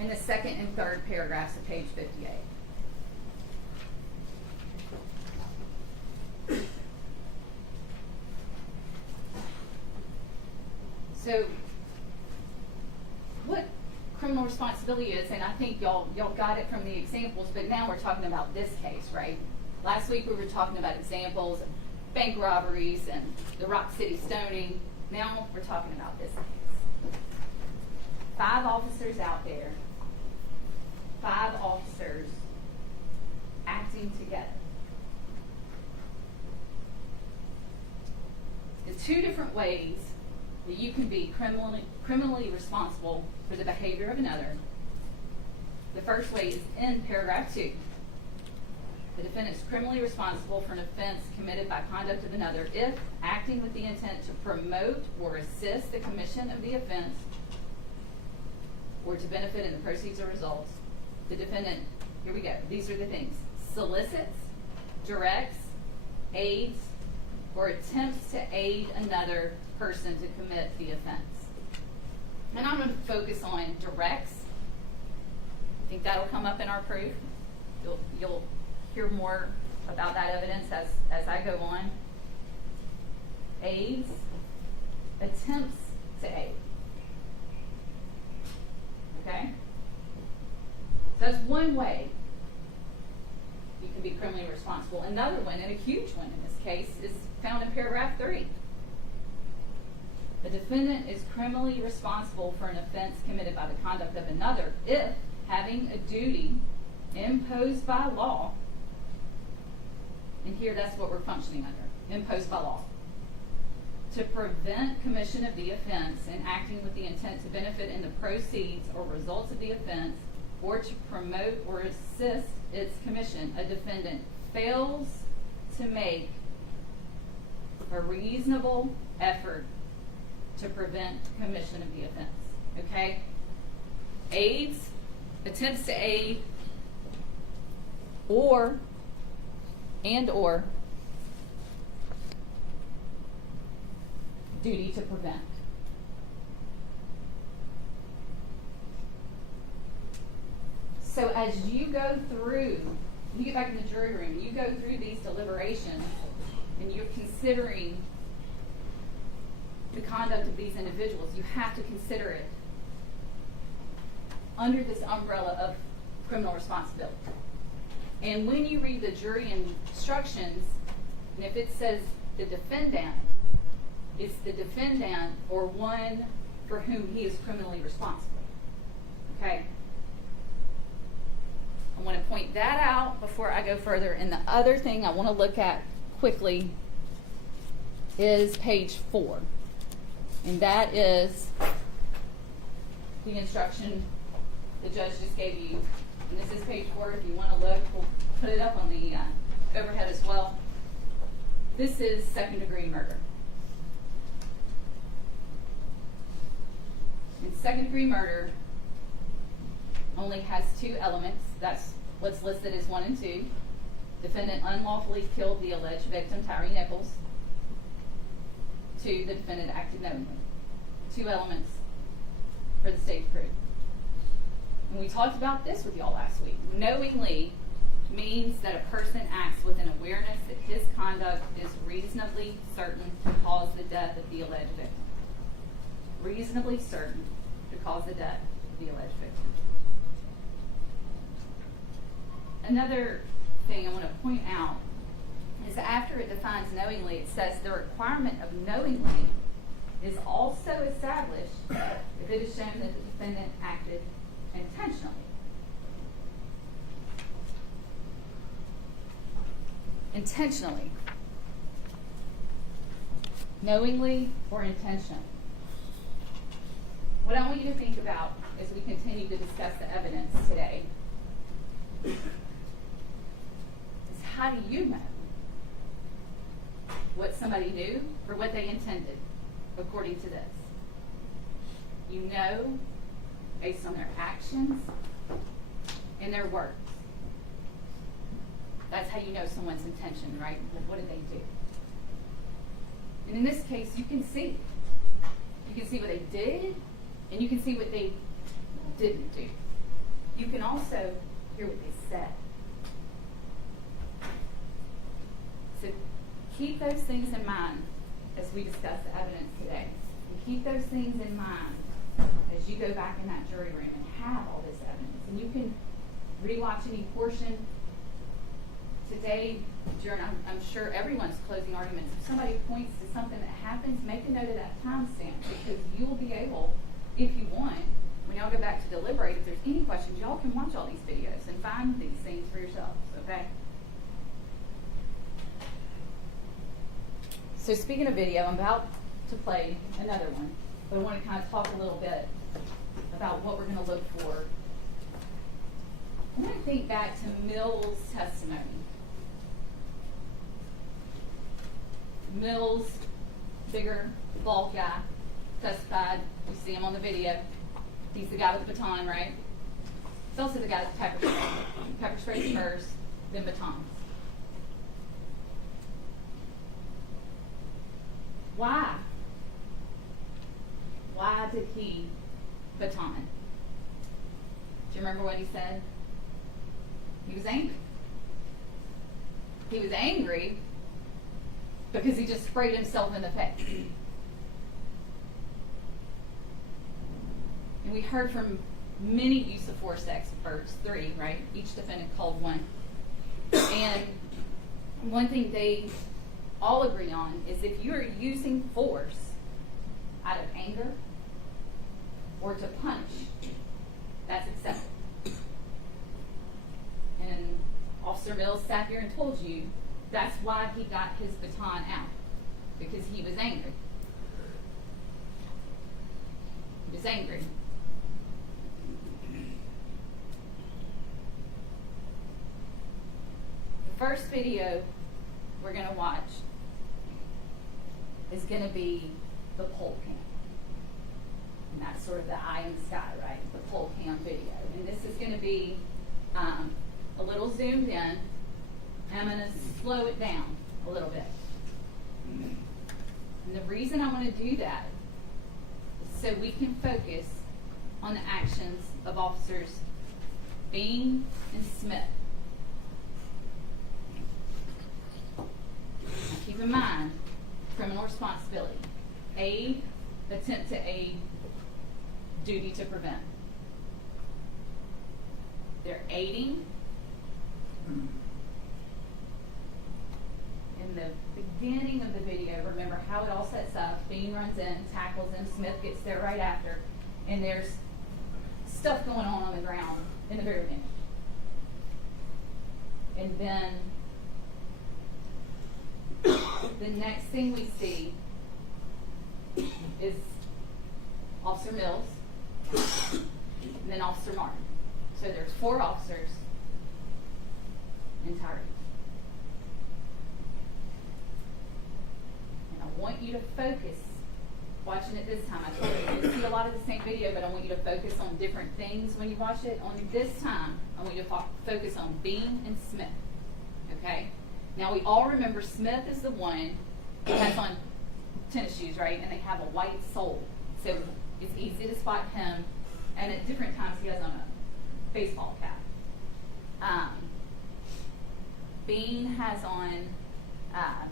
in the second and third paragraphs of page 58. So, what criminal responsibility is, and I think y'all got it from the examples, but now we're talking about this case, right? Last week we were talking about examples of bank robberies and the Rock City stoning. Now we're talking about this case. 5 officers out there, 5 officers acting together. The two different ways that you can be criminally responsible for the behavior of another. The first way is in paragraph 2. The defendant is criminally responsible for an offense committed by conduct of another if acting with the intent to promote or assist the commission of the offense or to benefit in the proceeds or results. The defendant, here we go, these are the things: solicits, directs, aids, or attempts to aid another person to commit the offense. And I'm going to focus on directs. I think that'll come up in our proof. You'll hear more about that evidence as I go on. Aids, attempts to aid. Okay? So that's one way you can be criminally responsible. Another one, and a huge one in this case, is found in paragraph 3. The defendant is criminally responsible for an offense committed by the conduct of another if, having a duty imposed by law, and here that's what we're functioning under, imposed by law, to prevent commission of the offense and acting with the intent to benefit in the proceeds or results of the offense or to promote or assist its commission, a defendant fails to make a reasonable effort to prevent commission of the offense. Okay? Aids, attempts to aid, or duty to prevent. So as you go through, you get back in the jury room, you go through these deliberations, and you're considering the conduct of these individuals, you have to consider it under this umbrella of criminal responsibility. And when you read the jury instructions, and if it says the defendant, it's the defendant or one for whom he is criminally responsible. Okay? I want to point that out before I go further. And the other thing I want to look at quickly is page 4. And that is the instruction the judge just gave you. And this is page 4. If you want to look, we'll put it up on the overhead as well. This is second-degree murder. And second-degree murder only has 2 elements. That's what's listed as 1 and 2. Defendant unlawfully killed the alleged victim, Tyre Nichols. 2, the defendant acted knowingly. 2 elements for the state's proof. And we talked about this with y'all last week. Knowingly means that a person acts with an awareness that his conduct is reasonably certain to cause the death of the alleged victim. Reasonably certain to cause the death of the alleged victim. Another thing I want to point out is that after it defines knowingly, it says the requirement of knowingly is also established if it is shown that the defendant acted intentionally. Intentionally. Knowingly or intentionally. What I want you to think about as we continue to discuss the evidence today is, how do you know what somebody knew or what they intended according to this? You know based on their actions and their words. That's how you know someone's intention, right? What did they do? And in this case, you can see. You can see what they did, and you can see what they didn't do. You can also hear what they said. So keep those things in mind as we discuss the evidence today. And keep those things in mind as you go back in that jury room and have all this evidence. And you can rewatch any portion today during, I'm sure everyone's closing arguments. If somebody points to something that happens, make a note of that timestamp, because you will be able, if you want, when y'all go back to deliberate, if there's any questions, y'all can watch all these videos and find these things for yourselves, okay? So speaking of video, I'm about to play another one, but I want to kind of talk a little bit about what we're going to look for. I want to think back to Mills' testimony. Mills, bigger, bald guy, testified. You see him on the video. He's the guy with the baton, right? He's also the guy with pepper spray. Pepper sprays first, then batons. Why? Why did he baton? Do you remember what he said? He was angry. He was angry because he just sprayed himself in the face. And we heard from many use of force experts, 3, right? Each defendant called 1. And one thing they all agree on is, if you're using force out of anger or to punish, that's acceptable. And Officer Mills sat here and told you that's why he got his baton out, because he was angry. He was angry. The first video we're going to watch is going to be the pole cam. And that's sort of the eye in the sky, right? The pole cam video. And this is going to be a little zoomed in. I'm going to slow it down a little bit. And the reason I want to do that is so we can focus on the actions of Officers Bean and Smith. Now keep in mind, criminal responsibility. Aid, attempt to aid, duty to prevent. They're aiding. In the beginning of the video, remember how it all sets up. Bean runs in, tackles him, Smith gets there right after, and there's stuff going on the ground in the very beginning. And then the next thing we see is Officer Mills and then Officer Martin. So there's 4 officers in Tyre. And I want you to focus, watching it this time. I told you to see a lot of the same video, but I want you to focus on different things when you watch it. On this time, I want you to focus on Bean and Smith. Okay? Now we all remember Smith is the one who has on tennis shoes, right? And they have a white sole. So it's easy to spot him. And at different times he has on a baseball cap. Bean has on, a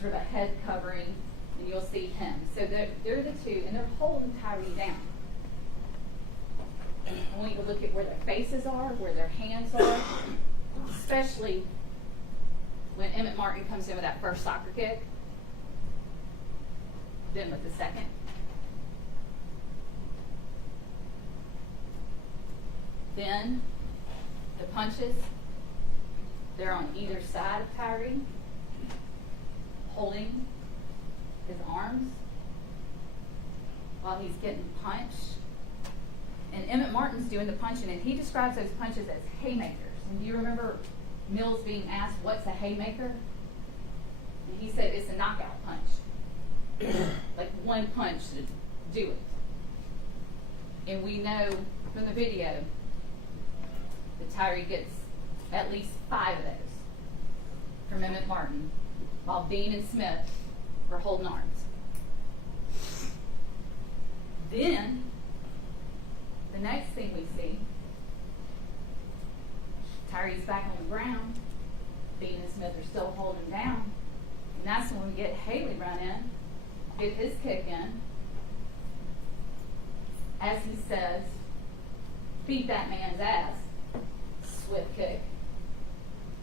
sort of a head covering, and you'll see him. So they're the 2, and they're holding Tyre down. And I want you to look at where their faces are, where their hands are, especially when Emmett Martin comes in with that first soccer kick, then with the second. Then, the punches, they're on either side of Tyre, holding his arms while he's getting punched. And Emmett Martin's doing the punching, and he describes those punches as haymakers. And do you remember Mills being asked, what's a haymaker? And he said, it's a knockout punch. Like one punch to do it. And we know from the video that Tyre gets at least 5 of those from Emmett Martin, while Bean and Smith were holding arms. Then, the next thing we see, Tyre's back on the ground. Bean and Smith are still holding him down. And that's when we get Haley run in, get his kick in. As he says, beat that man's ass. Swift kick.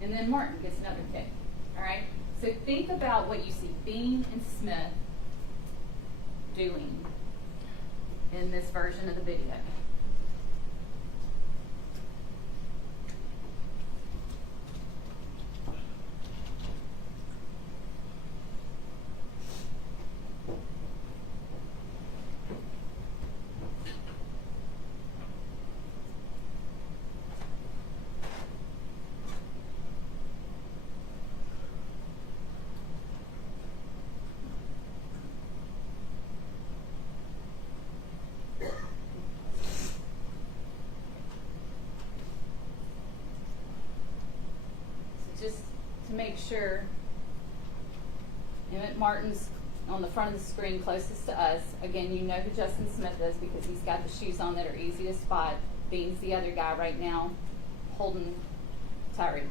And then Martin gets another kick. Alright? So think about what you see Bean and Smith doing in this version of the video. Just to make sure, Emmett Martin's on the front of the screen closest to us. Again, you know who Justin Smith is because he's got the shoes on that are easy to spot. Bean's the other guy right now holding Tyre.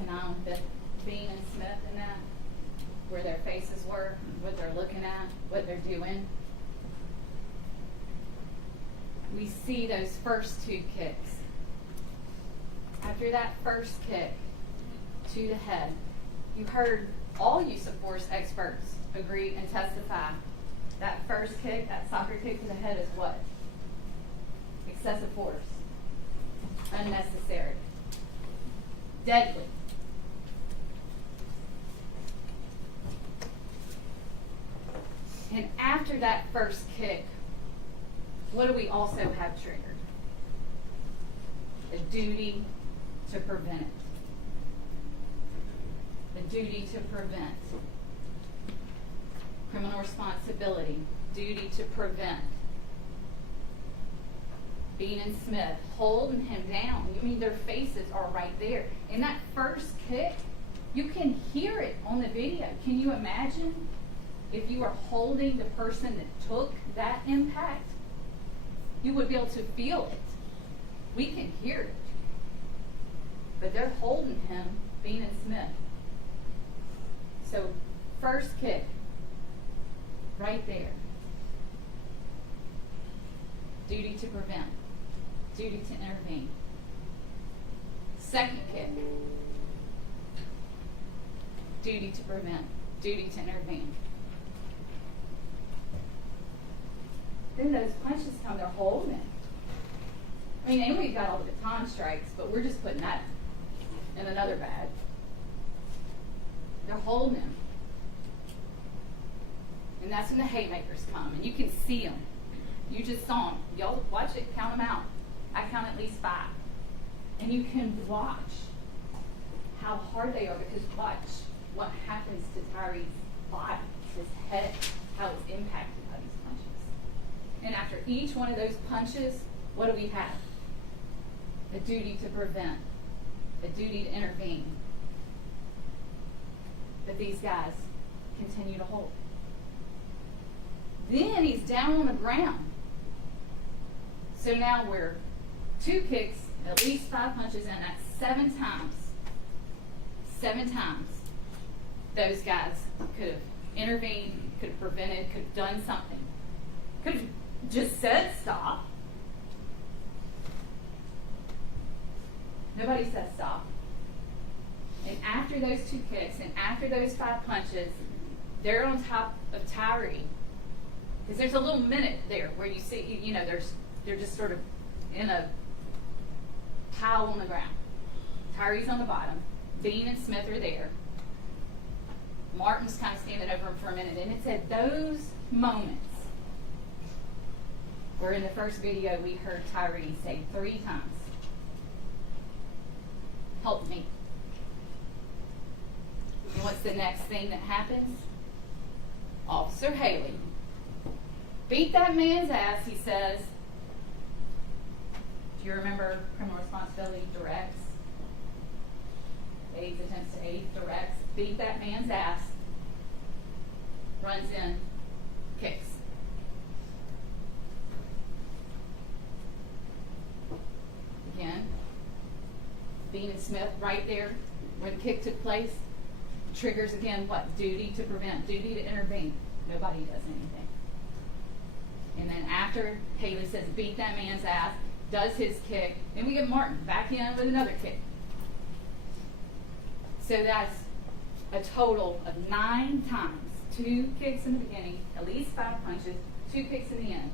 an eye on Bean and Smith and that, where their faces were, what they're looking at, what they're doing. We see those first two kicks. After that first kick to the head, you heard all use of force experts agree and testify that first kick, that soccer kick to the head is what? Excessive force. Unnecessary. Deadly. And after that first kick, what do we also have triggered? A duty to prevent it. A duty to prevent. Criminal responsibility, duty to prevent. Bean and Smith holding him down. I mean, their faces are right there. In that first kick, you can hear it on the video. Can you imagine if you were holding the person that took that impact? You would be able to feel it. We can hear it. But they're holding him, Bean and Smith. So, first kick, right there. Duty to prevent. Duty to intervene. Second kick. Duty to prevent. Duty to intervene. Then those punches come, they're holding it. I mean, and we've got all the baton strikes, but we're just putting that in another bag. They're holding him. And that's when the haymakers come, and you can see them. You just saw them. Y'all watch it, count them out. I count at least 5. And you can watch how hard they are, because watch what happens to Tyre's body, his head, how it's impacted by these punches. And after each one of those punches, what do we have? A duty to prevent, a duty to intervene. But these guys continue to hold. Then he's down on the ground. So now we're 2 kicks, at least 5 punches, and that's 7 times. 7 times. Those guys could have intervened, could have prevented, could have done something. Could have just said stop. Nobody says stop. And after those 2 kicks and after those 5 punches, they're on top of Tyre. Because there's a little minute there where you see, you know, they're just sort of in a pile on the ground. Tyre's on the bottom. Bean and Smith are there. Martin's kind of standing over him for a minute. And it's at those moments where in the first video we heard Tyre say 3 times, "Help me." And what's the next thing that happens? Officer Haley. Beat that man's ass, he says. Do you remember criminal responsibility directs? AIDS, attempts to aid, directs. Beat that man's ass. Runs in, kicks. Again. Bean and Smith right there where the kick took place. Triggers again what? Duty to prevent, duty to intervene. Nobody does anything. And then after Haley says beat that man's ass, does his kick, then we get Martin back in with another kick. So that's a total of 9 times. 2 kicks in the beginning, at least 5 punches, 2 kicks in the end.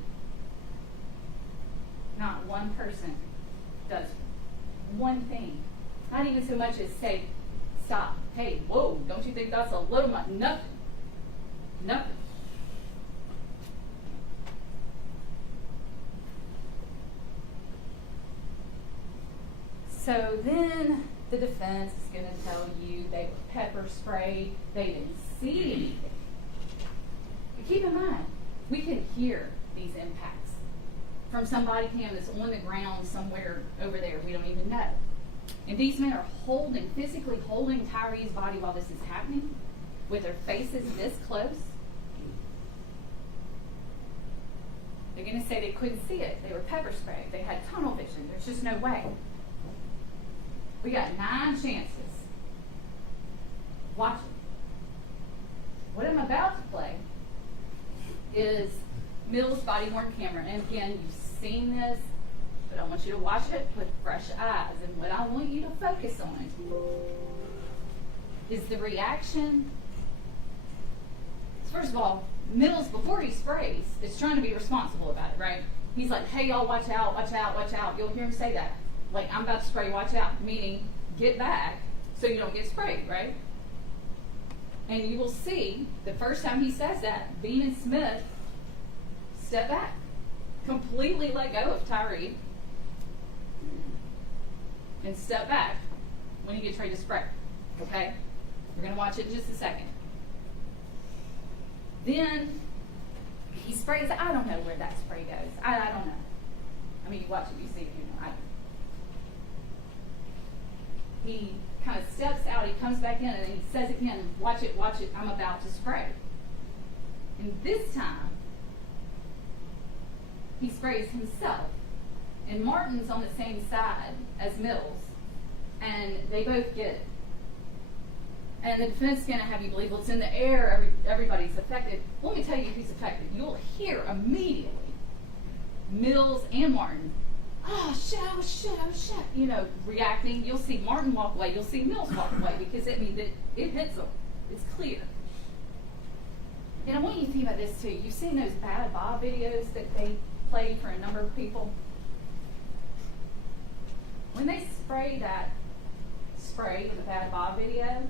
Not one person does one thing. Not even so much as say, stop. Hey, whoa, don't you think that's a little much? Nothing. Nothing. So then the defense is going to tell you they were pepper sprayed, they didn't see anything. But keep in mind, we can hear these impacts from somebody cam that's on the ground somewhere over there, we don't even know. And these men are physically holding Tyre's body while this is happening, with their faces this close. They're going to say they couldn't see it. They were pepper sprayed. They had tunnel vision. There's just no way. We got 9 chances Watch it. What I'm about to play is Mills' body-worn camera. And again, you've seen this, but I want you to watch it with fresh eyes. And what I want you to focus on is the reaction. First of all, Mills, before he sprays, is trying to be responsible about it, right? He's like, hey, y'all, watch out, watch out, watch out. You'll hear him say that. Like, I'm about to spray, watch out. Meaning, get back so you don't get sprayed, right? And you will see, the first time he says that, Bean and Smith step back. Completely let go of Tyre and step back when he gets ready to spray. Okay? We're going to watch it in just a second. Then he sprays. I don't know where that spray goes. I don't know. I mean, you watch it, you see it, you know. He kind of steps out, he comes back in, and he says again, watch it, I'm about to spray. And this time, he sprays himself. And Martin's on the same side as Mills. And they both get it. And the defense is going to have you believe, well, it's in the air, everybody's affected. Let me tell you who's affected. You'll hear immediately Mills and Martin, oh shit, you know, reacting. You'll see Martin walk away, you'll see Mills walk away, because it hits them. It's clear. And I want you to think about this too. You've seen those Bad Bob videos that they play for a number of people. When they spray that spray in the Bad Bob video,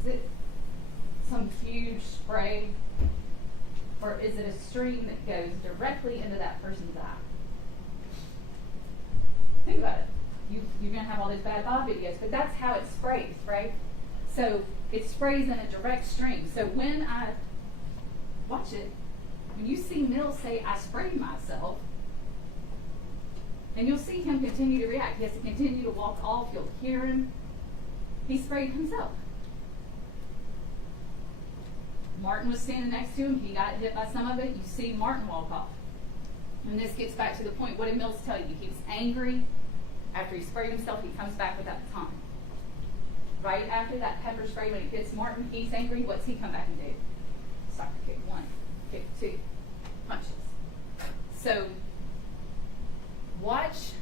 is it some huge spray, or is it a stream that goes directly into that person's eye? Think about it. You're going to have all those Bad Bob videos, but that's how it sprays, right? So it sprays in a direct stream. So when I watch it, when you see Mills say, I sprayed myself, and you'll see him continue to react. He has to continue to walk off. You'll hear him. He sprayed himself. Martin was standing next to him. He got hit by some of it. You see Martin walk off. And this gets back to the point. What did Mills tell you? He was angry. After he sprayed himself, he comes back with that baton. Right after that pepper spray, when it hits Martin, he's angry. What's he come back and do? Soccer kick 1, kick 2, punches. So watch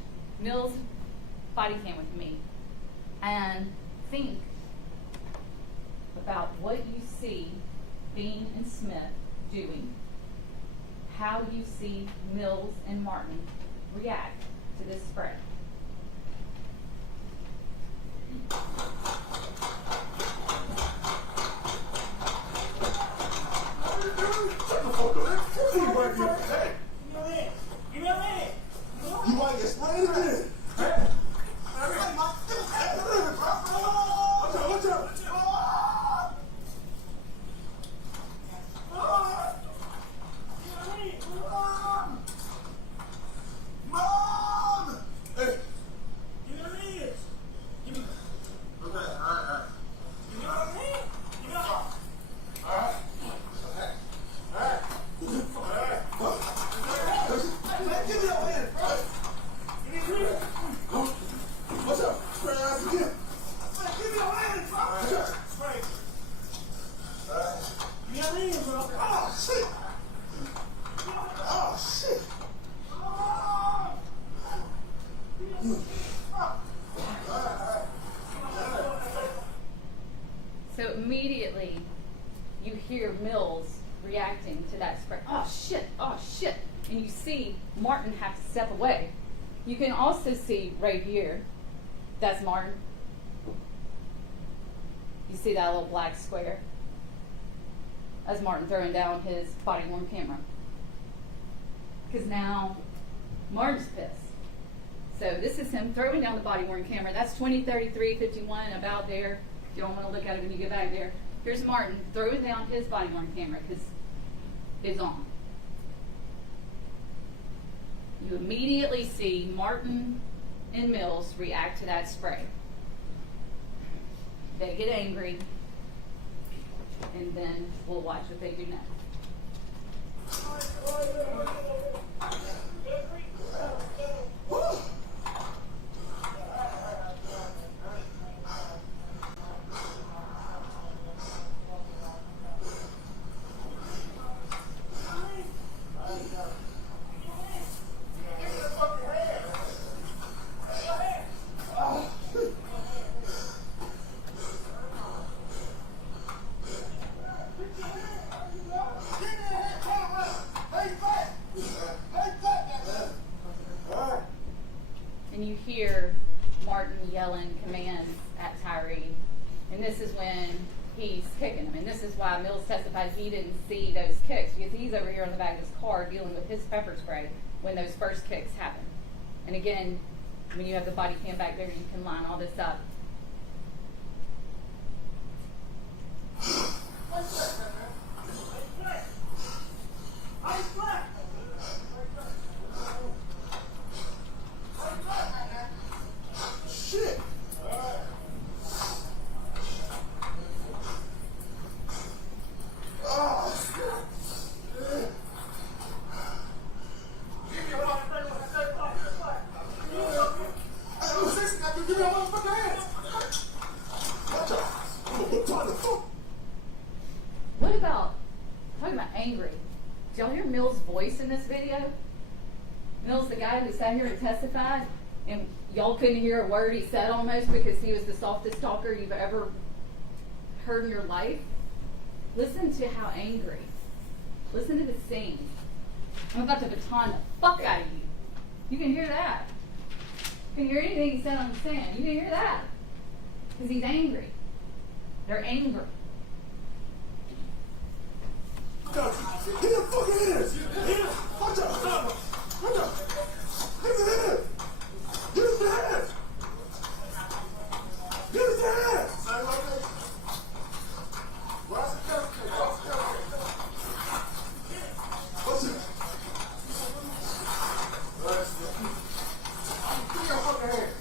Mills' body cam with me and think about what you see Bean and Smith doing, how you see Mills and Martin react to this spray. You want to get sprayed again? Watch out. Mom! Hey. Give me the leads. Give me. Okay, all right. Give me the lead. Give me the. All right. Okay. All right. Give me your hand. Give me the. What's up? Spray ass again. Give me your hand. Watch out. Spray. All right. Give me your hand, bro. Oh, shit. Oh, shit. So immediately you hear Mills reacting to that spray. Oh shit, and you see Martin have to step away. You can also see right here, that's Martin. You see that little black square? That's Martin throwing down his body-worn camera. Because now Martin's pissed. So this is him throwing down the body-worn camera. That's 20, 33, 51, about there. You don't want to look at it when you get back there. Here's Martin throwing down his body-worn camera because it's on. You immediately see Martin and Mills react to that spray. They get angry, and then we'll watch what they do next. and you hear Martin yelling commands at Tyre. And this is when he's kicking him. And this is why Mills testified he didn't see those kicks, because he's over here on the back of his car dealing with his pepper spray when those first kicks happen. And again, when you have the body cam back there, you can line all this up. Shit! What about, talking about angry, did y'all hear Mills' voice in this video? Mills, the guy who sat here and testified, and y'all couldn't hear a word he said almost because he was the softest talker you've ever heard in your life. Listen to how angry. Listen to the scene. I'm about to baton the fuck out of you. You can hear that. You can hear anything he said on the stand. You can hear that. Because he's angry. They're angry. Get the fucking hands! Watch out! Watch out! Give us the hands! Give us the hands! Give us the hands! Watch the camera. Watch the camera. Watch it. Give me your fucking hands.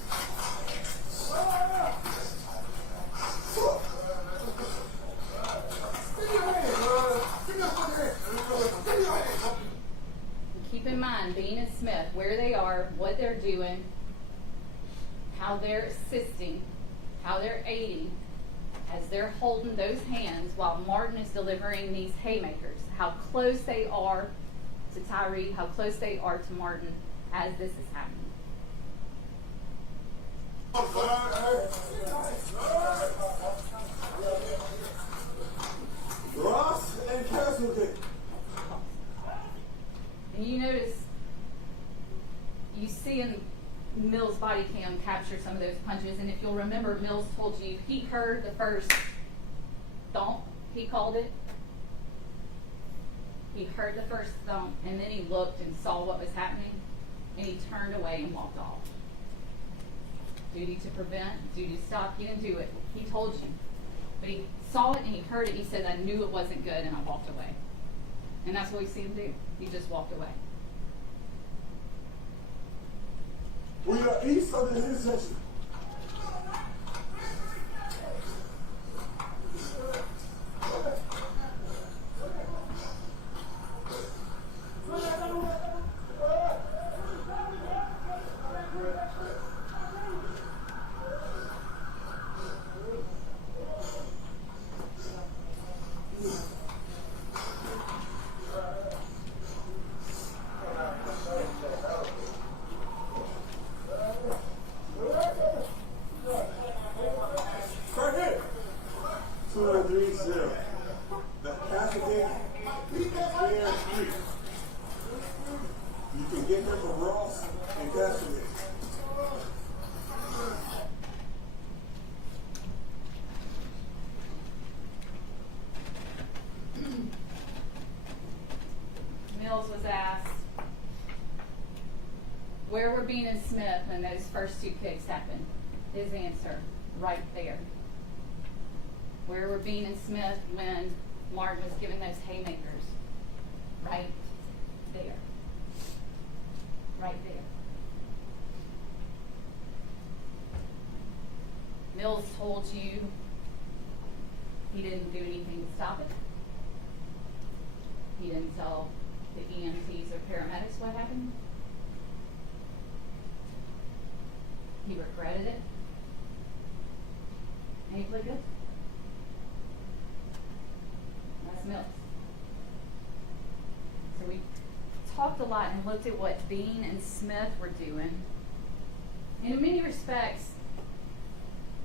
Keep in mind, Bean and Smith, where they are, what they're doing, how they're assisting, how they're aiding, as they're holding those hands while Martin is delivering these haymakers, how close they are to Tyre, how close they are to Martin as this is happening. Ross and Castleton. And you notice, you see in Mills' body cam capture some of those punches, and if you'll remember, Mills told you he heard the first thump, he called it. He heard the first thump, and then he looked and saw what was happening, and he turned away and walked off. Duty to prevent, duty to stop, he didn't do it. He told you. But he saw it and he heard it, and he said, I knew it wasn't good, and I walked away. And that's what we see him do. He just walked away. We are east of the intersection. The Castleton Air Street. You can get there from Ross and Castleton. Mills was asked, where were Bean and Smith when those first two kicks happened? His answer, right there. Where were Bean and Smith when Martin was giving those haymakers? Right there. Right there. Mills told you he didn't do anything to stop it. He didn't tell the EMTs or paramedics what happened. He regretted it. And he pleaded guilty. That's Mills. So we talked a lot and looked at what Bean and Smith were doing. And in many respects,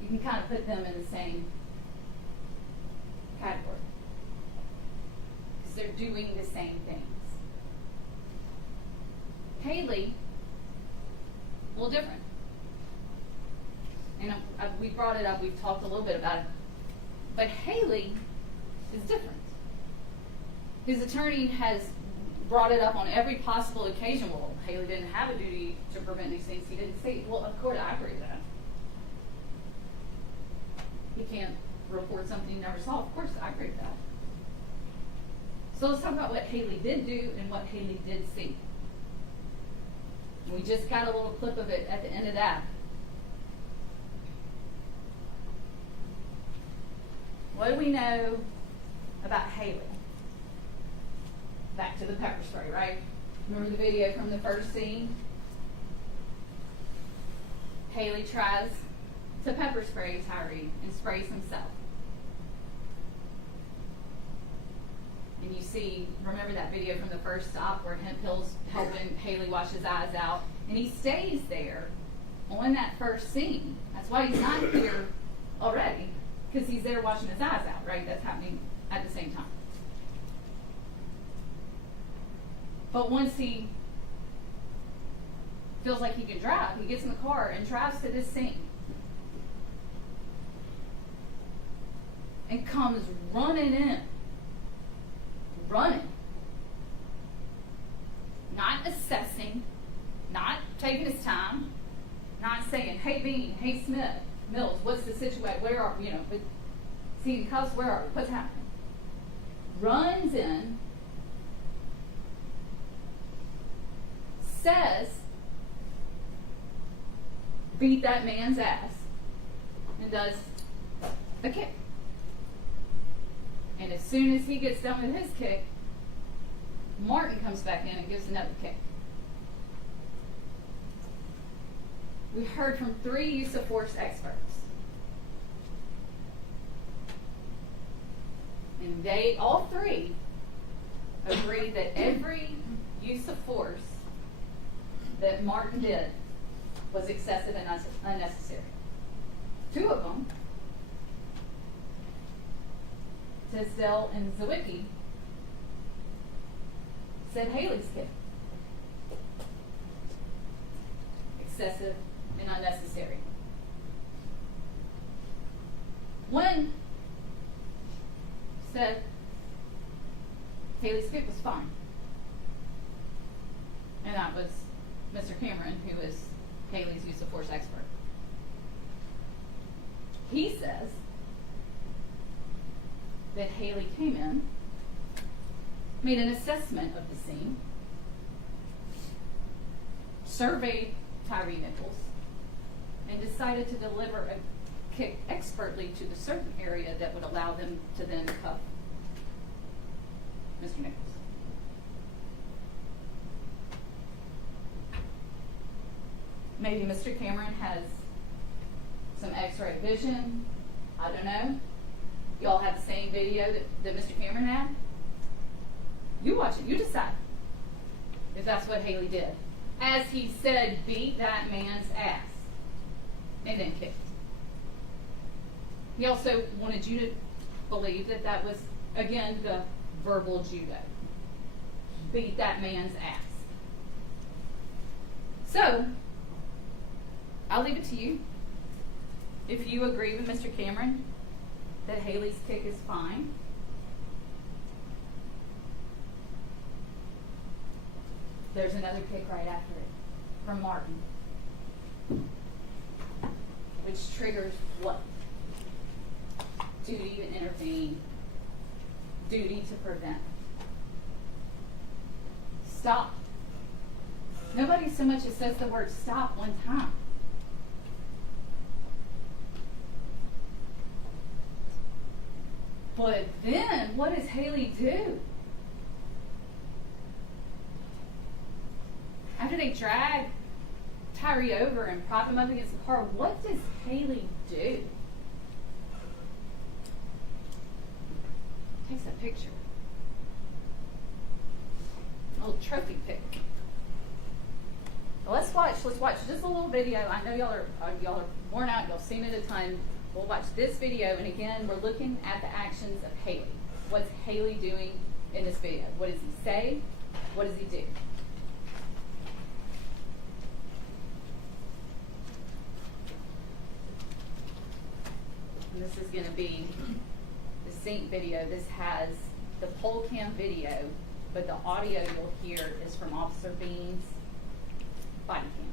you can kind of put them in the same category. Because they're doing the same things. Haley, a little different. and we brought it up, we've talked a little bit about it, but Haley is different. His attorney has brought it up on every possible occasion. Well, Haley didn't have a duty to prevent these things. He didn't see. Well, of course, I agree with that. He can't report something he never saw. Of course, I agree with that. So let's talk about what Haley did do and what Haley did see. We just got a little clip of it at the end of that. What do we know about Haley? Back to the pepper spray, right? Remember the video from the first scene? Haley tries to pepper spray Tyre and sprays himself. And you see, remember that video from the first stop where Hemphill's helping Haley wash his eyes out? And he stays there on that first scene. That's why he's not here already, because he's there washing his eyes out, right? That's happening at the same time. But once he feels like he can drive, he gets in the car and drives to this scene. And comes running in. Running. Not assessing, not taking his time, not saying, hey Bean, hey Smith, Mills, what's the situation? Where are we? But see the cuffs, where are we? What's happening? Runs in, says, beat that man's ass, and does a kick. And as soon as he gets done with his kick, Martin comes back in and gives another kick. We heard from 3 use of force experts. And they, all 3, agree that every use of force that Martin did was excessive and unnecessary. 2 of them, Tisdale and Zawicki, said Haley's kick excessive and unnecessary. One said Haley's kick was fine, and that was Mr. Cameron, who is Haley's use of force expert. He says that Haley came in, made an assessment of the scene, surveyed Tyre Nichols, and decided to deliver a kick expertly to the certain area that would allow them to then cuff Mr. Nichols. Maybe Mr. Cameron has some X-ray vision. I don't know. You all have the same video that Mr. Cameron had. You watch it. You decide if that's what Haley did. As he said, beat that man's ass and then kicked. He also wanted you to believe that that was, again, the verbal judo. Beat that man's ass. So, I'll leave it to you. If you agree with Mr. Cameron that Haley's kick is fine, there's another kick right after it from Martin, which triggers what? Duty to intervene, duty to prevent. Stop. Nobody so much as says the word stop one time. But then, what does Haley do? After they drag Tyre over and prop him up against the car, what does Haley do? Takes a picture. A little trophy pic. Well, let's watch just a little video. I know y'all are worn out, y'all seen it a ton. We'll watch this video, and again, we're looking at the actions of Haley. What's Haley doing in this video? What does he say? What does he do? this is gonna be the sync video. This has the pole cam video, but the audio you'll hear is from Officer Bean's body cam.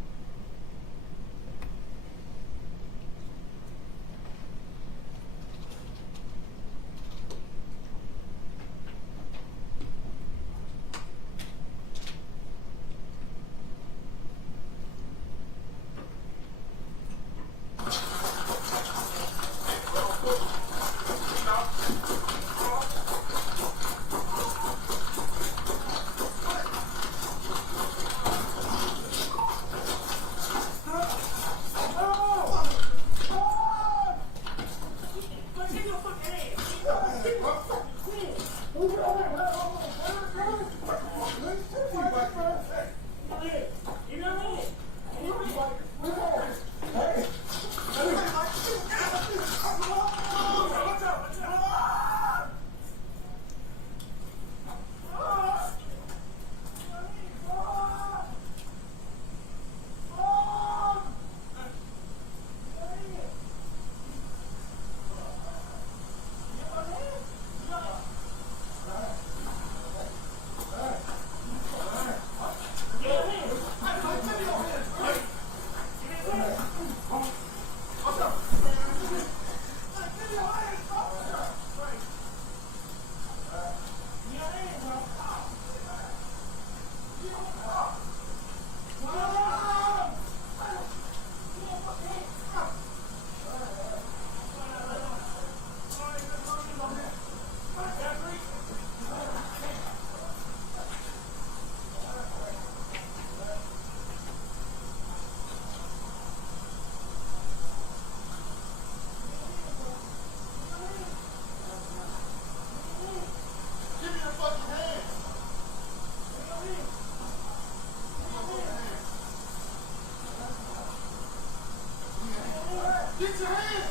Get your hand!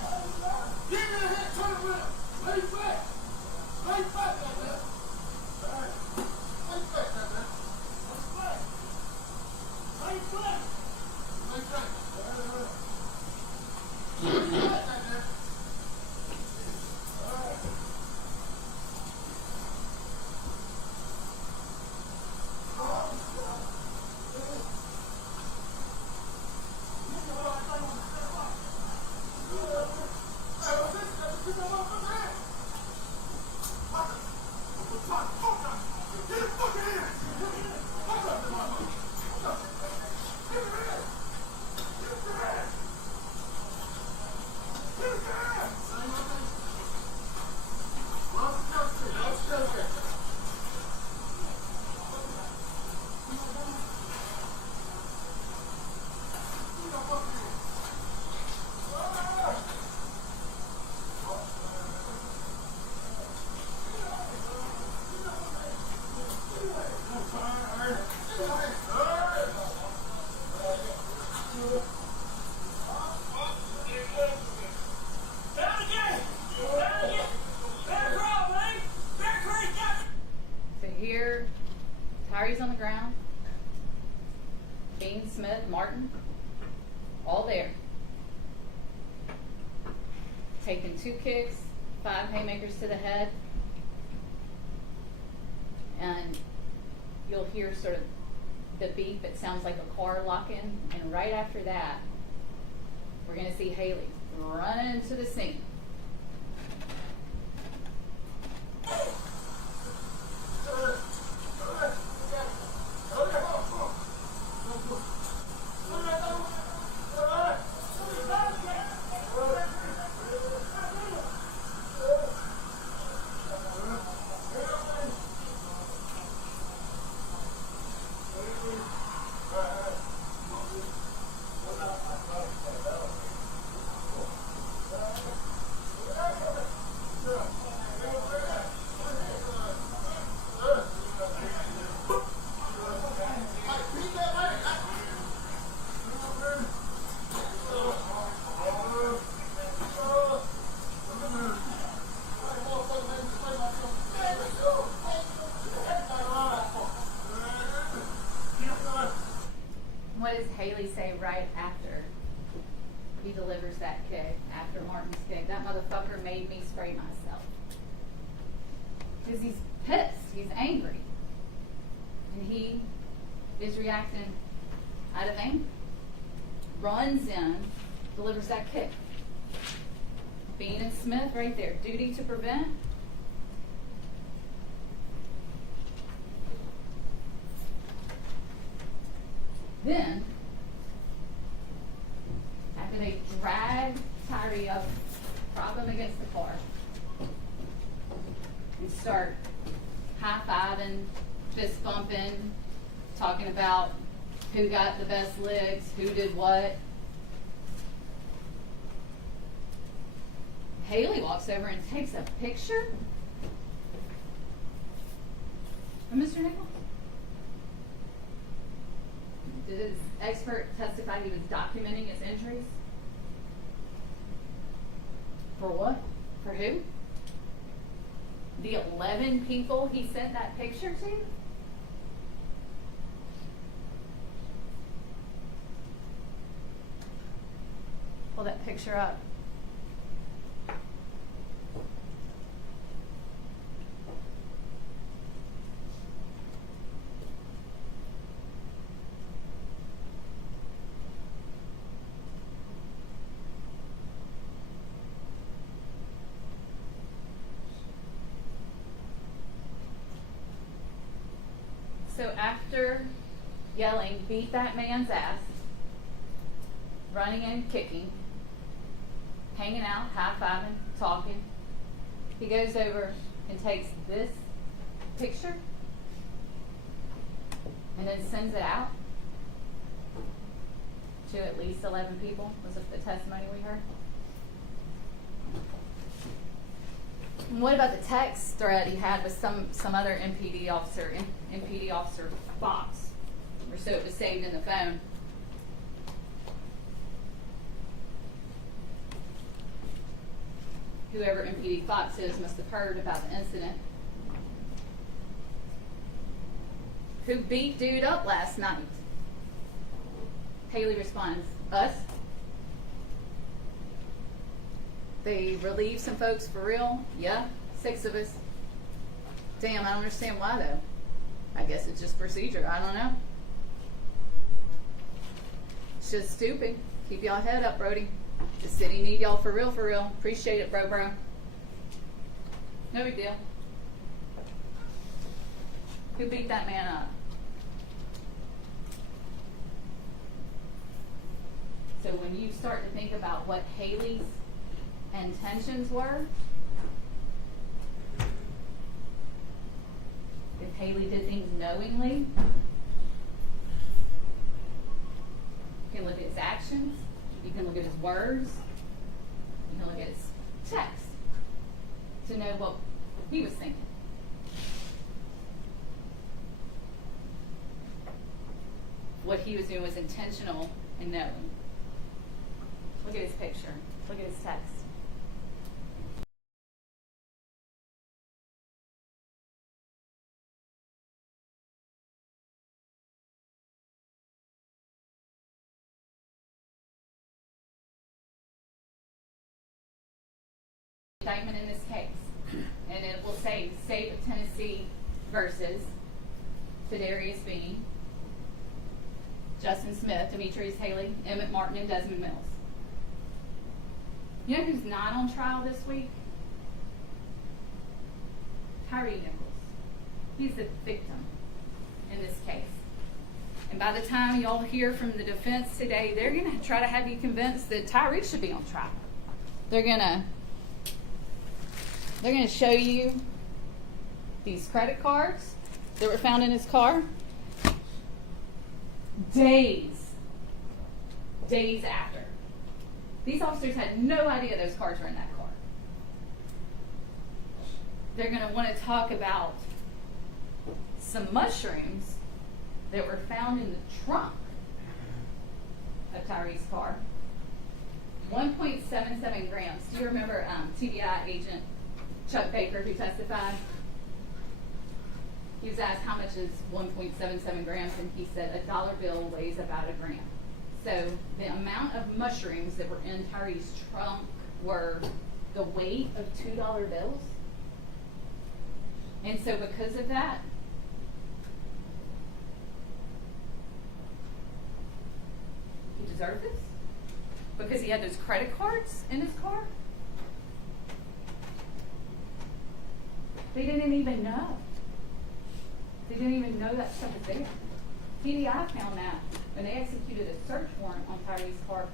Give me a hand, turn around! Lay back! Lay back like that! Alright. Lay back like that. Lay back! Lay back! Lay back! Alright. Lay back like that. Alright. So here, Tyre's on the ground, Bean, Smith, Martin, all there. Taking 2 kicks, 5 haymakers to the head, and you'll hear sort of the beep. It sounds like a car locking, and right after that, we're going to see Haley running into the scene. What does Haley say right after he delivers that kick after Martin's kick. That motherfucker made me spray myself. Because he's pissed, he's angry. And he is reacting out of anger. Runs in, delivers that kick. Bean and Smith right there. Duty to prevent. Then, after they drag Tyre up, prop him against the car, and start high-fiving, fist bumping, talking about who got the best legs, who did what. Haley walks over and takes a picture of Mr. Nichols. Did his expert testify he was documenting his injuries? For what? For who? The 11 people he sent that picture to? Pull that picture up. So after yelling, beat that man's ass, running and kicking, hanging out, high-fiving, talking, he goes over and takes this picture and then sends it out to at least 11 people, was it the testimony we heard? And what about the text thread he had with some other MPD officer, MPD officer Fox, or so it was saved in the phone? Whoever MPD Fox is must have heard about the incident. Who beat dude up last night? Haley responds, us. They relieved some folks for real? Yeah, 6 of us. Damn, I don't understand why though. I guess it's just procedure, I don't know. It's just stupid. Keep y'all head up, Brody. The city need y'all for real, for real. Appreciate it, bro. No big deal. Who beat that man up? So when you start to think about what Haley's intentions were, if Haley did things knowingly, you can look at his actions, you can look at his words, you can look at his text to know what he was thinking. What he was doing was intentional and knowing. Look at his picture. Look at his text. Indictment in this case, and it will say State of Tennessee versus Fidarius Bean, Justin Smith, Demetrius Haley, Emmett Martin, and Desmond Mills. You know who's not on trial this week? Tyre Nichols. He's the victim in this case. And by the time y'all hear from the defense today, they're going to try to have you convinced that Tyre should be on trial. They're going to show you these credit cards that were found in his car. Days after. These officers had no idea those cards were in that car. They're going to want to talk about some mushrooms that were found in the trunk of Tyre's car. 1.77 grams. Do you remember TBI agent Chuck Baker who testified? He was asked how much is 1.77 grams, and he said a dollar bill weighs about a gram. So the amount of mushrooms that were in Tyre's trunk were the weight of $2 bills. And so because of that, he deserved this? Because he had those credit cards in his car? They didn't even know. They didn't even know that stuff was there. TDI found that when they executed a search warrant on Tyre's car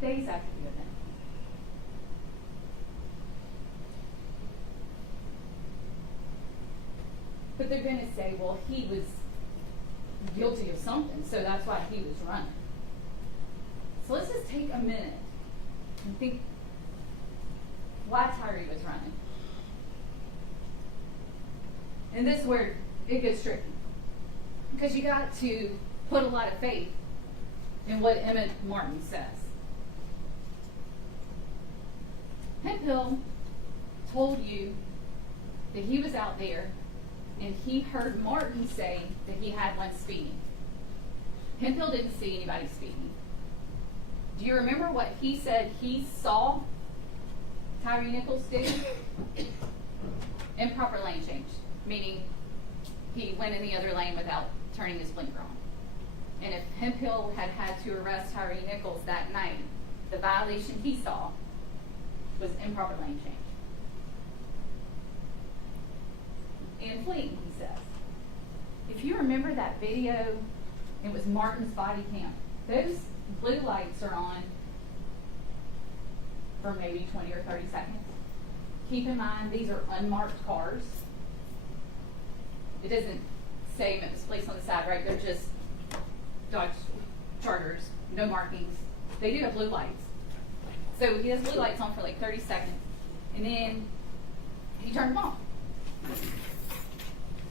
days after the event. But they're going to say, well, he was guilty of something, so that's why he was running. So let's just take a minute and think why Tyre was running. And this is where it gets tricky. Because you got to put a lot of faith in what Emmett Martin says. Hemphill told you that he was out there and he heard Martin say that he had one speeding. Hemphill didn't see anybody speeding. Do you remember what he said he saw Tyre Nichols do? Improper lane change, meaning he went in the other lane without turning his blinker on. And if Hemphill had had to arrest Tyre Nichols that night, the violation he saw was improper lane change. And fleeing, he says. If you remember that video, it was Martin's body cam. Those blue lights are on for maybe 20 or 30 seconds. Keep in mind, these are unmarked cars. It doesn't say Memphis Police on the side, right? They're just Dodge Chargers, no markings. They do have blue lights. So he has blue lights on for like 30 seconds, and then he turned them off.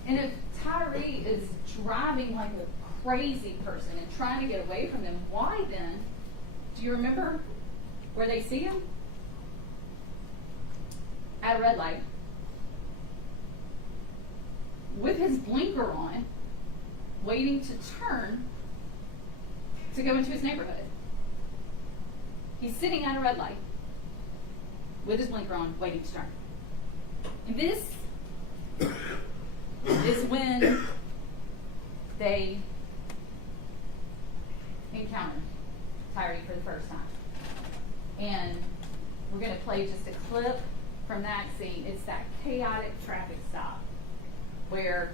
And if Tyre is driving like a crazy person and trying to get away from them, why then? Do you remember where they see him? At a red light, with his blinker on, waiting to turn to go into his neighborhood. He's sitting at a red light with his blinker on, waiting to turn. And this is when they encounter Tyre for the first time. And we're going to play just a clip from that scene. It's that chaotic traffic stop where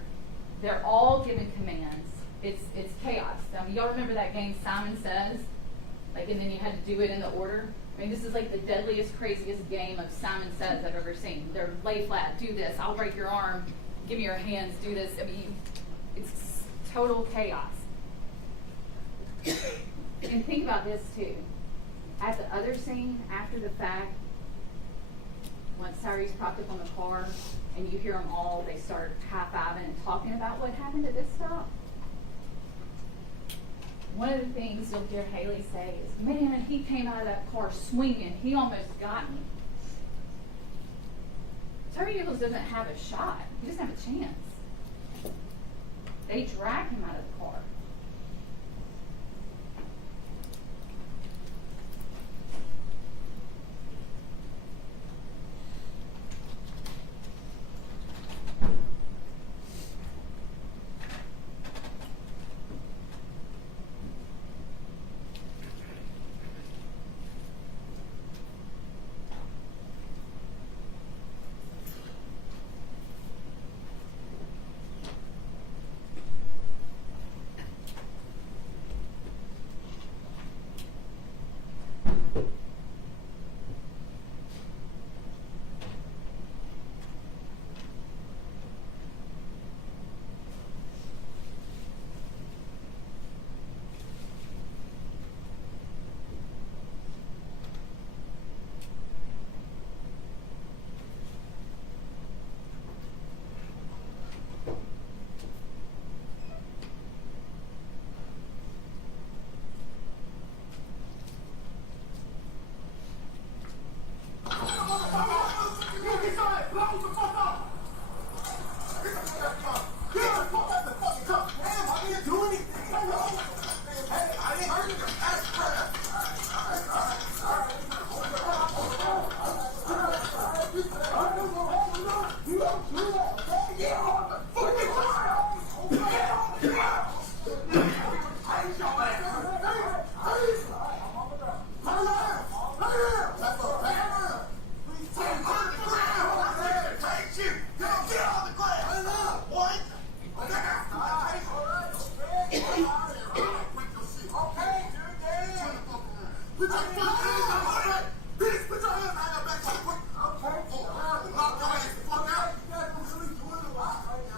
they're all given commands. It's chaos. Y'all remember that game Simon Says? Like, and then you had to do it in the order? I mean, this is like the deadliest, craziest game of Simon Says I've ever seen. They're lay flat, do this, I'll break your arm, give me your hands, do this. I mean, it's total chaos. And think about this too. At the other scene, after the fact, once Tyre's propped up on the car and you hear them all, they start high-fiving and talking about what happened at this stop. One of the things you'll hear Haley say is, man, he came out of that car swinging. He almost got me. Tyre Nichols doesn't have a shot. He doesn't have a chance. They drag him out of the car. Put your hands behind your back. Bitch, put your hands behind your back. Okay. Knock your ass the fuck out.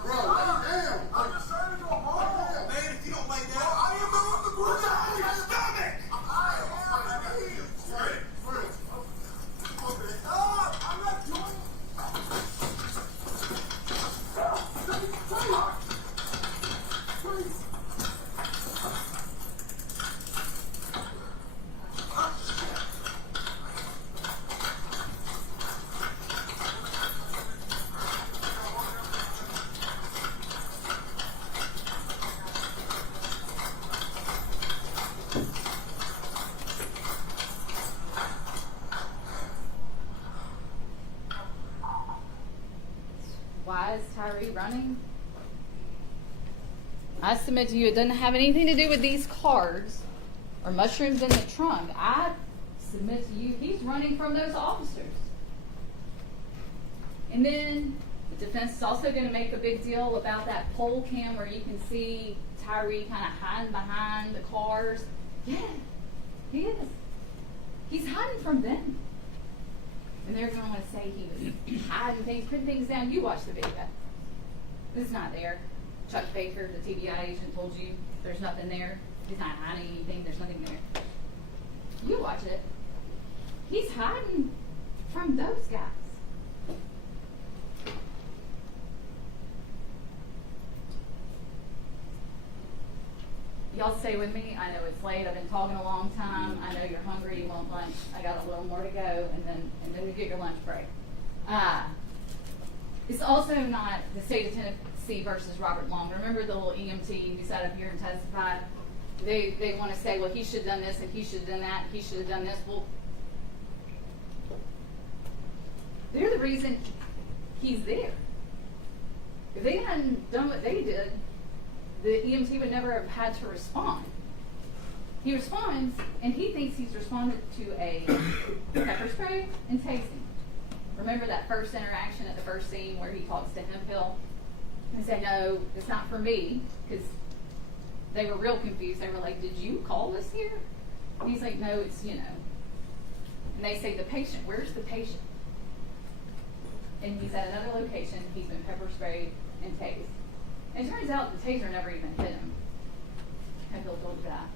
Bro, lay down. I'm just trying to go home. Man, if you don't lay down, I am on the ground. Put your hands behind your stomach. I am. Spread. I'm not doing it. Why is Tyre running? I submit to you it doesn't have anything to do with these cards or mushrooms in the trunk. I submit to you he's running from those officers. And then the defense is also going to make a big deal about that pole cam where you can see Tyre kind of hiding behind the cars. Yeah, he is. He's hiding from them. And they're going to want to say he was hiding things, putting things down. You watch the video. It's not there. Chuck Baker, the TBI agent, told you there's nothing there. He's not hiding anything. There's nothing there. You watch it. He's hiding from those guys. Y'all stay with me. I know it's late. I've been talking a long time. I know you're hungry. You want lunch. I got a little more to go, and then we get your lunch break. It's also not the state of Tennessee versus Robert Long. Remember the little EMT who sat up here and testified? They want to say, well, he should have done this, and he should have done that, he should have done this. Well, they're the reason he's there. If they hadn't done what they did, the EMT would never have had to respond. He responds, and he thinks he's responded to a pepper spray and tasing. Remember that first interaction at the first scene where he talks to Hemphill and say, no, it's not for me, because they were real confused. They were like, did you call us here? And he's like, no, it's, And they say, the patient, where's the patient? And he's at another location. He's been pepper sprayed and tased. And it turns out the taser never even hit him. Hemphill told you that.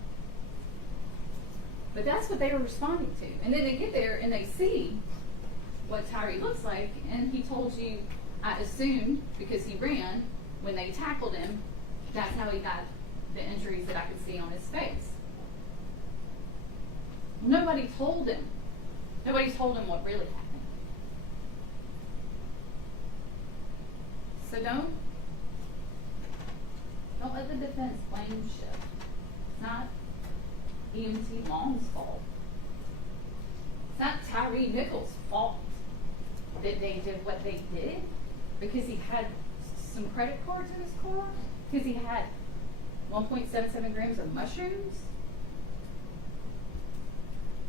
But that's what they were responding to. And then they get there and they see what Tyre looks like, and he told you, I assumed, because he ran, when they tackled him, that's how he got the injuries that I could see on his face. Nobody told him. Nobody told him what really happened. So don't let the defense blame shift. It's not EMT Long's fault. It's not Tyre Nichols' fault that they did what they did because he had some credit cards in his car, because he had 1.77 grams of mushrooms.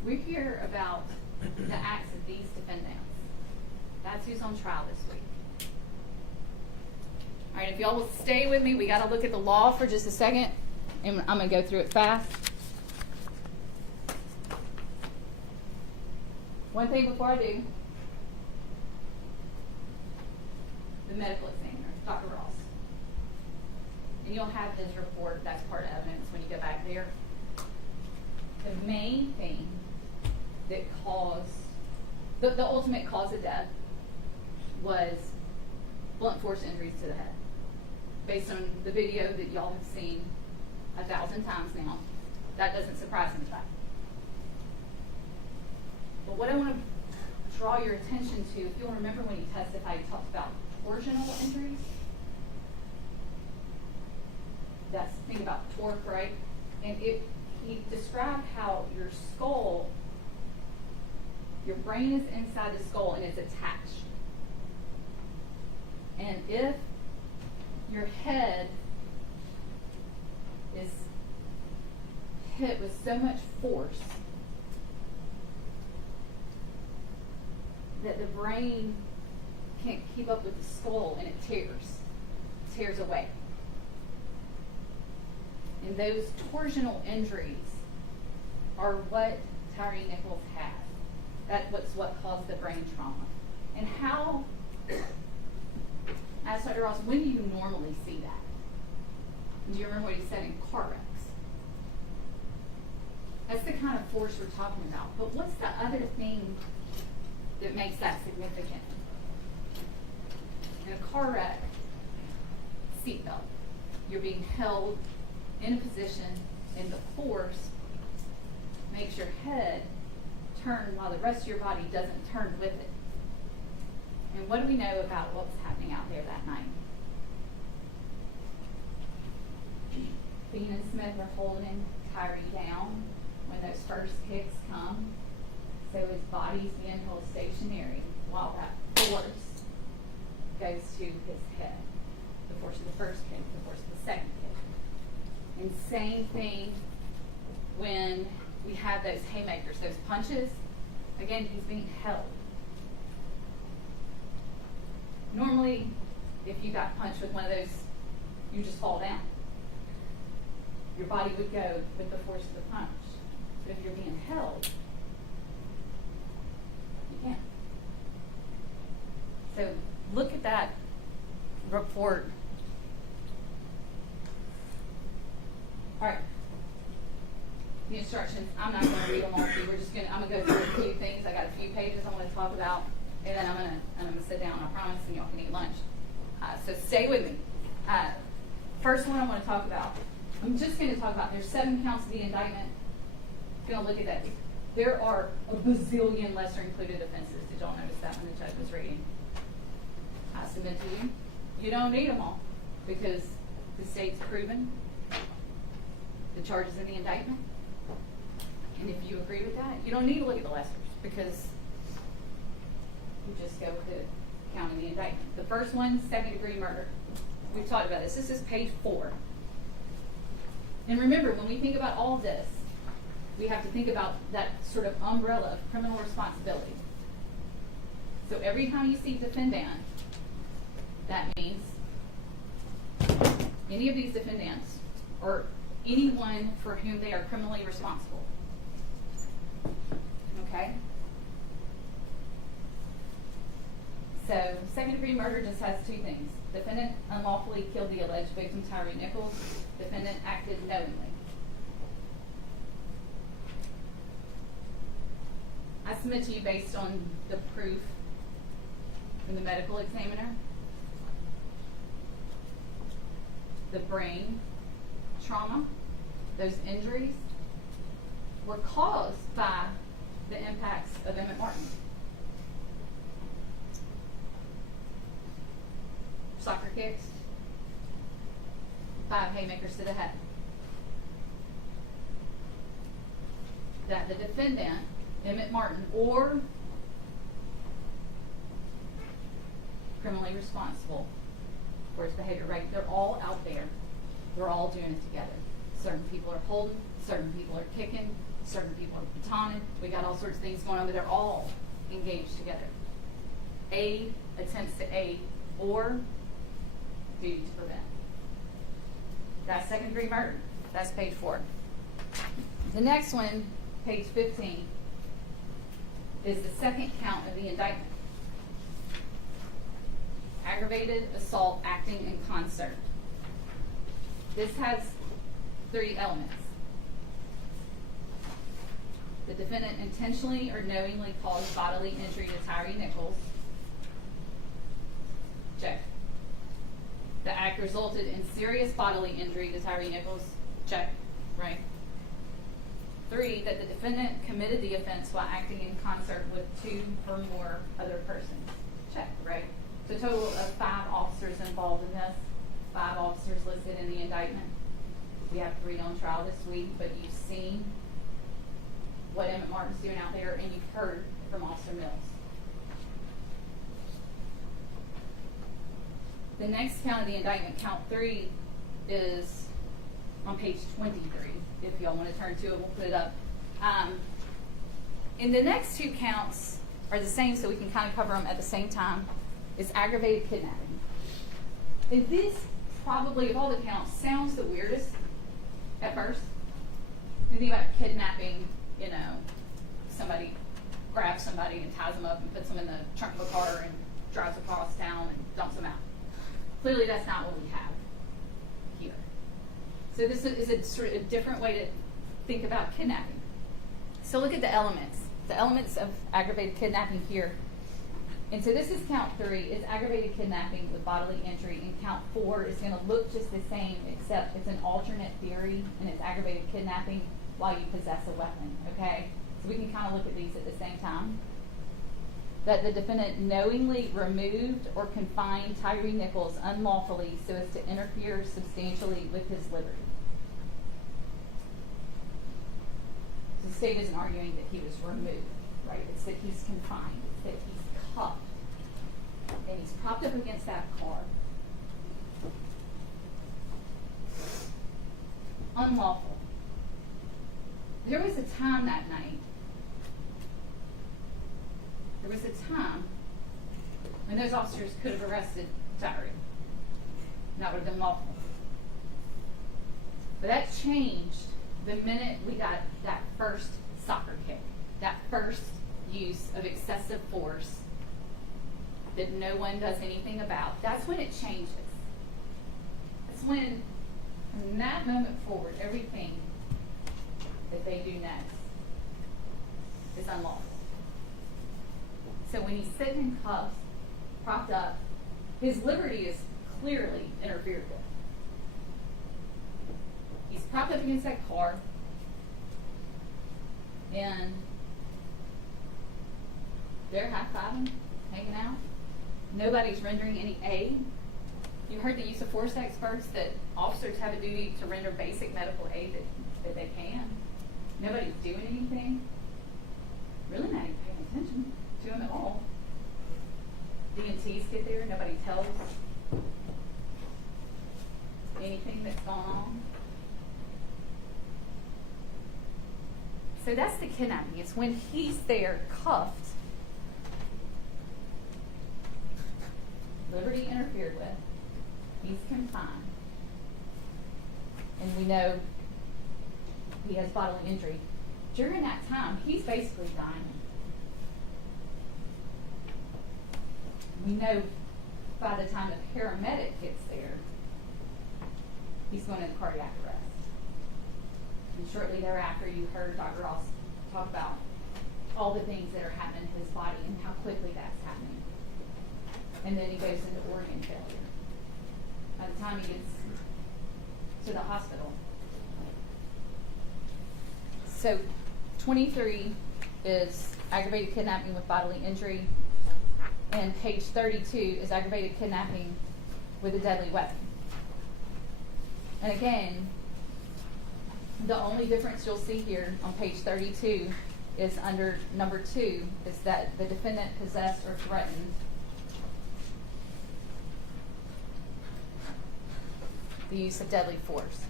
We're here about the acts of these defendants. That's who's on trial this week. All right, if y'all will stay with me, we got to look at the law for just a second, and I'm going to go through it fast. One thing before I do, the medical examiner, Dr. Ross. And you'll have his report, that's part of evidence when you go back there. The main thing that caused, the ultimate cause of death was blunt force injuries to the head. Based on the video that y'all have seen 1,000 times now, that doesn't surprise me. But what I want to draw your attention to, if you'll remember when he testified, he talked about torsional injuries. That's, think about torque, right? And he described how your skull, your brain is inside the skull and it's attached. And if your head is hit with so much force that the brain can't keep up with the skull and it tears away. And those torsional injuries are what Tyre Nichols had. That was what caused the brain trauma. And how, as Dr. Ross, when do you normally see that? Do you remember what he said in car wrecks? That's the kind of force we're talking about. But what's the other thing that makes that significant? In a car wreck, seatbelt. You're being held in a position, and the force makes your head turn while the rest of your body doesn't turn with it. And what do we know about what was happening out there that night? Bean and Smith are holding Tyre down when those first kicks come, so his body's being held stationary while that force goes to his head. The force of the first kick, the force of the second kick. And same thing when we have those haymakers, those punches. Again, he's being held. Normally, if you got punched with one of those, you just fall down. Your body would go with the force of the punch. But if you're being held, you can't. So look at that report. All right. The instructions, I'm not going to read them all to you. I'm going to go through a few things. I got a few pages I want to talk about, and then I'm going to sit down, I promise, and y'all can eat lunch. So stay with me. First one I want to talk about, I'm just going to talk about, there's 7 counts of the indictment. Going to look at that. There are a bazillion lesser included offenses. Did y'all notice that when the judge was reading? I submit to you, you don't need them all, because the state's proven the charges in the indictment. And if you agree with that, you don't need to look at the lessers, because you just go with the count in the indictment. The first one, second-degree murder. We've talked about this. This is page 4. And remember, when we think about all this, we have to think about that sort of umbrella of criminal responsibility. So every time you see defendant, that means any of these defendants or anyone for whom they are criminally responsible. Okay? So second-degree murder just has 2 things. Defendant unlawfully killed the alleged victim, Tyre Nichols. Defendant acted knowingly. I submit to you based on the proof from the medical examiner, the brain trauma, those injuries were caused by the impacts of Emmett Martin. Soccer kicks, 5 haymakers to the head. That the defendant, Emmett Martin, or criminally responsible for his behavior, right? They're all out there. They're all doing it together. Certain people are holding, certain people are kicking, certain people are batoning. We got all sorts of things going on, but they're all engaged together. Aid, attempts to aid, or duty to prevent. That's second-degree murder. That's page 4. The next one, page 15, is the second count of the indictment. Aggravated assault acting in concert. This has 3 elements. The defendant intentionally or knowingly caused bodily injury to Tyre Nichols. Check. The act resulted in serious bodily injury to Tyre Nichols. Check. Right? 3, that the defendant committed the offense while acting in concert with 2 or more other persons. Check. Right? So a total of 5 officers involved in this. 5 officers listed in the indictment. We have 3 on trial this week, but you've seen what Emmett Martin's doing out there, and you've heard from Officer Mills. The next count of the indictment, count 3, is on page 23. If y'all want to turn to it, we'll put it up. And the next 2 counts are the same, so we can kind of cover them at the same time. It's aggravated kidnapping. And this probably, of all the counts, sounds the weirdest at first. You think about kidnapping, grabs somebody and ties them up and puts them in the trunk of a car and drives across town and dumps them out. Clearly, that's not what we have here. So this is a sort of a different way to think about kidnapping. So look at the elements of aggravated kidnapping here. And so this is count 3, is aggravated kidnapping with bodily injury, and count 4 is going to look just the same, except it's an alternate theory, and it's aggravated kidnapping while you possess a weapon, okay? So we can kind of look at these at the same time. That the defendant knowingly removed or confined Tyre Nichols unlawfully so as to interfere substantially with his liberty. The state isn't arguing that he was removed, right? It's that he's confined. It's that he's cuffed. And he's propped up against that car. Unlawful. There was a time that night. There was a time when those officers could have arrested Tyre. And that would have been lawful. But that changed the minute we got that first soccer kick, that first use of excessive force that no one does anything about. That's when it changes. That's when, from that moment forward, everything that they do next is unlawful. So when he's sitting in cuffs, propped up, his liberty is clearly interfered with. He's propped up against that car, and they're high-fiving, hanging out. Nobody's rendering any aid. You heard the use of force experts that officers have a duty to render basic medical aid that they can. Nobody's doing anything. Really not even paying attention to them at all. DMTs get there, nobody tells anything that's gone on. So that's the kidnapping. It's when he's there cuffed, liberty interfered with, he's confined, and we know he has bodily injury. During that time, he's basically dying. We know by the time the paramedic gets there, he's going into cardiac arrest. And shortly thereafter, you heard Dr. Ross talk about all the things that are happening to his body and how quickly that's happening. And then he goes into organ failure. By the time he gets to the hospital. So 23 is aggravated kidnapping with bodily injury. And page 32 is aggravated kidnapping with a deadly weapon. And again, the only difference you'll see here on page 32 is under number 2 is that the defendant possessed or threatened the use of deadly force.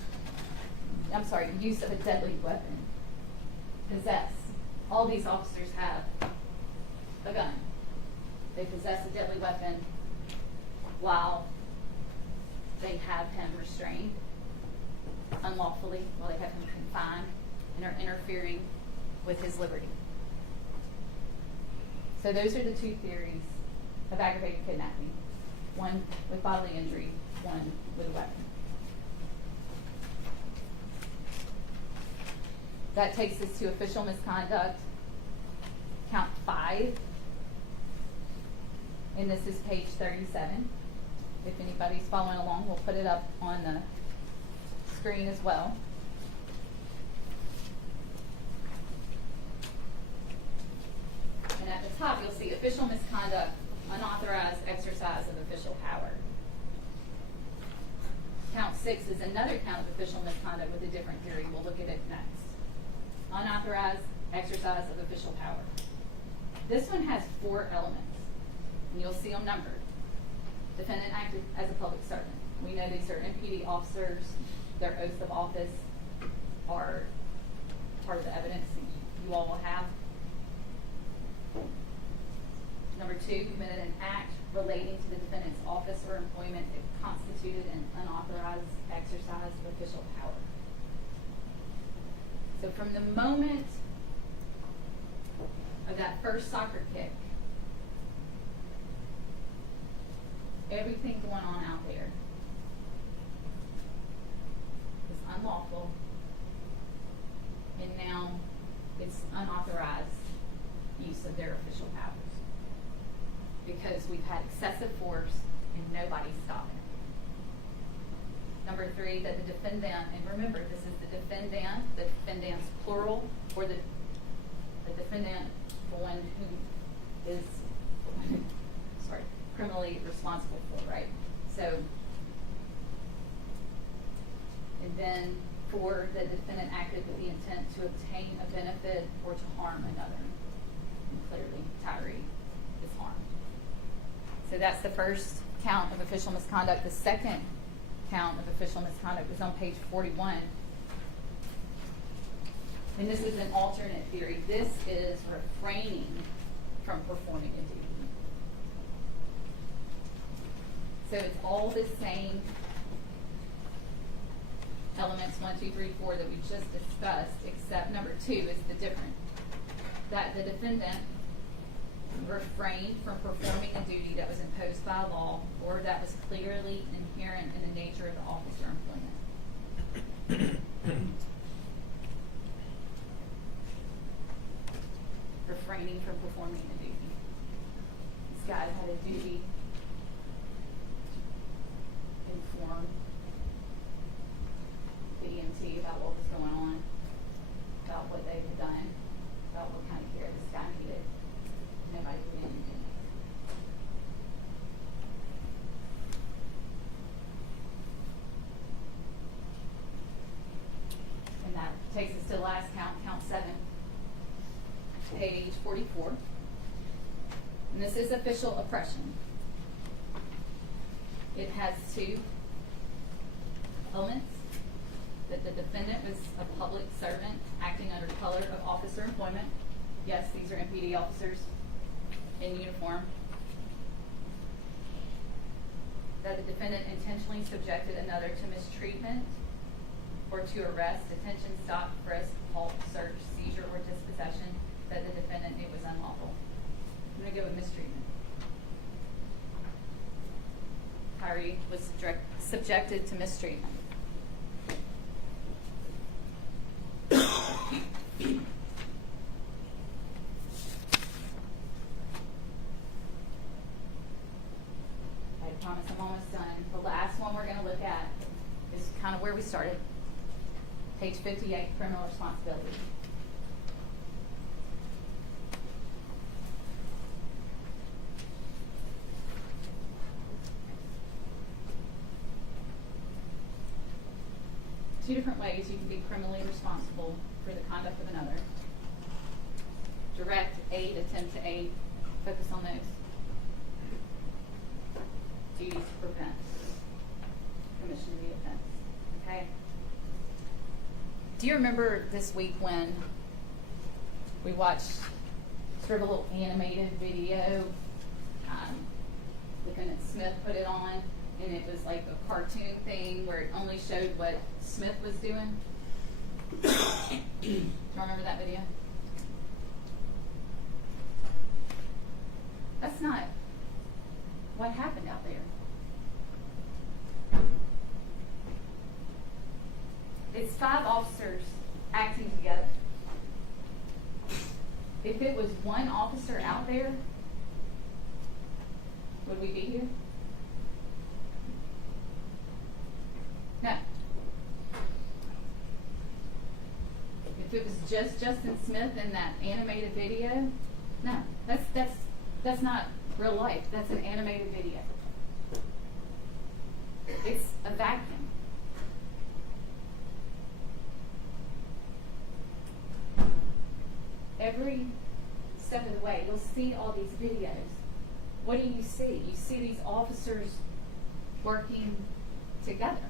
I'm sorry, the use of a deadly weapon. Possess. All these officers have a gun. They possess a deadly weapon while they have him restrained unlawfully, while they have him confined and are interfering with his liberty. So those are the 2 theories of aggravated kidnapping. One with bodily injury, one with a weapon. That takes us to official misconduct, count 5. And this is page 37. If anybody's following along, we'll put it up on the screen as well. And at the top, you'll see official misconduct, unauthorized exercise of official power. Count 6 is another count of official misconduct with a different theory. We'll look at it next. Unauthorized exercise of official power. This one has 4 elements, and you'll see them numbered. Defendant acted as a public servant. We know these are MPD officers. Their oaths of office are part of the evidence you all will have. Number 2, committed an act relating to the defendant's office or employment that constituted an unauthorized exercise of official power. So from the moment of that first soccer kick. Everything going on out there is unlawful, and now it's unauthorized use of their official powers because we've had excessive force and nobody's stopping it. Number 3, that the defendant, and remember, this is the defendants plural, or the defendant, the one who is, sorry, criminally responsible for, right? So, and then 4, the defendant acted with the intent to obtain a benefit or to harm another. And clearly, Tyre is harmed. So that's the first count of official misconduct. The second count of official misconduct is on page 41. And this is an alternate theory. This is refraining from performing a duty. So it's all the same elements 1, 2, 3, 4 that we just discussed, except number 2 is the different. That the defendant refrained from performing a duty that was imposed by law or that was clearly inherent in the nature of the office or employment. Refraining from performing a duty. This guy had a duty to inform the EMT about what was going on, about what they had done, about what kind of care this guy needed. Nobody did anything. And that takes us to the last count, count 7, page 44. And this is official oppression. It has 2 elements. That the defendant was a public servant acting under color of office or employment. Yes, these are MPD officers in uniform. That the defendant intentionally subjected another to mistreatment or to arrest, detention, stop, frisk, halt, search, seizure, or dispossession that the defendant knew was unlawful. I'm going to go with mistreatment. Tyre was subjected to mistreatment. I promise I'm almost done. The last one we're going to look at is kind of where we started. Page 58, criminal responsibility. Two different ways you can be criminally responsible for the conduct of another. Direct aid, attempt to aid, focus on those. Duties to prevent, commission the offense. Okay? Do you remember this week when we watched sort of a little animated video? Lieutenant Smith put it on, and it was like a cartoon thing where it only showed what Smith was doing. Do you remember that video? That's not what happened out there. It's 5 officers acting together. If it was one officer out there, would we be here? No. If it was just Justin Smith in that animated video, no. That's not real life. That's an animated video. It's a vacuum. Every step of the way, you'll see all these videos. What do you see? You see these officers working together.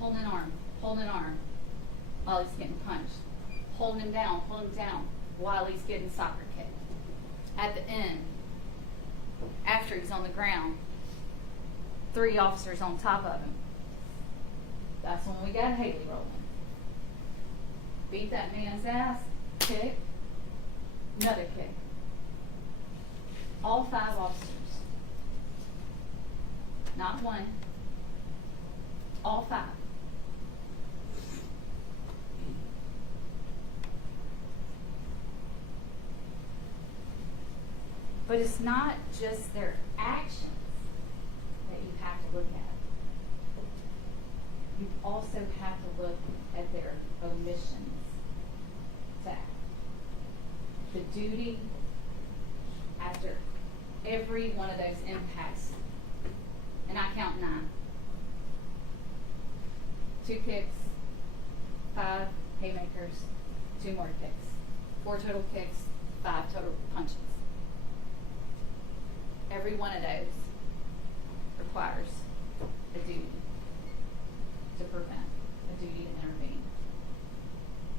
Holding an arm while he's getting punched. Holding him down while he's getting soccer kicked. At the end, after he's on the ground, 3 officers on top of him. That's when we got Haley rolling. Beat that man's ass, kick, another kick. All 5 officers. Not one. All 5. But it's not just their actions that you have to look at. You also have to look at their omissions to act. The duty after every one of those impacts, and I count 9. 2 kicks, 5 haymakers, 2 more kicks. 4 total kicks, 5 total punches. Every one of those requires a duty to prevent, a duty to intervene.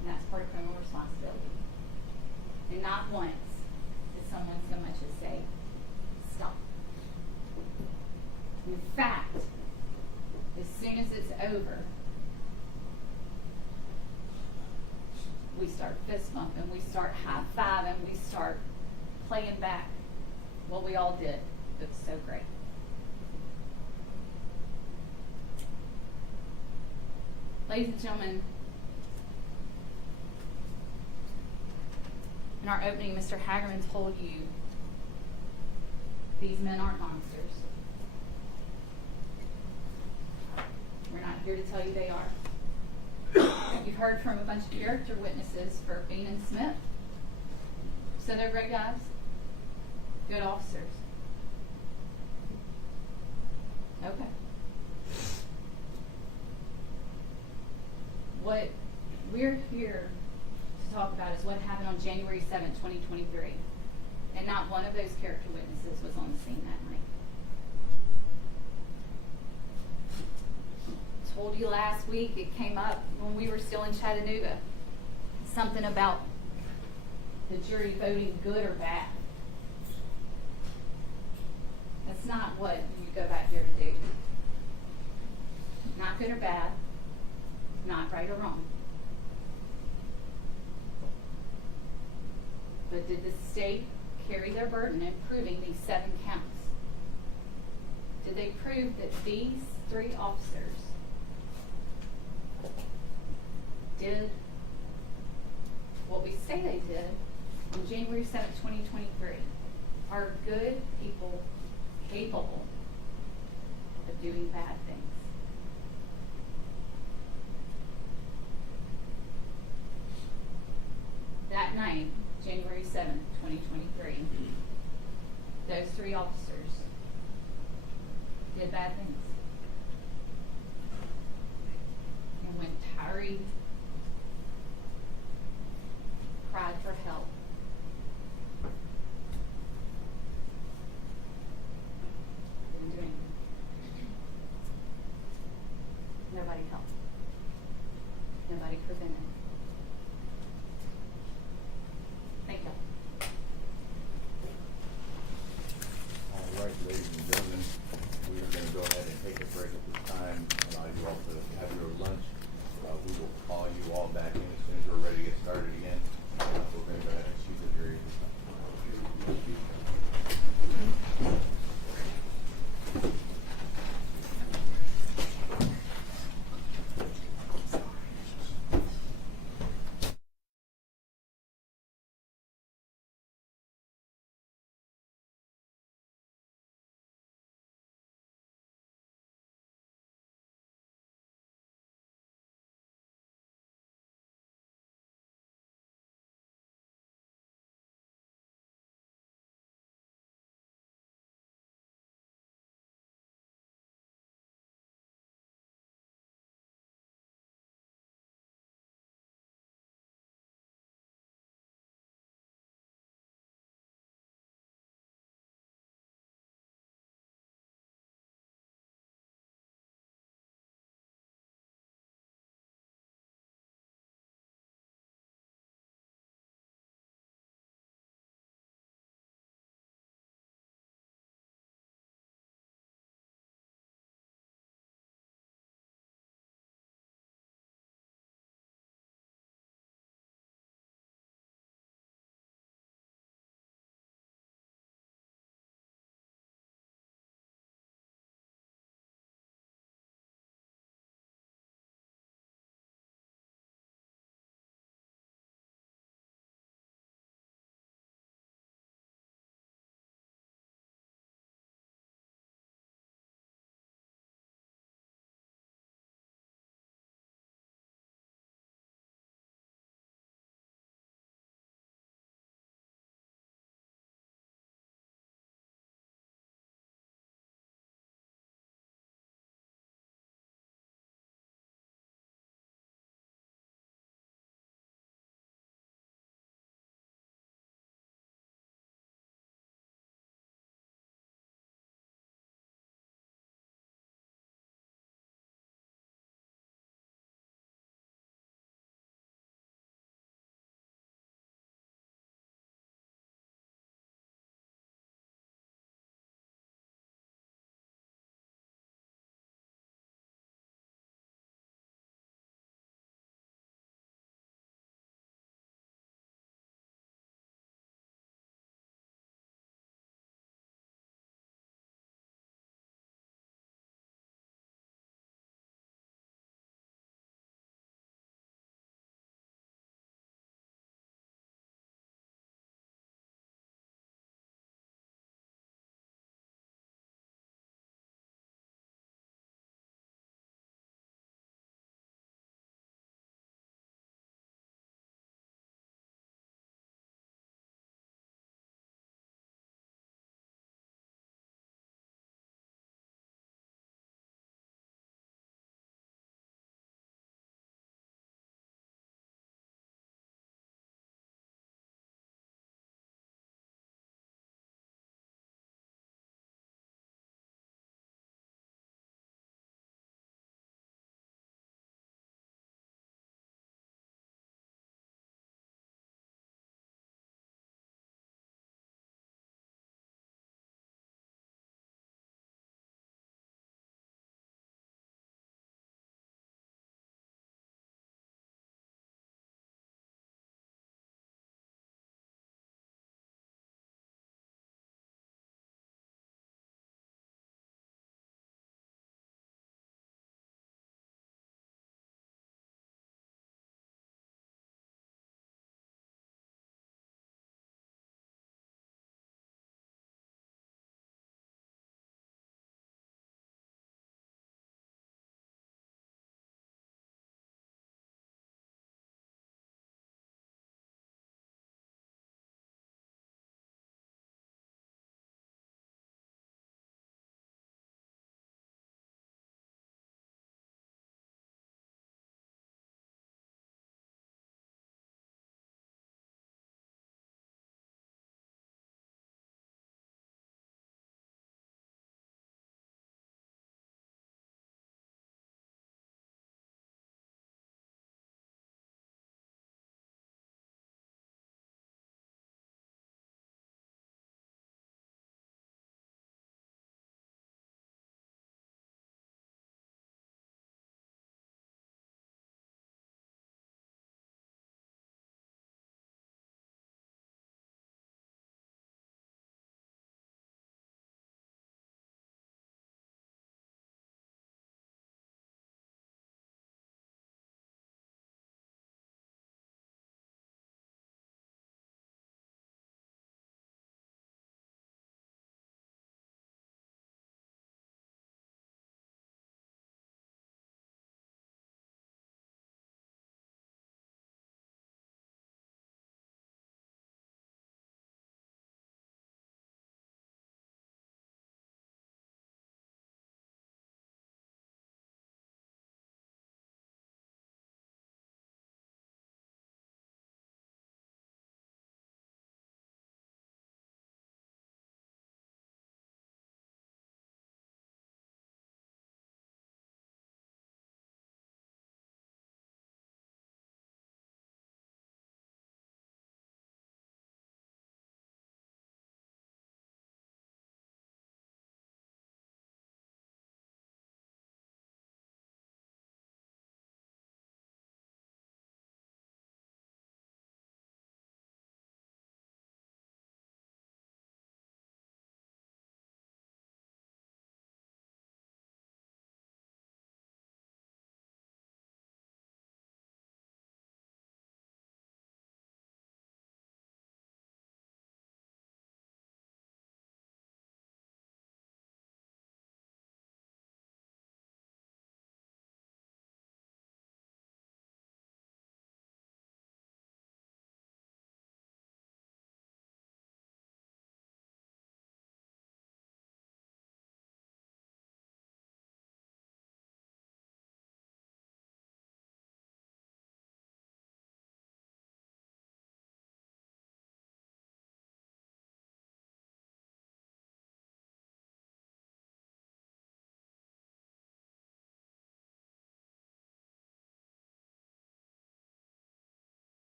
And that's part of criminal responsibility. And not once did someone so much as say, stop. In fact, as soon as it's over, we start fist bumping, we start high-fiving, we start playing back what we all did. It was so great. Ladies and gentlemen, in our opening, Mr. Hagerman told you these men aren't monsters. We're not here to tell you they are. You've heard from a bunch of character witnesses for Bean and Smith. So they're great guys, good officers. Okay. What we're here to talk about is what happened on January 7th, 2023. And not one of those character witnesses was on the scene that night. Told you last week, it came up when we were still in Chattanooga. Something about the jury voting good or bad. That's not what you go back here to do. Not good or bad, not right or wrong. But did the state carry their burden in proving these 7 counts? Did they prove that these 3 officers did what we say they did on January 7th, 2023? Are good people capable of doing bad things? That night, January 7th, 2023, those 3 officers did bad things. And when Tyre cried for help, didn't do anything. Nobody helped. Nobody prevented. Thank you. All right, ladies and gentlemen, we are going to go ahead and take a break at this time, allow you all to have your lunch. We will pause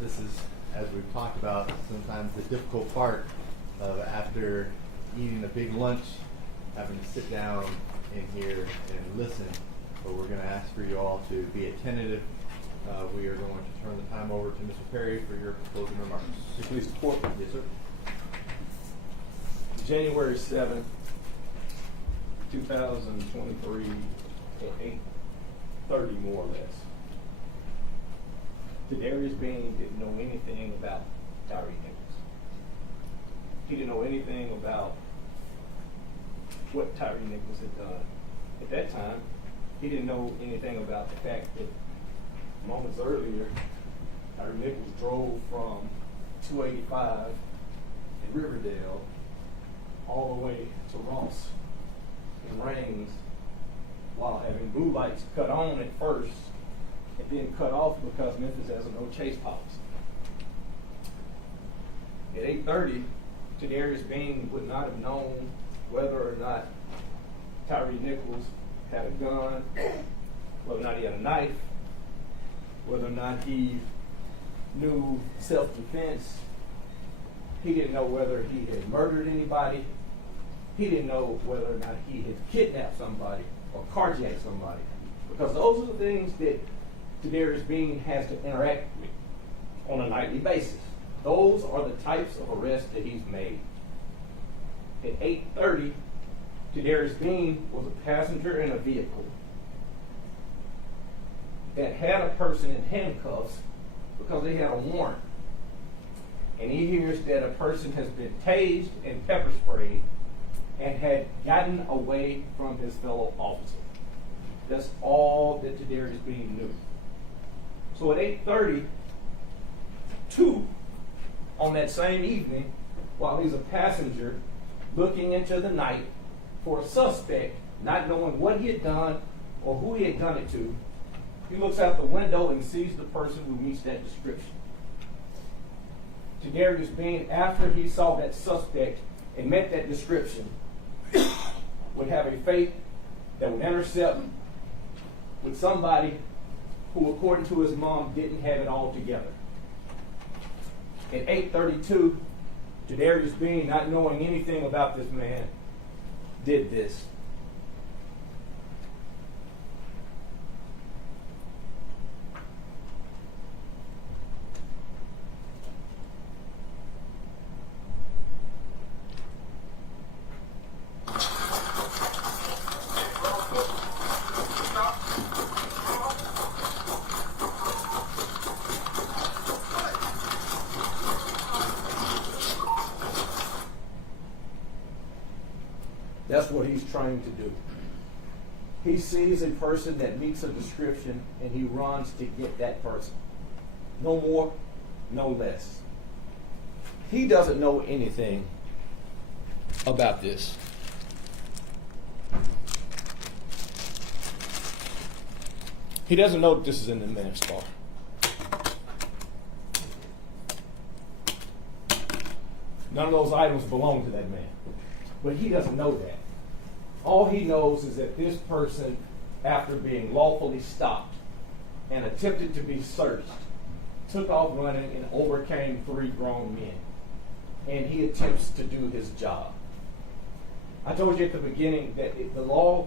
This is, as we've talked about, sometimes the difficult part of after eating a big lunch, having to sit down in here and listen. But we're going to ask for you all to be attentive. We are going to turn the time over to Mr. Perry for your closing remarks. Please support. Yes, sir. January 7th, 2023 at 8:30 more or less. Tadarius Bean didn't know anything about Tyre Nichols. He didn't know anything about what Tyre Nichols had done. At that time, he didn't know anything about the fact that moments earlier, Tyre Nichols drove from 285 in Riverdale all the way to Ross in Rains while having blue lights cut on at first and then cut off because Memphis has a no chase policy. At 8:30, Tadarius Bean would not have known whether or not Tyre Nichols had a gun, whether or not he had a knife, whether or not he knew self-defense. He didn't know whether he had murdered anybody. He didn't know whether or not he had kidnapped somebody or carjacked somebody. Because those are the things that Tadarius Bean has to interact with on a nightly basis. Those are the types of arrests that he's made. At 8:30, Tadarius Bean was a passenger in a vehicle that had a person in handcuffs because they had a warrant. And he hears that a person has been tased and pepper sprayed and had gotten away from his fellow officer. That's all that Tadarius Bean knew. So at 8:30, on that same evening, while he's a passenger looking into the night for a suspect, not knowing what he had done or who he had done it to, he looks out the window and sees the person who meets that description. Tadarius Bean, after he saw that suspect and met that description, would have a fate that would intercept with somebody who, according to his mom, didn't have it all together. At 8:32, Tadarius Bean, not knowing anything about this man, did this. That's what he's trying to do. He sees a person that meets a description and he runs to get that person. No more, no less. He doesn't know anything about this. He doesn't know that this is in the man's car. None of those items belong to that man. But he doesn't know that. All he knows is that this person, after being lawfully stopped and attempted to be searched, took off running and overcame 3 grown men. And he attempts to do his job. I told you at the beginning that the law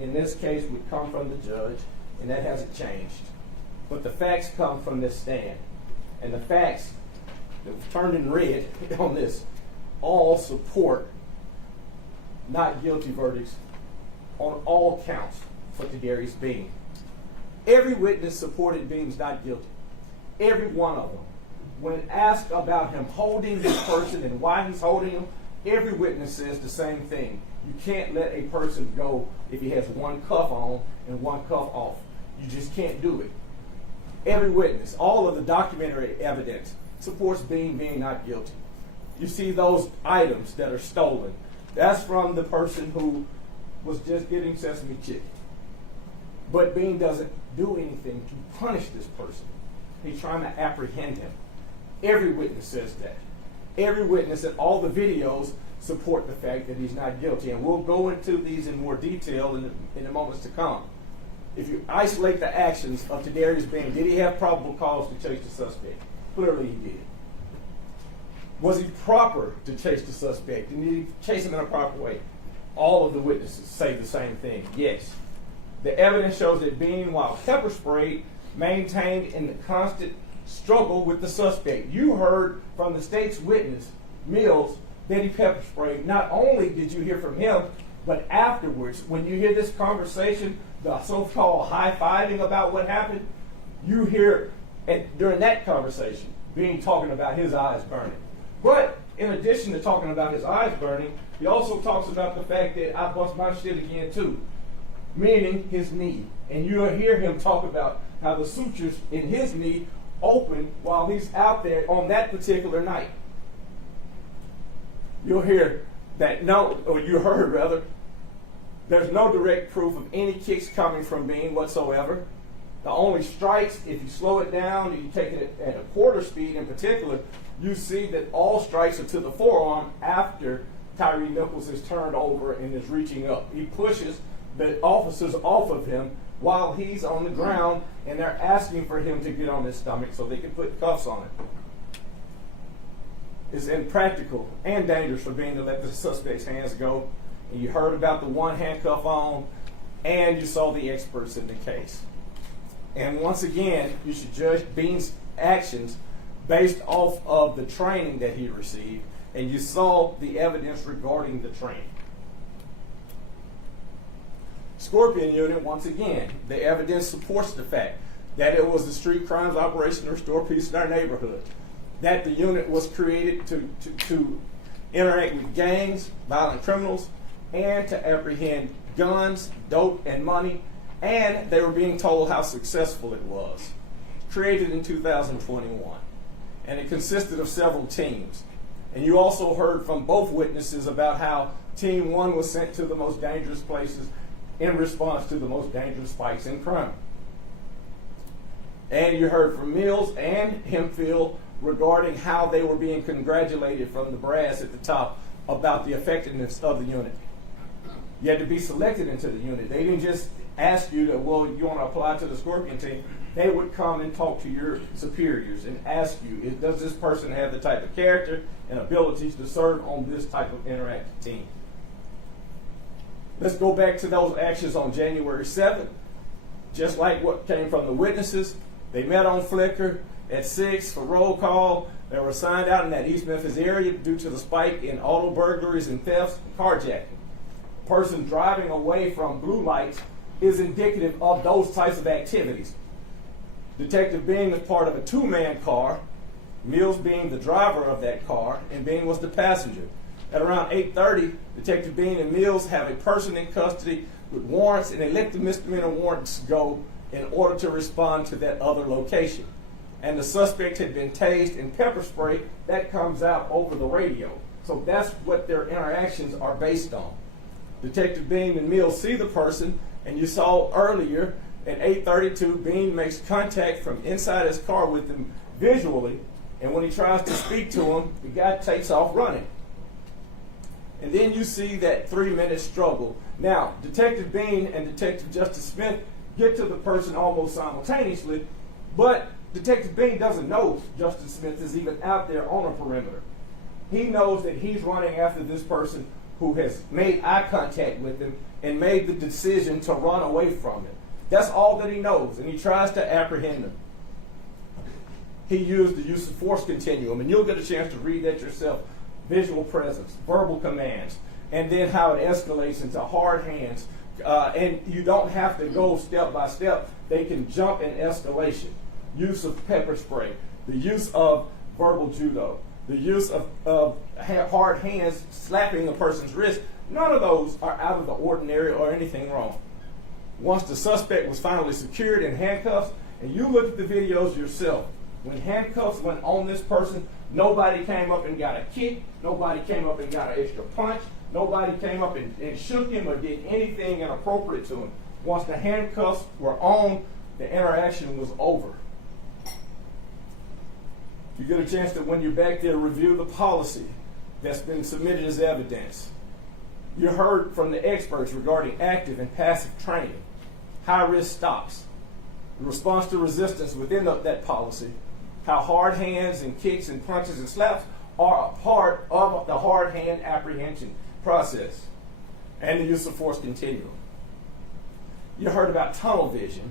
in this case would come from the judge, and that hasn't changed. But the facts come from this stand. And the facts that were turned in red on this all support not guilty verdicts on all counts for Tadarius Bean. Every witness supported Bean's not guilty. Every one of them. When asked about him holding this person and why he's holding him, every witness says the same thing. You can't let a person go if he has one cuff on and one cuff off. You just can't do it. Every witness, all of the documentary evidence supports Bean being not guilty. You see those items that are stolen. That's from the person who was just getting sesame chicken. But Bean doesn't do anything to punish this person. He's trying to apprehend him. Every witness says that. Every witness and all the videos support the fact that he's not guilty. And we'll go into these in more detail in the moments to come. If you isolate the actions of Tadarius Bean, did he have probable cause to chase the suspect? Clearly he did. Was he proper to chase the suspect? Did he chase him in a proper way? All of the witnesses say the same thing. Yes. The evidence shows that Bean, while pepper sprayed, maintained in the constant struggle with the suspect. You heard from the state's witness, Mills, that he pepper sprayed. Not only did you hear from him, but afterwards, when you hear this conversation, the so-called high-fiving about what happened, you hear during that conversation, Bean talking about his eyes burning. But in addition to talking about his eyes burning, he also talks about the fact that I bust my shit again too, meaning his knee. And you'll hear him talk about how the sutures in his knee open while he's out there on that particular night. You'll hear that you heard rather, there's no direct proof of any kicks coming from Bean whatsoever. The only strikes, if you slow it down, you take it at a quarter speed in particular, you see that all strikes are to the forearm after Tyre Nichols is turned over and is reaching up. He pushes the officers off of him while he's on the ground, and they're asking for him to get on his stomach so they can put cuffs on it. It's impractical and dangerous for Bean to let the suspect's hands go. And you heard about the one handcuff on, and you saw the experts in the case. And once again, you should judge Bean's actions based off of the training that he received, and you saw the evidence regarding the training. Scorpion Unit, once again, the evidence supports the fact that it was a street crimes operation to restore peace in our neighborhood, that the unit was created to interact with gangs, violent criminals, and to apprehend guns, dope, and money, and they were being told how successful it was. Created in 2021, and it consisted of several teams. And you also heard from both witnesses about how Team 1 was sent to the most dangerous places in response to the most dangerous spikes in crime. And you heard from Mills and Hempfield regarding how they were being congratulated from the brass at the top about the effectiveness of the unit. You had to be selected into the unit. They didn't just ask you to, well, you want to apply to the Scorpion team. They would come and talk to your superiors and ask you, does this person have the type of character and abilities to serve on this type of interactive team? Let's go back to those actions on January 7th. Just like what came from the witnesses, they met on Flickr at 6 for roll call. They were assigned out in that East Memphis area due to the spike in auto burglaries and thefts and carjacking. A person driving away from blue lights is indicative of those types of activities. Detective Bean was part of a two-man car, Mills being the driver of that car, and Bean was the passenger. At around 8:30, Detective Bean and Mills have a person in custody with warrants, and they let the misdemeanor warrants go in order to respond to that other location. And the suspect had been tased and pepper sprayed. That comes out over the radio. So that's what their interactions are based on. Detective Bean and Mills see the person, and you saw earlier at 8:32, Bean makes contact from inside his car with him visually, and when he tries to speak to him, the guy takes off running. And then you see that 3-minute struggle. Now, Detective Bean and Detective Justice Smith get to the person almost simultaneously, but Detective Bean doesn't know Justice Smith is even out there on a perimeter. He knows that he's running after this person who has made eye contact with him and made the decision to run away from him. That's all that he knows, and he tries to apprehend him. He used the use of force continuum, and you'll get a chance to read that yourself. Visual presence, verbal commands, and then how it escalates into hard hands. And you don't have to go step by step. They can jump in escalation. Use of pepper spray, the use of verbal judo, the use of hard hands slapping a person's wrist. None of those are out of the ordinary or anything wrong. Once the suspect was finally secured in handcuffs, and you look at the videos yourself, when handcuffs went on this person, nobody came up and got a kick, nobody came up and got an extra punch, nobody came up and shook him or did anything inappropriate to him. Once the handcuffs were on, the interaction was over. You get a chance to, when you're back there, review the policy that's been submitted as evidence. You heard from the experts regarding active and passive training, high-risk stops, the response to resistance within that policy, how hard hands and kicks and punches and slaps are a part of the hard hand apprehension process and the use of force continuum. You heard about tunnel vision,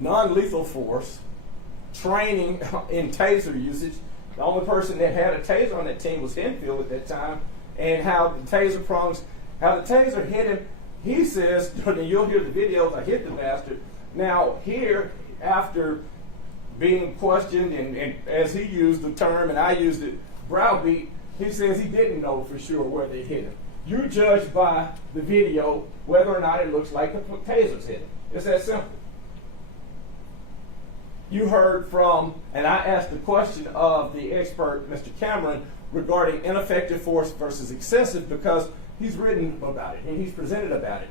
non-lethal force, training in taser usage. The only person that had a taser on that team was Henfield at that time, and how the taser prongs, how the taser hit him. He says, you'll hear the videos, I hit the bastard. Now here, after being questioned, and as he used the term and I used it, browbeat, he says he didn't know for sure where they hit him. You judge by the video whether or not it looks like the tasers hit him. It's that simple. You heard from, and I asked the question of the expert, Mr. Cameron, regarding ineffective force versus excessive, because he's written about it and he's presented about it.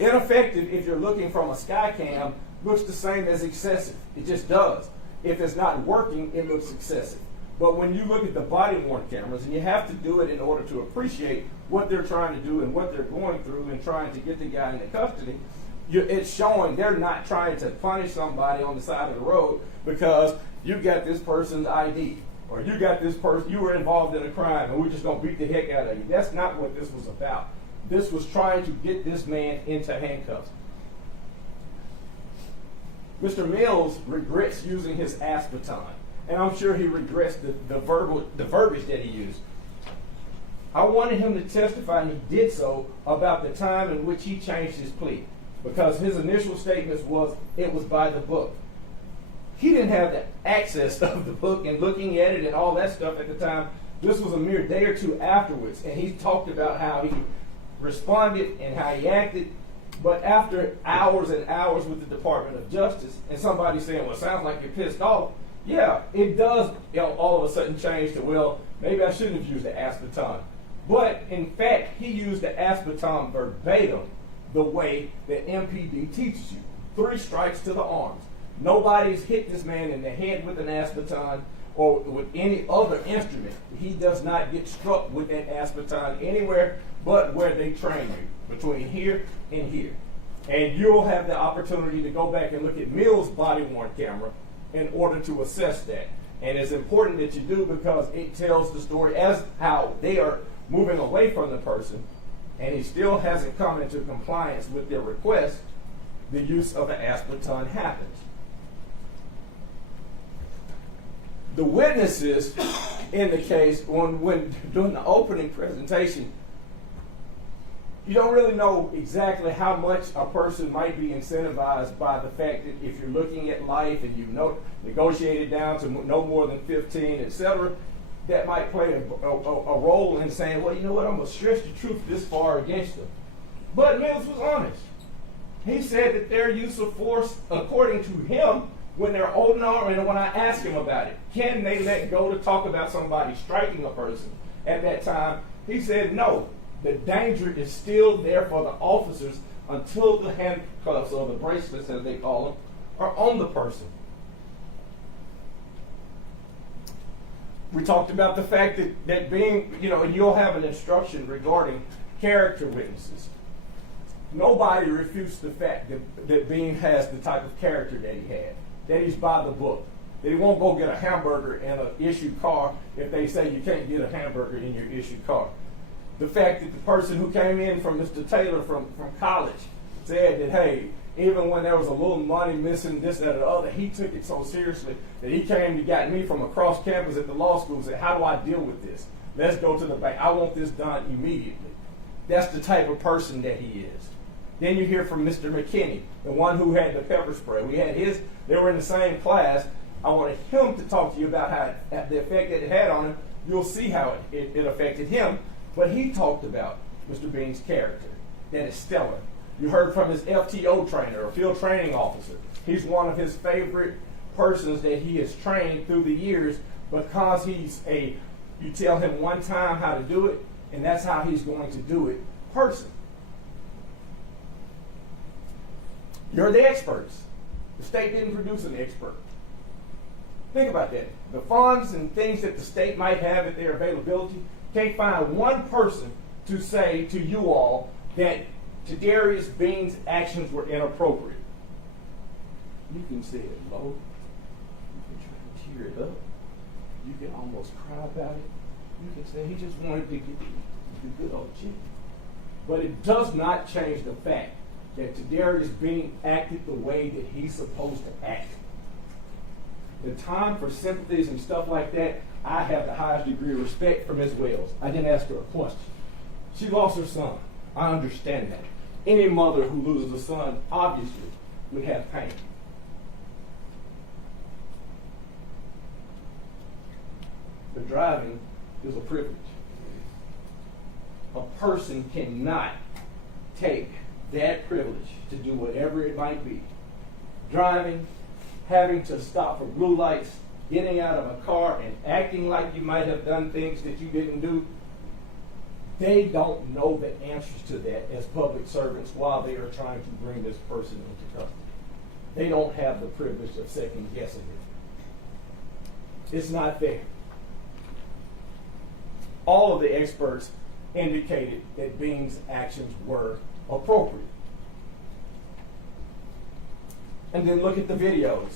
Ineffective, if you're looking from a sky cam, looks the same as excessive. It just does. If it's not working, it looks excessive. But when you look at the body-worn cameras, and you have to do it in order to appreciate what they're trying to do and what they're going through and trying to get the guy into custody, it's showing they're not trying to punish somebody on the side of the road because you got this person's ID, or you got this person, you were involved in a crime and we're just going to beat the heck out of you. That's not what this was about. This was trying to get this man into handcuffs. Mr. Mills regrets using his aspartame, and I'm sure he regrets the verbiage that he used. I wanted him to testify, and he did so, about the time in which he changed his plea, because his initial statements was it was by the book. He didn't have the access of the book and looking at it and all that stuff at the time. This was a mere day or two afterwards, and he talked about how he responded and how he acted. But after hours and hours with the Department of Justice, and somebody saying, well, it sounds like you're pissed off, yeah, it does all of a sudden change to, well, maybe I shouldn't have used the aspartame. But in fact, he used the aspartame verbatim the way that MPD teaches you. 3 strikes to the arms. Nobody's hit this man in the head with an aspartame or with any other instrument. He does not get struck with that aspartame anywhere but where they train you, between here and here. And you'll have the opportunity to go back and look at Mills' body-worn camera in order to assess that. And it's important that you do, because it tells the story as how they are moving away from the person, and he still hasn't come into compliance with their request. The use of an aspartame happens. The witnesses in the case, when doing the opening presentation, you don't really know exactly how much a person might be incentivized by the fact that if you're looking at life and you know negotiated down to no more than 15, etc., that might play a role in saying, well, you know what, I'm going to stretch the truth this far against them. But Mills was honest. He said that their use of force, according to him, when they're old enough, and when I asked him about it, can they let go to talk about somebody striking a person at that time? He said no. The danger is still there for the officers until the handcuffs, or the bracelets as they call them, are on the person. We talked about the fact that being, and you'll have an instruction regarding character witnesses. Nobody refutes the fact that Bean has the type of character that he had, that he's by the book, that he won't go get a hamburger in an issued car if they say you can't get a hamburger in your issued car. The fact that the person who came in from Mr. Taylor from college said that, hey, even when there was a little money missing, this, that, or the other, he took it so seriously that he came and got me from across campus at the law school and said, how do I deal with this? Let's go to the bank. I want this done immediately. That's the type of person that he is. Then you hear from Mr. McKinney, the one who had the pepper spray. They were in the same class. I wanted him to talk to you about how the effect that it had on him. You'll see how it affected him. But he talked about Mr. Bean's character, that is stellar. You heard from his FTO trainer, or field training officer. He's one of his favorite persons that he has trained through the years, because you tell him one time how to do it, and that's how he's going to do it person. You're the experts. The state didn't produce an expert. Think about that. The funds and things that the state might have at their availability, can't find one person to say to you all that Darius Bean's actions were inappropriate. You can say it low. You can try to teared up. You can almost cry about it. You can say he just wanted to get the good old chicken. But it does not change the fact that Tadarius Bean acted the way that he's supposed to act. The time for sympathies and stuff like that, I have the highest degree of respect for Ms. Wells. I didn't ask her a question. She lost her son. I understand that. Any mother who loses a son, obviously, would have pain. But driving is a privilege. A person cannot take that privilege to do whatever it might be. Driving, having to stop for blue lights, getting out of a car and acting like you might have done things that you didn't do. They don't know the answers to that as public servants while they are trying to bring this person into custody. They don't have the privilege of second guessing it. It's not fair. All of the experts indicated that Bean's actions were appropriate. And then look at the videos.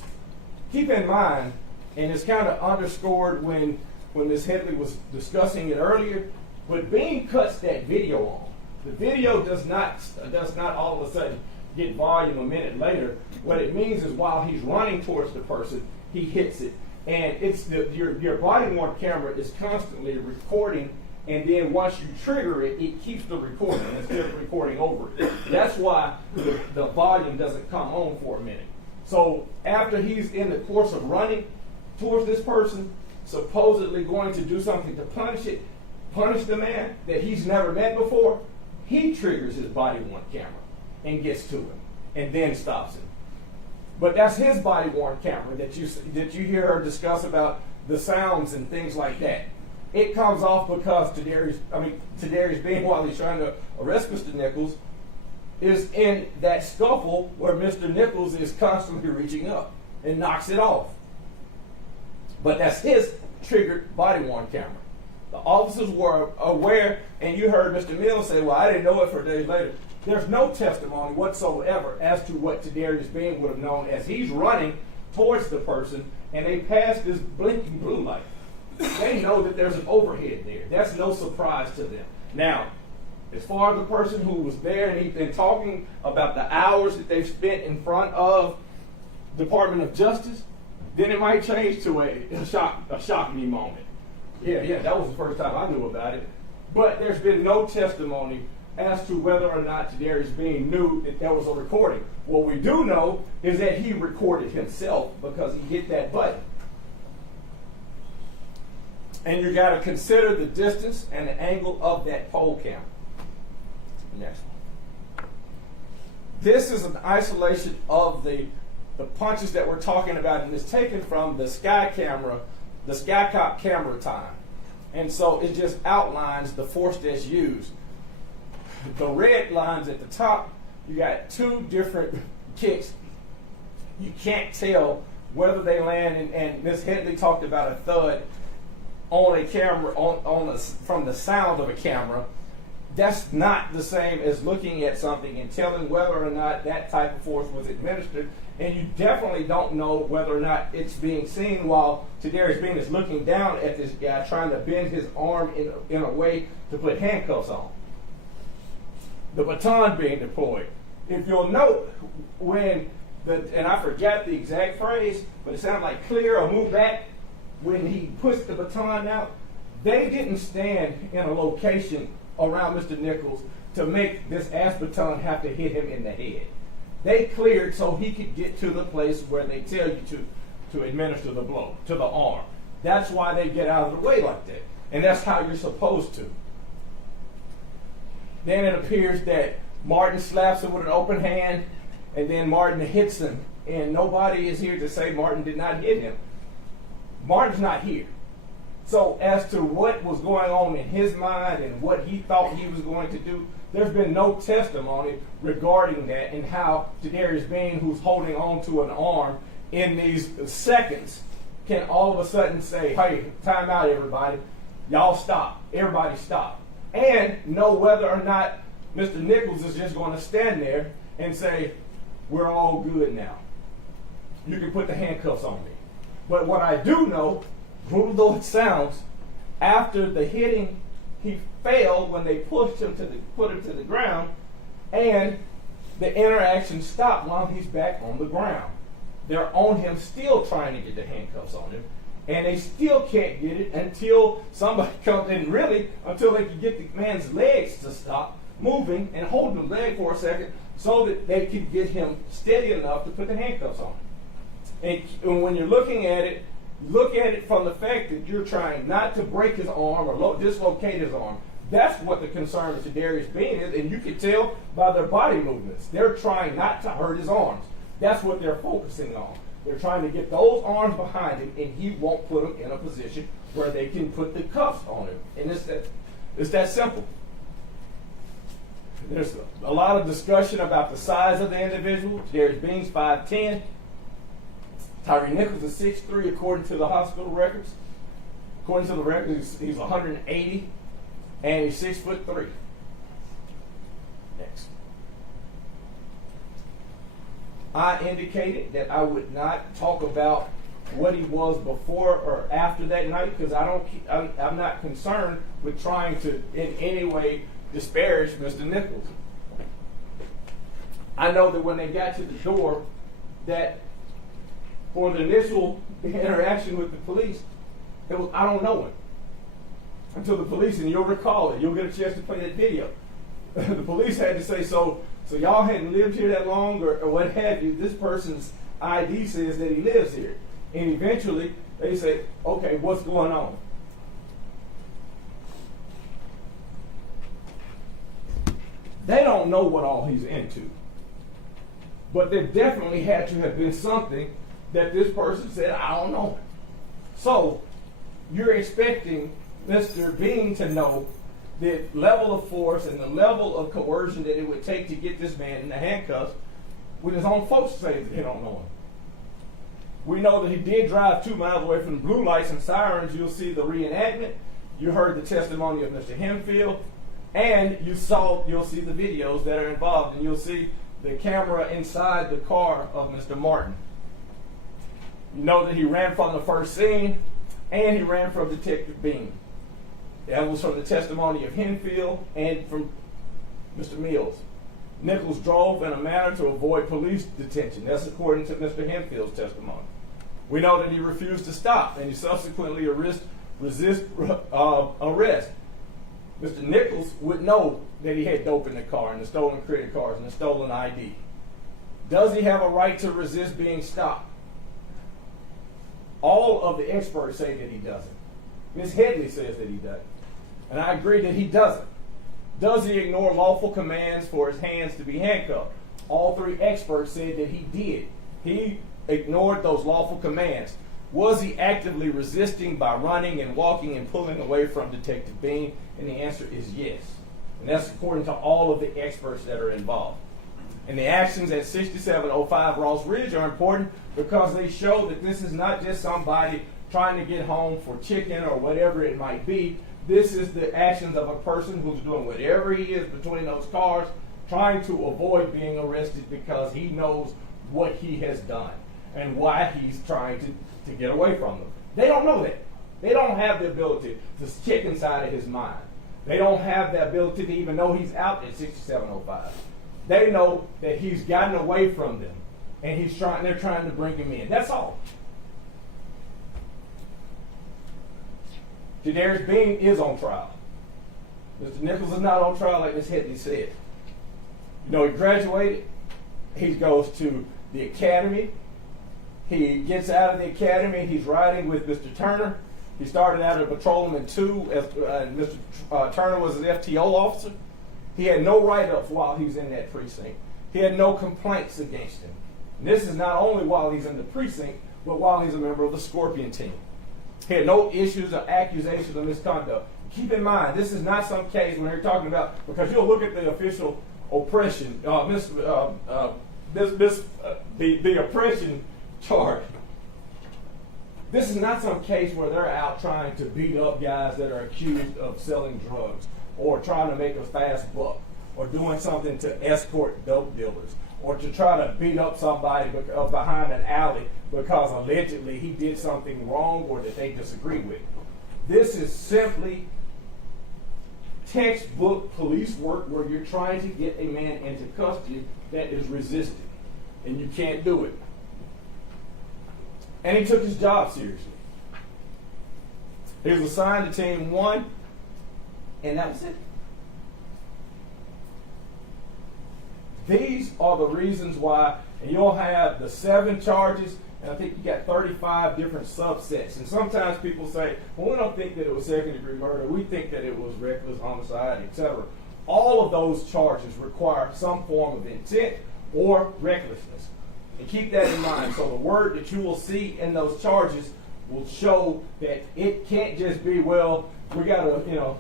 Keep in mind, and it's kind of underscored when Ms. Headley was discussing it earlier, but Bean cuts that video on. The video does not all of a sudden get volume a minute later. What it means is while he's running towards the person, he hits it. And it's your body-worn camera is constantly recording, and then once you trigger it, it keeps the recording instead of recording over it. That's why the volume doesn't come on for a minute. So after he's in the course of running towards this person, supposedly going to do something to punish the man that he's never met before, he triggers his body-worn camera and gets to him and then stops him. But that's his body-worn camera that you hear her discuss about the sounds and things like that. It comes off because Tadarius Bean, while he's trying to arrest Mr. Nichols, is in that scuffle where Mr. Nichols is constantly reaching up and knocks it off. But that's his triggered body-worn camera. The officers were aware, and you heard Mr. Mills say, well, I didn't know it for days later. There's no testimony whatsoever as to what Tadarius Bean would have known as he's running towards the person, and they pass this blinking blue light. They know that there's an overhead there. That's no surprise to them. Now, as far as the person who was there and he's been talking about the hours that they've spent in front of Department of Justice, then it might change to a shocking moment. Yeah, that was the first time I knew about it. But there's been no testimony as to whether or not Tadarius Bean knew that there was a recording. What we do know is that he recorded himself because he hit that button. And you got to consider the distance and the angle of that pole camera. Next one. This is an isolation of the punches that we're talking about, and it's taken from the Skycop camera time. And so it just outlines the force that's used. The red lines at the top, you got two different kicks. You can't tell whether they land, and Ms. Headley talked about a thud on a camera, from the sound of a camera. That's not the same as looking at something and telling whether or not that type of force was administered. And you definitely don't know whether or not it's being seen while Tadarius Bean is looking down at this guy trying to bend his arm in a way to put handcuffs on. The baton being deployed. If you'll note, and I forgot the exact phrase, but it sounded like clear or move back, when he pushed the baton out, they didn't stand in a location around Mr. Nichols to make this ass baton have to hit him in the head. They cleared so he could get to the place where they tell you to administer the blow, to the arm. That's why they get out of the way like that. And that's how you're supposed to. Then it appears that Martin slaps him with an open hand, and then Martin hits him. And nobody is here to say Martin did not hit him. Martin's not here. So as to what was going on in his mind and what he thought he was going to do, there's been no testimony regarding that and how Tadarius Bean, who's holding on to an arm in these seconds, can all of a sudden say, hey, time out everybody, y'all stop, everybody stop. And know whether or not Mr. Nichols is just going to stand there and say, we're all good now. You can put the handcuffs on me. But what I do know, brutal though it sounds, after the hitting, he fell when they pushed him put him to the ground, and the interaction stopped while he's back on the ground. They're on him still trying to get the handcuffs on him, and they still can't get it until somebody comes in, really, until they can get the man's legs to stop moving and hold the leg for a second so that they can get him steady enough to put the handcuffs on him. And when you're looking at it, look at it from the fact that you're trying not to break his arm or dislocate his arm. That's what the concern of Darius Bean is, and you can tell by their body movements. They're trying not to hurt his arms. That's what they're focusing on. They're trying to get those arms behind him, and he won't put them in a position where they can put the cuffs on him. And it's that simple. There's a lot of discussion about the size of the individual. Darius Bean's 5'10". Tyre Nichols is 6'3", according to the hospital records. According to the records, he's 180, and he's 6'3". Next. I indicated that I would not talk about what he was before or after that night because I'm not concerned with trying to in any way disparage Mr. Nichols. I know that when they got to the door, that for the initial interaction with the police, it was I don't know him until the police, and you'll recall it. You'll get a chance to play that video. The police had to say, so y'all hadn't lived here that long or what have you. This person's ID says that he lives here. And eventually they say, okay, what's going on? They don't know what all he's into. But there definitely had to have been something that this person said, I don't know. So you're expecting Mr. Bean to know the level of force and the level of coercion that it would take to get this man in the handcuffs when his own folks say that they don't know him. We know that he did drive 2 miles away from the blue lights and sirens. You'll see the reenactment. You heard the testimony of Mr. Hempfield. And you'll see the videos that are involved. And you'll see the camera inside the car of Mr. Martin. You know that he ran from the first scene and he ran from Detective Bean. That was from the testimony of Henfield and from Mr. Mills. Nichols drove in a manner to avoid police detention. That's according to Mr. Henfield's testimony. We know that he refused to stop and he subsequently resist arrest. Mr. Nichols would know that he had dope in the car and the stolen credit cards and the stolen ID. Does he have a right to resist being stopped? All of the experts say that he doesn't. Ms. Headley says that he doesn't. And I agree that he doesn't. Does he ignore lawful commands for his hands to be handcuffed? All 3 experts said that he did. He ignored those lawful commands. Was he actively resisting by running and walking and pulling away from Detective Bean? And the answer is yes. And that's according to all of the experts that are involved. And the actions at 6705 Ross Ridge are important because they show that this is not just somebody trying to get home for chicken or whatever it might be. This is the actions of a person who's doing whatever he is between those cars, trying to avoid being arrested because he knows what he has done and why he's trying to get away from them. They don't know that. They don't have the ability to check inside of his mind. They don't have the ability to even know he's out at 6705. They know that he's gotten away from them and they're trying to bring him in. That's all. Darius Bean is on trial. Mr. Nichols is not on trial like Ms. Headley said. You know, he graduated. He goes to the academy. He gets out of the academy. He's riding with Mr. Turner. He started out as a patrolman 2. Mr. Turner was an FTO officer. He had no write-ups while he was in that precinct. He had no complaints against him. And this is not only while he's in the precinct, but while he's a member of the Scorpion team. He had no issues or accusations of misconduct. Keep in mind, this is not some case when they're talking about, because you'll look at the official oppression, the oppression charge. This is not some case where they're out trying to beat up guys that are accused of selling drugs or trying to make a fast buck or doing something to escort dope dealers or to try to beat up somebody behind an alley because allegedly he did something wrong or that they disagree with. This is simply textbook police work where you're trying to get a man into custody that is resisting, and you can't do it. And he took his job seriously. He was assigned to Team 1, and that was it. These are the reasons why, and you'll have the 7 charges, and I think you got 35 different subsets. And sometimes people say, well, we don't think that it was second-degree murder. We think that it was reckless homicide, etc. All of those charges require some form of intent or recklessness. And keep that in mind. So the word that you will see in those charges will show that it can't just be, well, we got to,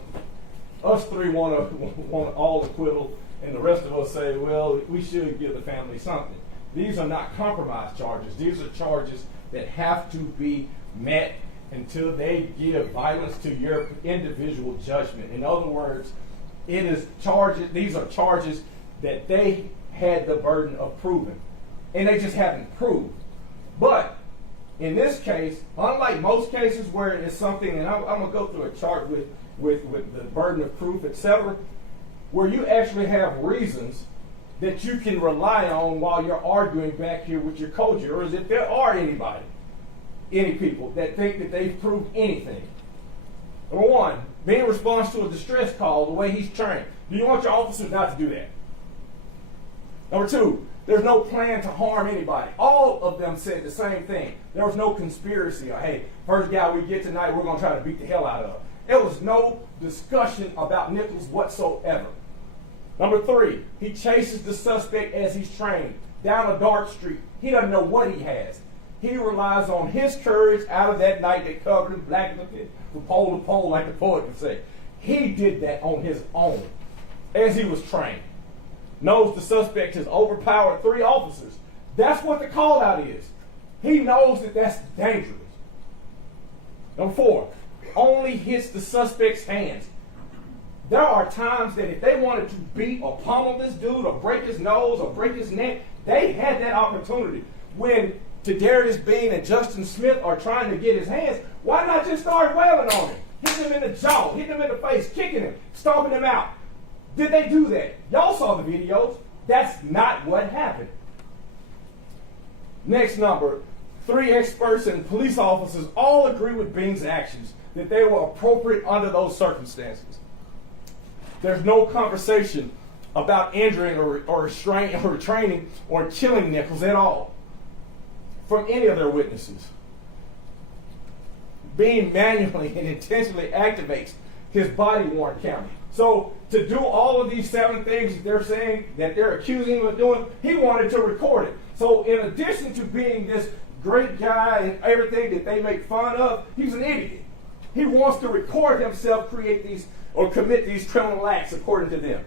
us 3 want all acquittal, and the rest of us say, well, we should give the family something. These are not compromise charges. These are charges that have to be met until they give violence to your individual judgment. In other words, these are charges that they had the burden of proving, and they just haven't proved. But in this case, unlike most cases where it's something, and I'm going to go through a chart with the burden of proof, etc., where you actually have reasons that you can rely on while you're arguing back here with your co-jurors, if there are any people that think that they've proved anything. Number 1, being in response to a distress call the way he's trained. Do you want your officers not to do that? Number 2, there's no plan to harm anybody. All of them said the same thing. There was no conspiracy or, hey, first guy we get tonight, we're going to try to beat the hell out of. There was no discussion about Nichols whatsoever. Number 3, he chases the suspect as he's trained down a dark street. He doesn't know what he has. He relies on his courage out of that night that covered him black from pole to pole, like the poet would say. He did that on his own as he was trained. Knows the suspect has overpowered 3 officers. That's what the call out is. He knows that that's dangerous. Number 4, only hits the suspect's hands. There are times that if they wanted to beat or pummel this dude or break his nose or break his neck, they had that opportunity. When Tadarius Bean and Justin Smith are trying to get his hands, why not just start wailing on him? Hitting him in the jaw, hitting him in the face, kicking him, stomping him out. Did they do that? Y'all saw the videos. That's not what happened. Next number, 3 experts and police officers all agree with Bean's actions, that they were appropriate under those circumstances. There's no conversation about injuring or restraining or killing Nichols at all from any of their witnesses. Bean manually and intentionally activates his body-worn camera. So to do all of these 7 things that they're saying that they're accusing him of doing, he wanted to record it. So in addition to being this great guy and everything that they make fun of, he's an idiot. He wants to record himself, create these or commit these criminal acts according to them.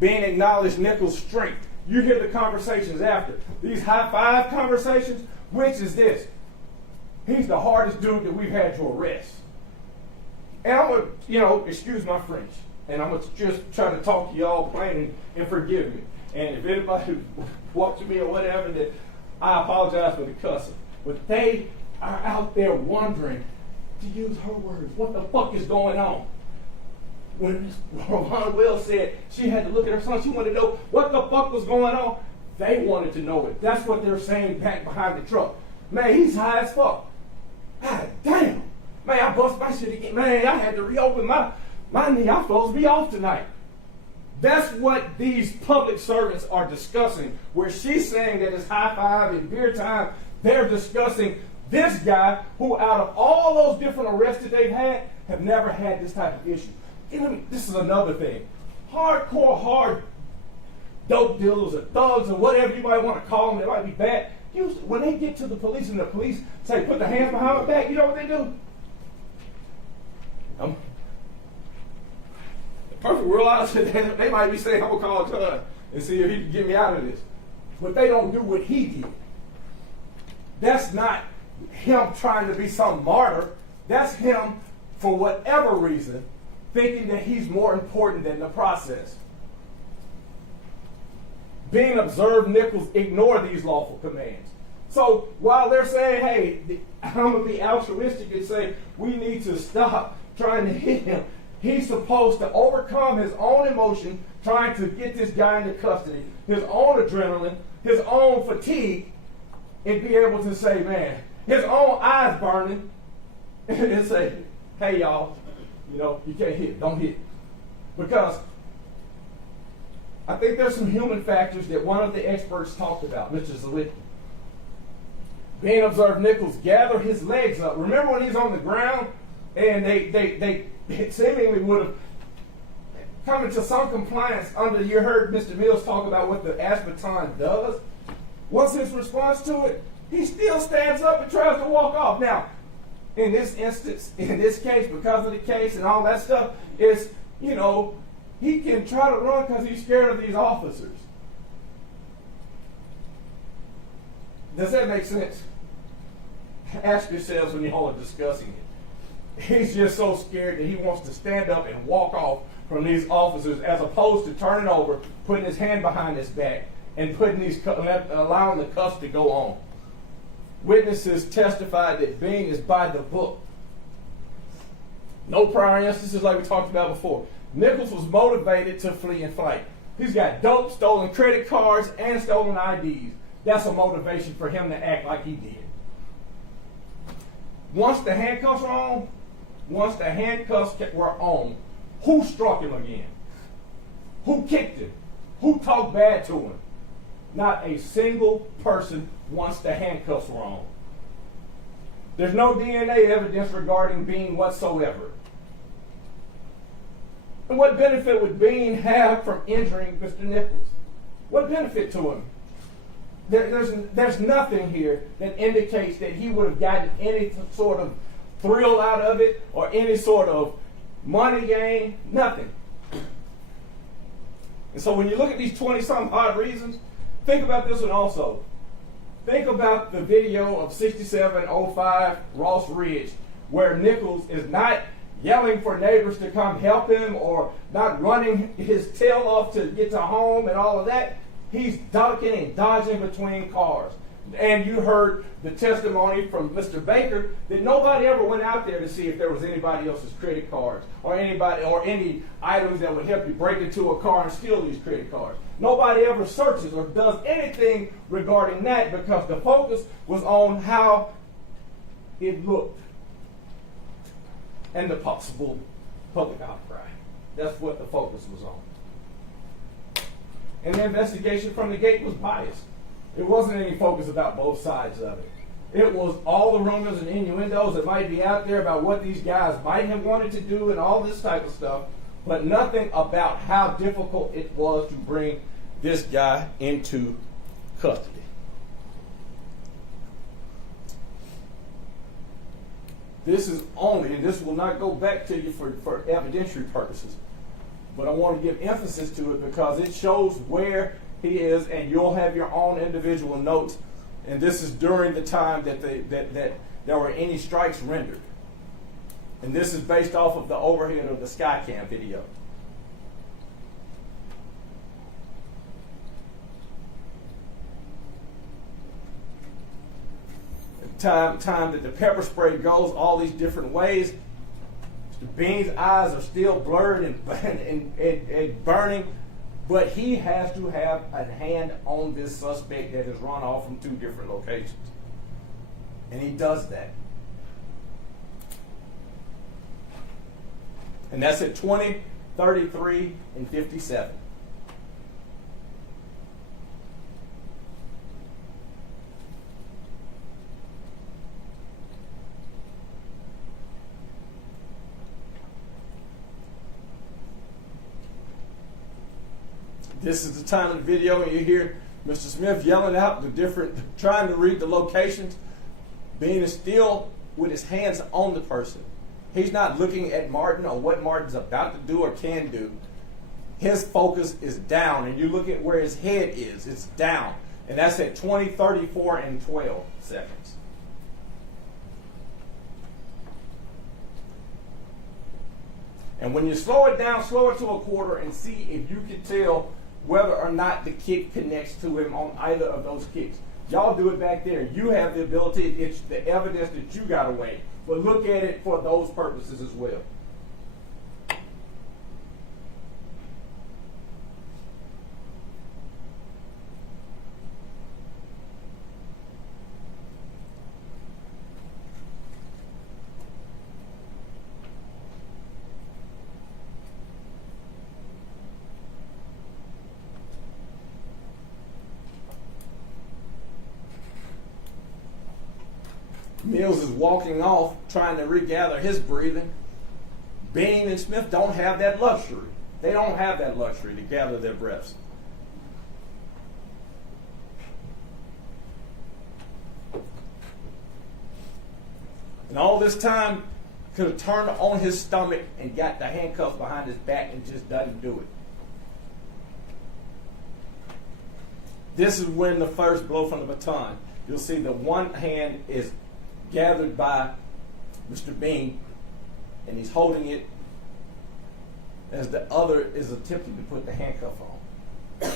Being acknowledged Nichols' strength. You hear the conversations after. These high-five conversations, which is this. He's the hardest dude that we've had to arrest. And I'm going to, excuse my French, and I'm going to just try to talk to y'all plain and forgive me. And if anybody walks to me or whatever, that I apologize for the cussing. But they are out there wondering, to use her words, what the fuck is going on? When Ron Will said she had to look at her son, she wanted to know what the fuck was going on. They wanted to know it. That's what they're saying back behind the truck. Man, he's high as fuck. God damn. Man, I bust my shit again. Man, I had to reopen my knee. I'm supposed to be off tonight. That's what these public servants are discussing. Where she's saying that it's high five and beer time, they're discussing this guy who, out of all those different arrests that they've had, have never had this type of issue. This is another thing. Hardcore, hard dope dealers or thugs or whatever you might want to call them, they might be bad. Usually, when they get to the police and the police say, put their hands behind my back, you know what they do? The perfect world, I said, they might be saying, I'm going to call Todd and see if he can get me out of this. But they don't do what he did. That's not him trying to be some martyr. That's him, for whatever reason, thinking that he's more important than the process. Being observed, Nichols ignored these lawful commands. So while they're saying, hey, I'm going to be altruistic and say, we need to stop trying to hit him, he's supposed to overcome his own emotion, trying to get this guy into custody, his own adrenaline, his own fatigue, and be able to say, man, his own eyes burning, and say, hey, y'all, you can't hit, don't hit. Because I think there's some human factors that one of the experts talked about, Mr. Zalitki. Being observed, Nichols gathered his legs up. Remember when he's on the ground and they seemingly would have come into some compliance under, you heard Mr. Mills talk about what the aspartame does. What's his response to it? He still stands up and tries to walk off. Now, in this instance, in this case, because of the case and all that stuff, is, he can try to run because he's scared of these officers. Does that make sense? Ask yourselves when you all are discussing it. He's just so scared that he wants to stand up and walk off from these officers as opposed to turning over, putting his hand behind his back, and allowing the cuffs to go on. Witnesses testified that Bean is by the book. No prior instances like we talked about before. Nichols was motivated to flee and fight. He's got dope, stolen credit cards, and stolen IDs. That's a motivation for him to act like he did. Once the handcuffs were on, who struck him again? Who kicked him? Who talked bad to him? Not a single person once the handcuffs were on. There's no DNA evidence regarding Bean whatsoever. And what benefit would Bean have from injuring Mr. Nichols? What benefit to him? There's nothing here that indicates that he would have gotten any sort of thrill out of it or any sort of money gain, nothing. And so when you look at these 20-some odd reasons, think about this one also. Think about the video of 6705 Ross Ridge, where Nichols is not yelling for neighbors to come help him or not running his tail off to get to home and all of that. He's ducking and dodging between cars. And you heard the testimony from Mr. Baker that nobody ever went out there to see if there was anybody else's credit cards or any items that would help you break into a car and steal these credit cards. Nobody ever searches or does anything regarding that because the focus was on how it looked and the possible public outcry. That's what the focus was on. And the investigation from the gate was biased. It wasn't any focus about both sides of it. It was all the rumors and innuendos that might be out there about what these guys might have wanted to do and all this type of stuff, but nothing about how difficult it was to bring this guy into custody. This is only, and this will not go back to you for evidentiary purposes, but I want to give emphasis to it because it shows where he is, and you'll have your own individual notes. And this is during the time that there were any strikes rendered. And this is based off of the overhead of the Skycam video. Time that the pepper spray goes all these different ways. Mr. Bean's eyes are still blurred and burning, but he has to have a hand on this suspect that has run off from 2 different locations. And he does that. And that's at 20, 33, and 57. This is the time of the video and you hear Mr. Smith yelling out trying to read the locations. Bean is still with his hands on the person. He's not looking at Martin or what Martin's about to do or can do. His focus is down, and you look at where his head is, it's down. And that's at 20, 34, and 12 seconds. And when you slow it down, slow it to a quarter and see if you can tell whether or not the kick connects to him on either of those kicks. Y'all do it back there. You have the ability, it's the evidence that you got to weigh. But look at it for those purposes as well. Mills is walking off, trying to regather his breathing. Bean and Smith don't have that luxury. They don't have that luxury to gather their breaths. And all this time, could have turned on his stomach and got the handcuffs behind his back and just doesn't do it. This is when the first blow from the baton. You'll see the one hand is gathered by Mr. Bean, and he's holding it as the other is attempting to put the handcuff on.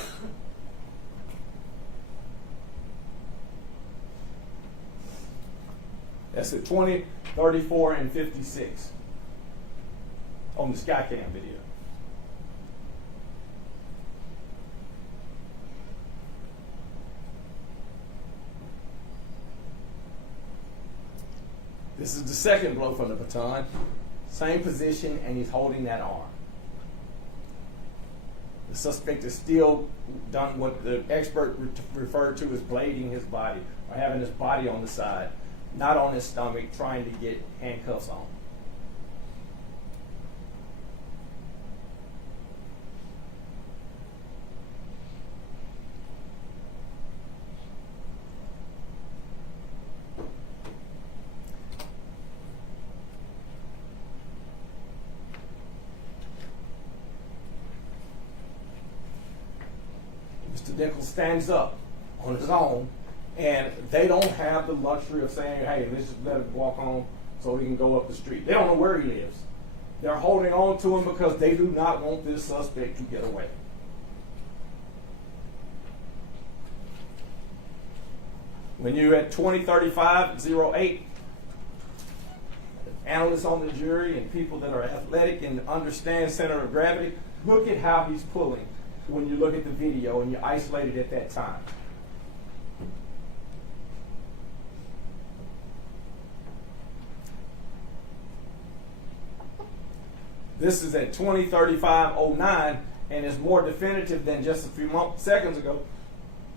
That's at 20, 34, and 56 on the Skycam video. This is the second blow from the baton. Same position, and he's holding that arm. The suspect is still done what the expert referred to as blading his body, or having his body on the side, not on his stomach, trying to get handcuffs on. Mr. Nichols stands up on his own, and they don't have the luxury of saying, hey, let's just let him walk on so he can go up the street. They don't know where he lives. They're holding on to him because they do not want this suspect to get away. When you're at 2035-08, analysts on the jury and people that are athletic and understand center of gravity, look at how he's pulling when you look at the video and you're isolated at that time. This is at 20:35:09 and is more definitive than just a few seconds ago.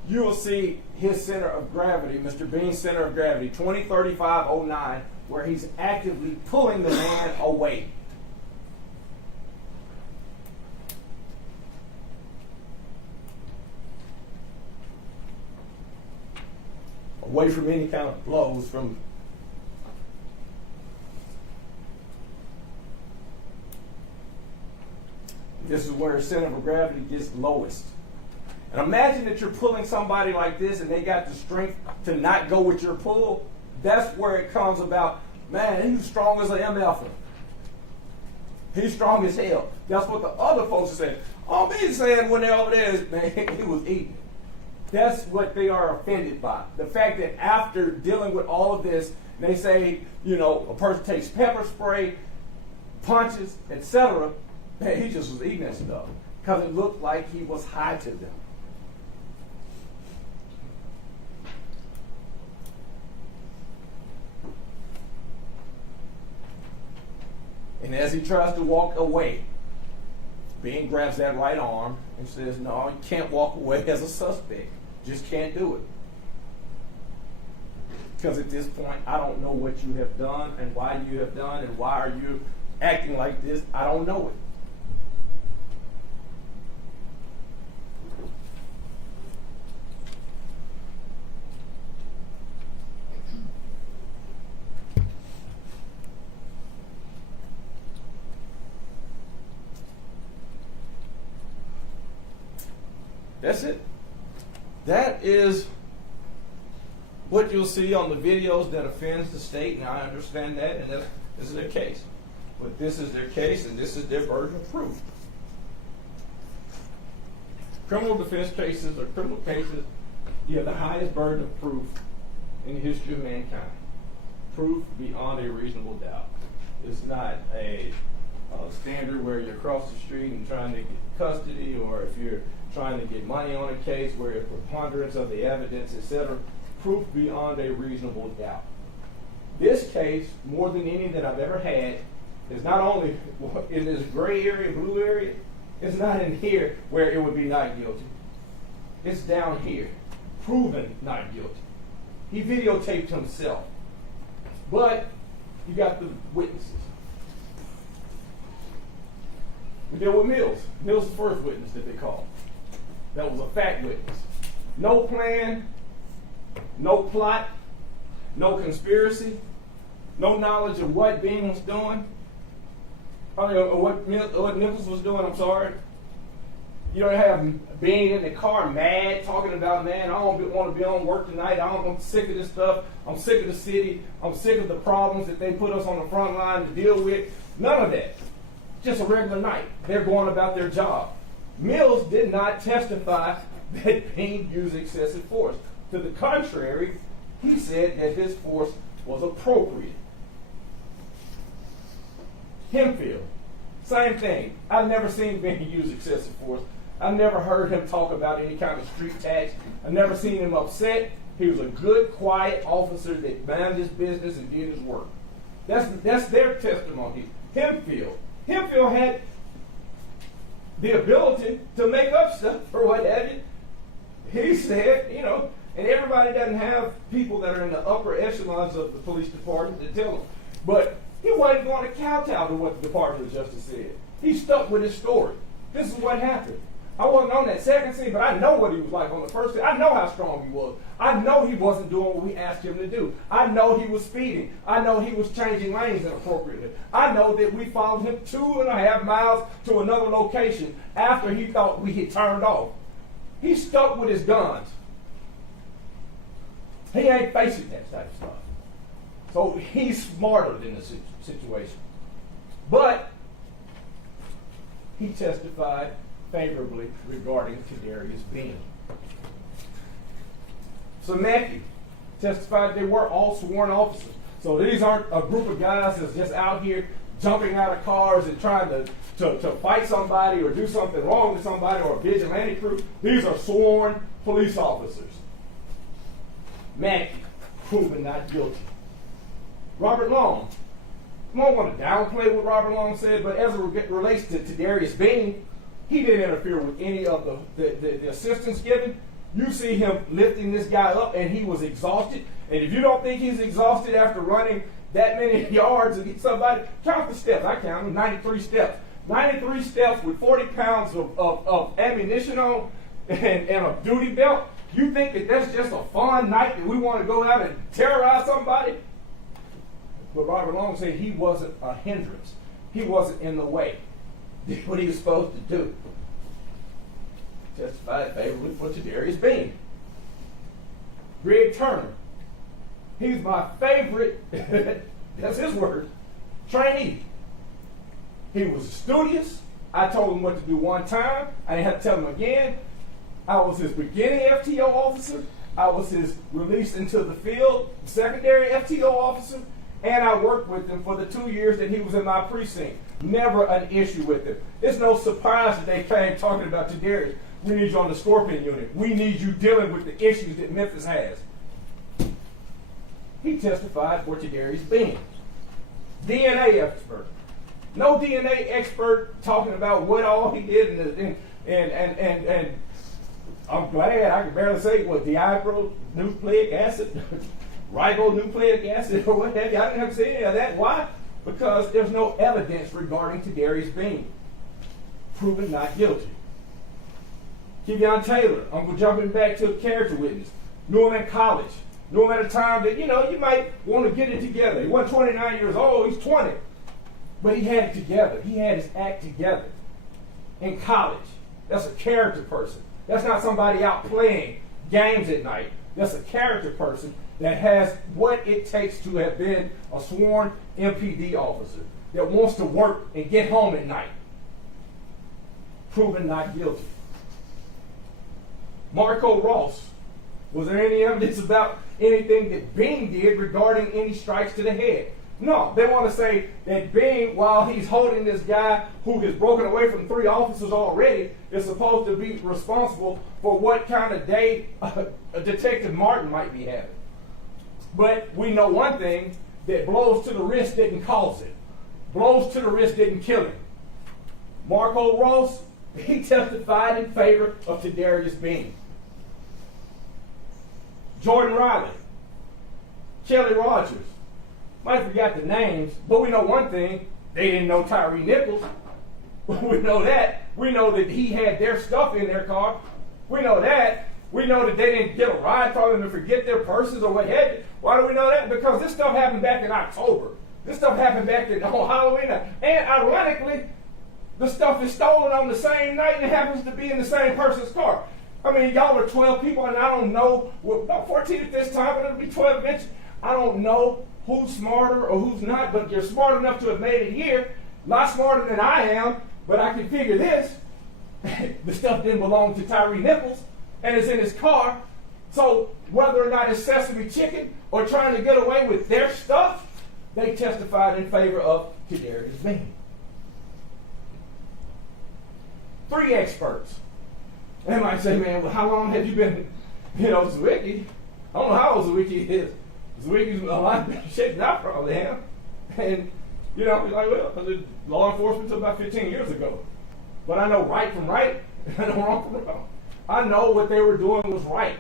You will see his center of gravity, Mr. Bean's center of gravity, 20:35:09, where he's actively pulling the man away. Away from any kind of blows from. This is where his center of gravity gets lowest. And imagine that you're pulling somebody like this and they got the strength to not go with your pull. That's where it comes about. Man, he's strong as an MF. He's strong as hell. That's what the other folks are saying. All me saying when they're over there is, man, he was eating. That's what they are offended by. The fact that after dealing with all of this, they say, you know, a person takes pepper spray, punches, etc. Man, he just was eating that stuff because it looked like he was high to them. And as he tries to walk away, Bean grabs that right arm and says, no, you can't walk away as a suspect. Just can't do it. Because at this point, I don't know what you have done and why you have done and why are you acting like this. I don't know it. That's it. That is what you'll see on the videos that offends the state, and I understand that, and this is their case. But this is their case, and this is their burden of proof. criminal defense cases or criminal cases, you have the highest burden of proof in the history of mankind. Proof beyond a reasonable doubt. It's not a standard where you're across the street and trying to get custody, or if you're trying to get money on a case where it's preponderance of the evidence, etc. Proof beyond a reasonable doubt. This case, more than any that I've ever had, is not only in this gray area, blue area, it's not in here where it would be not guilty. It's down here, proven not guilty. He videotaped himself. But you got the witnesses. We deal with Mills. Mills is the first witness that they called. That was a fact witness. No plan, no plot, no conspiracy, no knowledge of what Bean was doing. What Nichols was doing, I'm sorry. You don't have Bean in the car mad, talking about, man, I don't want to be on work tonight. I'm sick of this stuff. I'm sick of the city. I'm sick of the problems that they put us on the front line to deal with. None of that. Just a regular night. They're going about their job. Mills did not testify that Bean used excessive force. To the contrary, he said that his force was appropriate. Hempfield, same thing. I've never seen Bean use excessive force. I've never heard him talk about any kind of street tax. I've never seen him upset. He was a good, quiet officer that minded his business and did his work. That's their testimony. Hempfield had the ability to make up stuff or what have you. He said, and everybody doesn't have people that are in the upper echelons of the police department to tell them. But he wasn't going to kowtow to what the Department of Justice said. He stuck with his story. This is what happened. I wasn't on that second scene, but I know what he was like on the first scene. I know how strong he was. I know he wasn't doing what we asked him to do. I know he was speeding. I know he was changing lanes inappropriately. I know that we followed him 2.5 miles to another location after he thought we had turned off. He stuck with his guns. He ain't facing that type of stuff. So he's smarter than the situation. But he testified favorably regarding Kadarius Bean. So Matthew testified they were all sworn officers. So these aren't a group of guys that's just out here jumping out of cars and trying to fight somebody or do something wrong with somebody, or a vigilante crew. These are sworn police officers. Matthew, proven not guilty. Robert Long. I don't want to downplay what Robert Long said, but as it relates to Darius Bean, he didn't interfere with any of the assistance given. You see him lifting this guy up, and he was exhausted. And if you don't think he's exhausted after running that many yards against somebody, count the steps. I counted 93 steps. 93 steps with 40 pounds of ammunition on and a duty belt. You think that that's just a fun night that we want to go out and terrorize somebody? But Robert Long said he wasn't a hindrance. He wasn't in the way. Did what he was supposed to do. Testified favorably for Darius Bean. Greg Turner. He's my favorite, that's his word, trainee. He was studious. I told him what to do one time. I didn't have to tell him again. I was his beginning FTO officer. I was his release into the field secondary FTO officer. And I worked with him for the 2 years that he was in my precinct. Never an issue with him. It's no surprise that they came talking about Darius. We need you on the Scorpion unit. We need you dealing with the issues that Memphis has. He testified for Darius Bean. DNA expert. No DNA expert talking about what all he did and I'm glad I can barely say what deoxyribonucleic acid, ribonucleic acid, or what have you. I didn't have to say any of that. Why? Because there's no evidence regarding Darius Bean. Proven not guilty. Kevion Taylor, I'm jumping back to a character witness. Knew him in college. Knew him at a time that, you might want to get it together. He wasn't 29 years old, he's 20. But he had it together. He had his act together. In college. That's a character person. That's not somebody out playing games at night. That's a character person that has what it takes to have been a sworn MPD officer that wants to work and get home at night. Proven not guilty. Marco Ross? Was there any evidence about anything that Bing did regarding any strikes to the head? No, they want to say that Bing, while he's holding this guy who has broken away from 3 officers already, is supposed to be responsible for what kind of day Detective Martin might be having. But we know one thing, that blows to the wrist didn't cause it. Blows to the wrist didn't kill him. Marco Ross, he testified in favor of Tadarius Bing. Jordan Riley, Kelly Rogers, might have forgot the names, but we know one thing, they didn't know Tyre Nichols. We know that. We know that he had their stuff in their car. We know that. We know that they didn't get a ride from him and forget their purses or what have you. Why do we know that? Because this stuff happened back in October. This stuff happened back on Halloween. And ironically, the stuff is stolen on the same night and it happens to be in the same person's car. I mean, y'all are 12 people, and I don't know, well, about 14 at this time, but it'll be 12 eventually. I don't know who's smarter or who's not, but you're smart enough to have made it here. A lot smarter than I am, but I can figure this. The stuff didn't belong to Tyre Nichols, and it's in his car. So whether or not it's Sesame Chicken or trying to get away with their stuff, they testified in favor of Tadarius Bing. 3 experts. They might say, man, well, how long have you been, Zwicky? I don't know how old Zwicky is. Zwicky's a lot better shape than I probably am. And, he's like, well, I did law enforcement until about 15 years ago. But I know right from right, and I know wrong from wrong. I know what they were doing was right.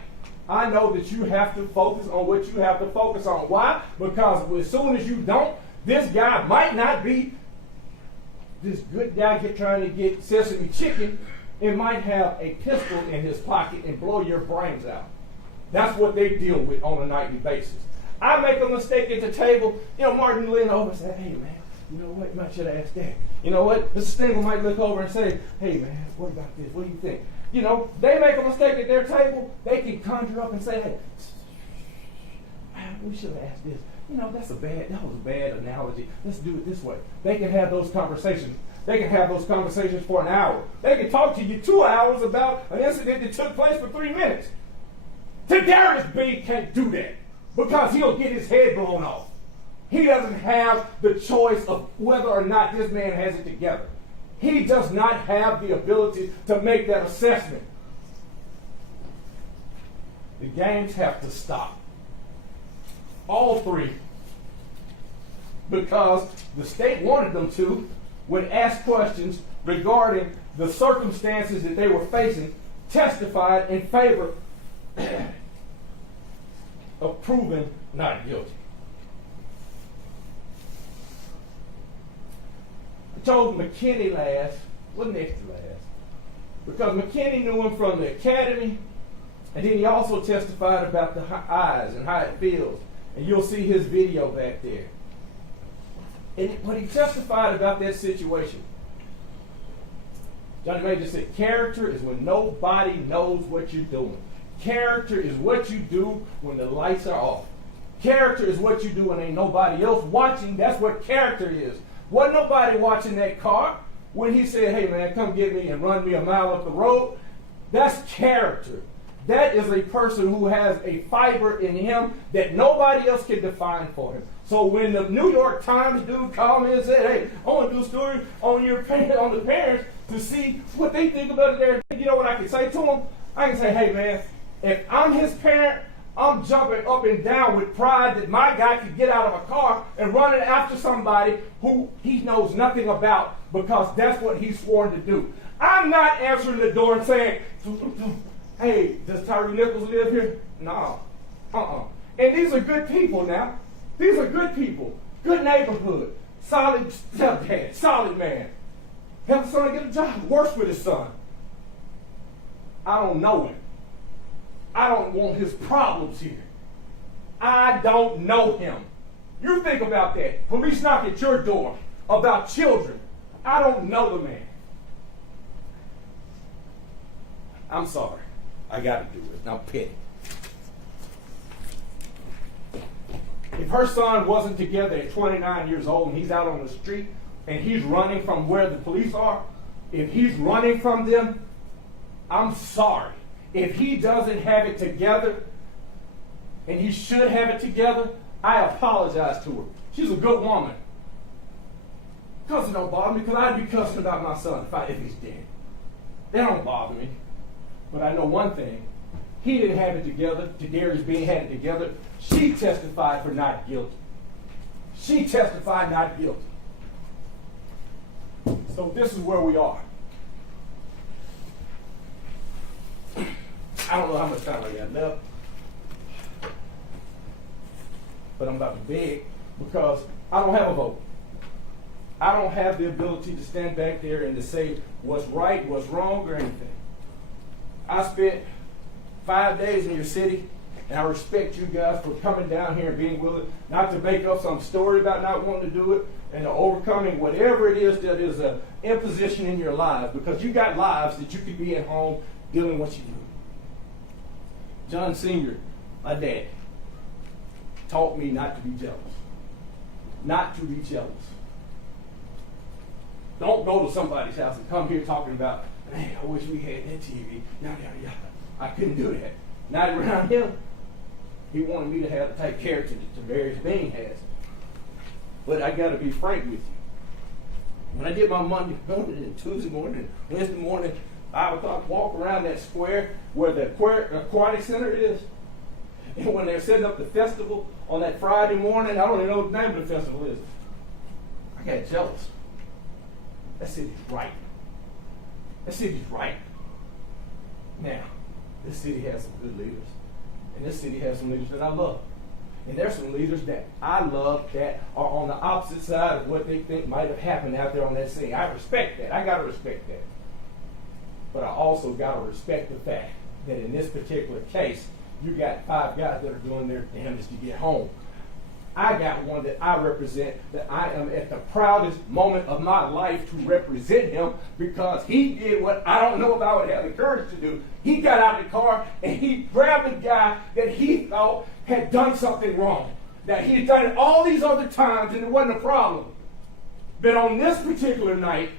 I know that you have to focus on what you have to focus on. Why? Because as soon as you don't, this guy might not be this good guy trying to get Sesame Chicken and might have a pistol in his pocket and blow your brains out. That's what they deal with on a nightly basis. I make a mistake at the table, Martin lean over and say, hey man, you know what, you might should have asked that. You know what, Mr. Stingle might look over and say, hey man, what about this, what do you think? They make a mistake at their table, they can conjure up and say, hey, we should have asked this. That was a bad analogy. Let's do it this way. They can have those conversations. They can have those conversations for an hour. They can talk to you 2 hours about an incident that took place for 3 minutes. Tadarius Bing can't do that because he'll get his head blown off. He doesn't have the choice of whether or not this man has it together. He does not have the ability to make that assessment. The games have to stop. All 3. Because the state wanted them to, would ask questions regarding the circumstances that they were facing, testified in favor of proving not guilty. I told McKinney last, next to last, because McKinney knew him from the academy, and then he also testified about the eyes and how it feels. And you'll see his video back there. And when he testified about that situation, Johnny Major said, character is when nobody knows what you're doing. Character is what you do when the lights are off. Character is what you do when ain't nobody else watching. That's what character is. Wasn't nobody watching that car when he said, hey man, come get me and run me a mile up the road. That's character. That is a person who has a fiber in him that nobody else can define for him. So when the New York Times dude called me and said, hey, I want to do a story on the parents to see what they think about it there, you know what I can say to them? I can say, hey man, if I'm his parent, I'm jumping up and down with pride that my guy could get out of a car and run after somebody who he knows nothing about because that's what he's sworn to do. I'm not answering the door and saying, hey, does Tyre Nichols live here? No. And these are good people now. These are good people. Good neighborhood. Solid stepdad. Solid man. Help his son get a job. Works with his son. I don't know him. I don't want his problems here. I don't know him. You think about that. Police knock at your door about children. I don't know the man. I'm sorry. I got to do it. Now, pity. If her son wasn't together at 29 years old and he's out on the street and he's running from where the police are, if he's running from them, I'm sorry. If he doesn't have it together, and he should have it together, I apologize to her. She's a good woman. Cussing don't bother me, because I'd be cussing about my son if he's dead. That don't bother me. But I know one thing. He didn't have it together. Tadarius Bean had it together. She testified for not guilty. She testified not guilty. So this is where we are. I don't know how much time I got left, but I'm about to beg because I don't have a vote. I don't have the ability to stand back there and to say what's right, what's wrong, or anything. I spent 5 days in your city, and I respect you guys for coming down here and being willing not to make up some story about not wanting to do it and overcoming whatever it is that is an imposition in your lives, because you got lives that you could be at home doing what you do. John Sr., my dad, taught me not to be jealous. Not to be jealous. Don't go to somebody's house and come here talking about, man, I wish we had that TV. Yada, yada, yada. I couldn't do that. Not around him. He wanted me to have the type of character that Tyre Bean has. But I got to be frank with you. When I did my Monday morning and Tuesday morning and Wednesday morning, 5 o'clock walk around that square where the aquatic center is. And when they're setting up the festival on that Friday morning, I don't even know what the name of the festival is. I got jealous. That city's right. That city's right. Now, this city has some good leaders. And this city has some leaders that I love. And there's some leaders that I love that are on the opposite side of what they think might have happened out there on that scene. I respect that. I got to respect that. But I also got to respect the fact that in this particular case, you got 5 guys that are doing their damnedest to get home. I got one that I represent, that I am at the proudest moment of my life to represent him, because he did what I don't know if I would have the courage to do. He got out of the car and he grabbed a guy that he thought had done something wrong. That he had done it all these other times and it wasn't a problem. But on this particular night,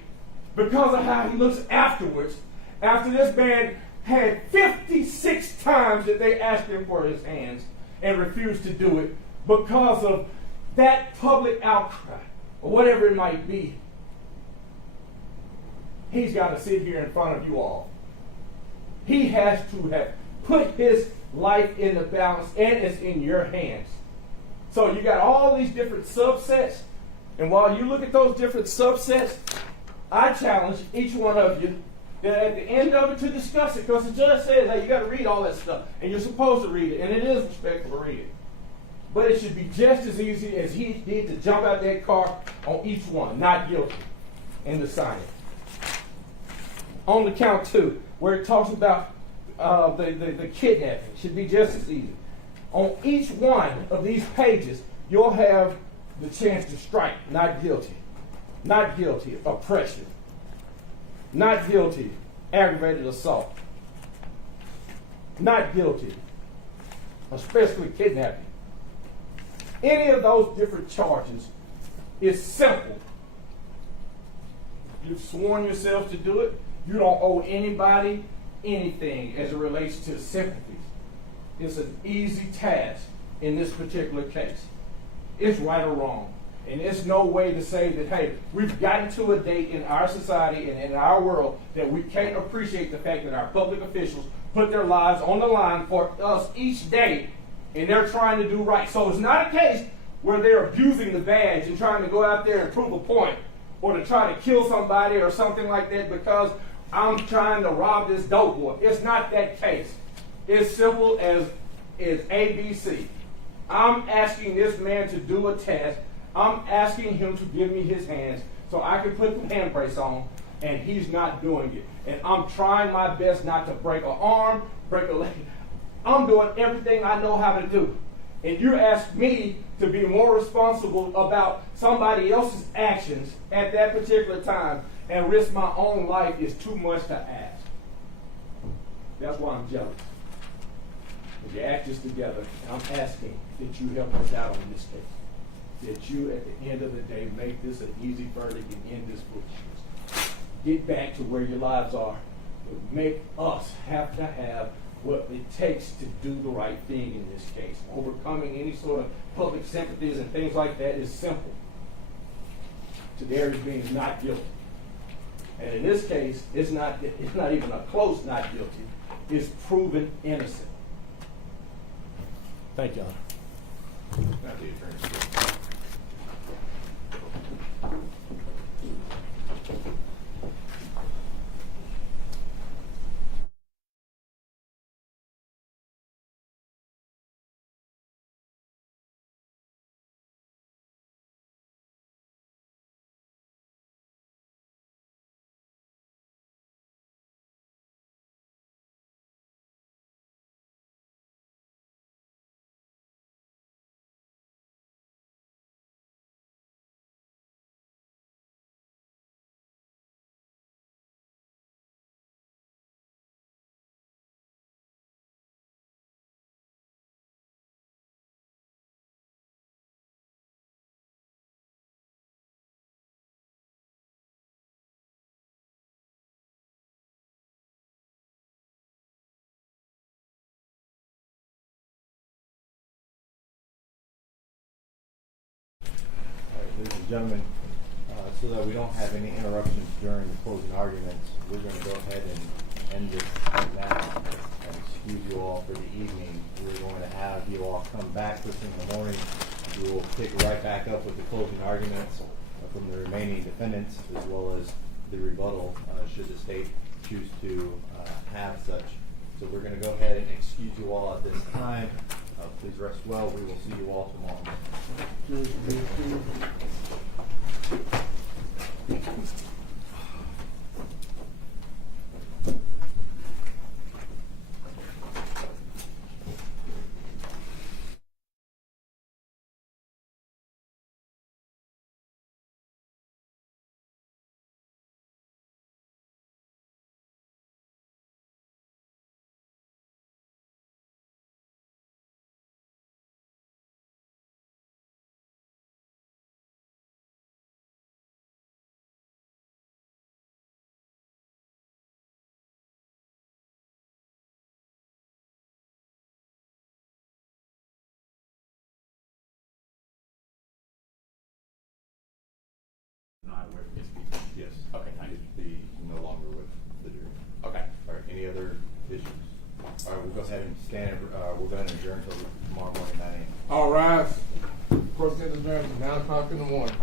because of how he looks afterwards, after this man had 56 times that they asked him for his hands and refused to do it because of that public outcry, or whatever it might be, he's got to sit here in front of you all. He has to have put his life in the balance, and it's in your hands. So you got all these different subsets, and while you look at those different subsets, I challenge each one of you that at the end of it to discuss it, because the judge says, hey, you got to read all that stuff, and you're supposed to read it, and it is respectful to read it. But it should be just as easy as he did to jump out that car on each one, not guilty, and to sign it. On the count 2, where it talks about the kidnapping, should be just as easy. On each one of these pages, you'll have the chance to strike not guilty, not guilty, oppression, not guilty, aggravated assault, not guilty, especially kidnapping. Any of those different charges is simple. You've sworn yourself to do it. You don't owe anybody anything as it relates to sympathies. It's an easy task in this particular case. It's right or wrong. And there's no way to say that, hey, we've gotten to a date in our society and in our world that we can't appreciate the fact that our public officials put their lives on the line for us each day, and they're trying to do right. So it's not a case where they're abusing the badge and trying to go out there and prove a point, or to try to kill somebody or something like that because I'm trying to rob this dope boy. It's not that case. It's simple as ABC. I'm asking this man to do a task. I'm asking him to give me his hands so I can put the hand brace on, and he's not doing it. And I'm trying my best not to break an arm, break a leg. I'm doing everything I know how to do. And you ask me to be more responsible about somebody else's actions at that particular time and risk my own life is too much to ask. That's why I'm jealous. If you act this together, and I'm asking that you help us out on this case. That you, at the end of the day, make this an easy verdict and end this foolishness. Get back to where your lives are. Make us have to have what it takes to do the right thing in this case. Overcoming any sort of public sympathies and things like that is simple. Tadarius Bean is not guilty. And in this case, it's not even a close not guilty. It's proven innocent. Thank you, Your Honor. Not the attorney. Ladies and gentlemen, so that we don't have any interruptions during the closing arguments, we're going to go ahead and end this now and excuse you all for the evening. We're going to have you all come back first thing in the morning. We will pick right back up with the closing arguments from the remaining defendants, as well as the rebuttal, should the state choose to have such. So we're going to go ahead and excuse you all at this time. Please rest well. We will see you all tomorrow. Not with his Yes. Okay, thank you. Be no longer with the jury. Okay. All right, any other issues? All right, we'll go ahead and stand, we'll go ahead and adjourn until tomorrow morning, 9 a.m. All rise. Court is adjourned at 9 o'clock in the morning.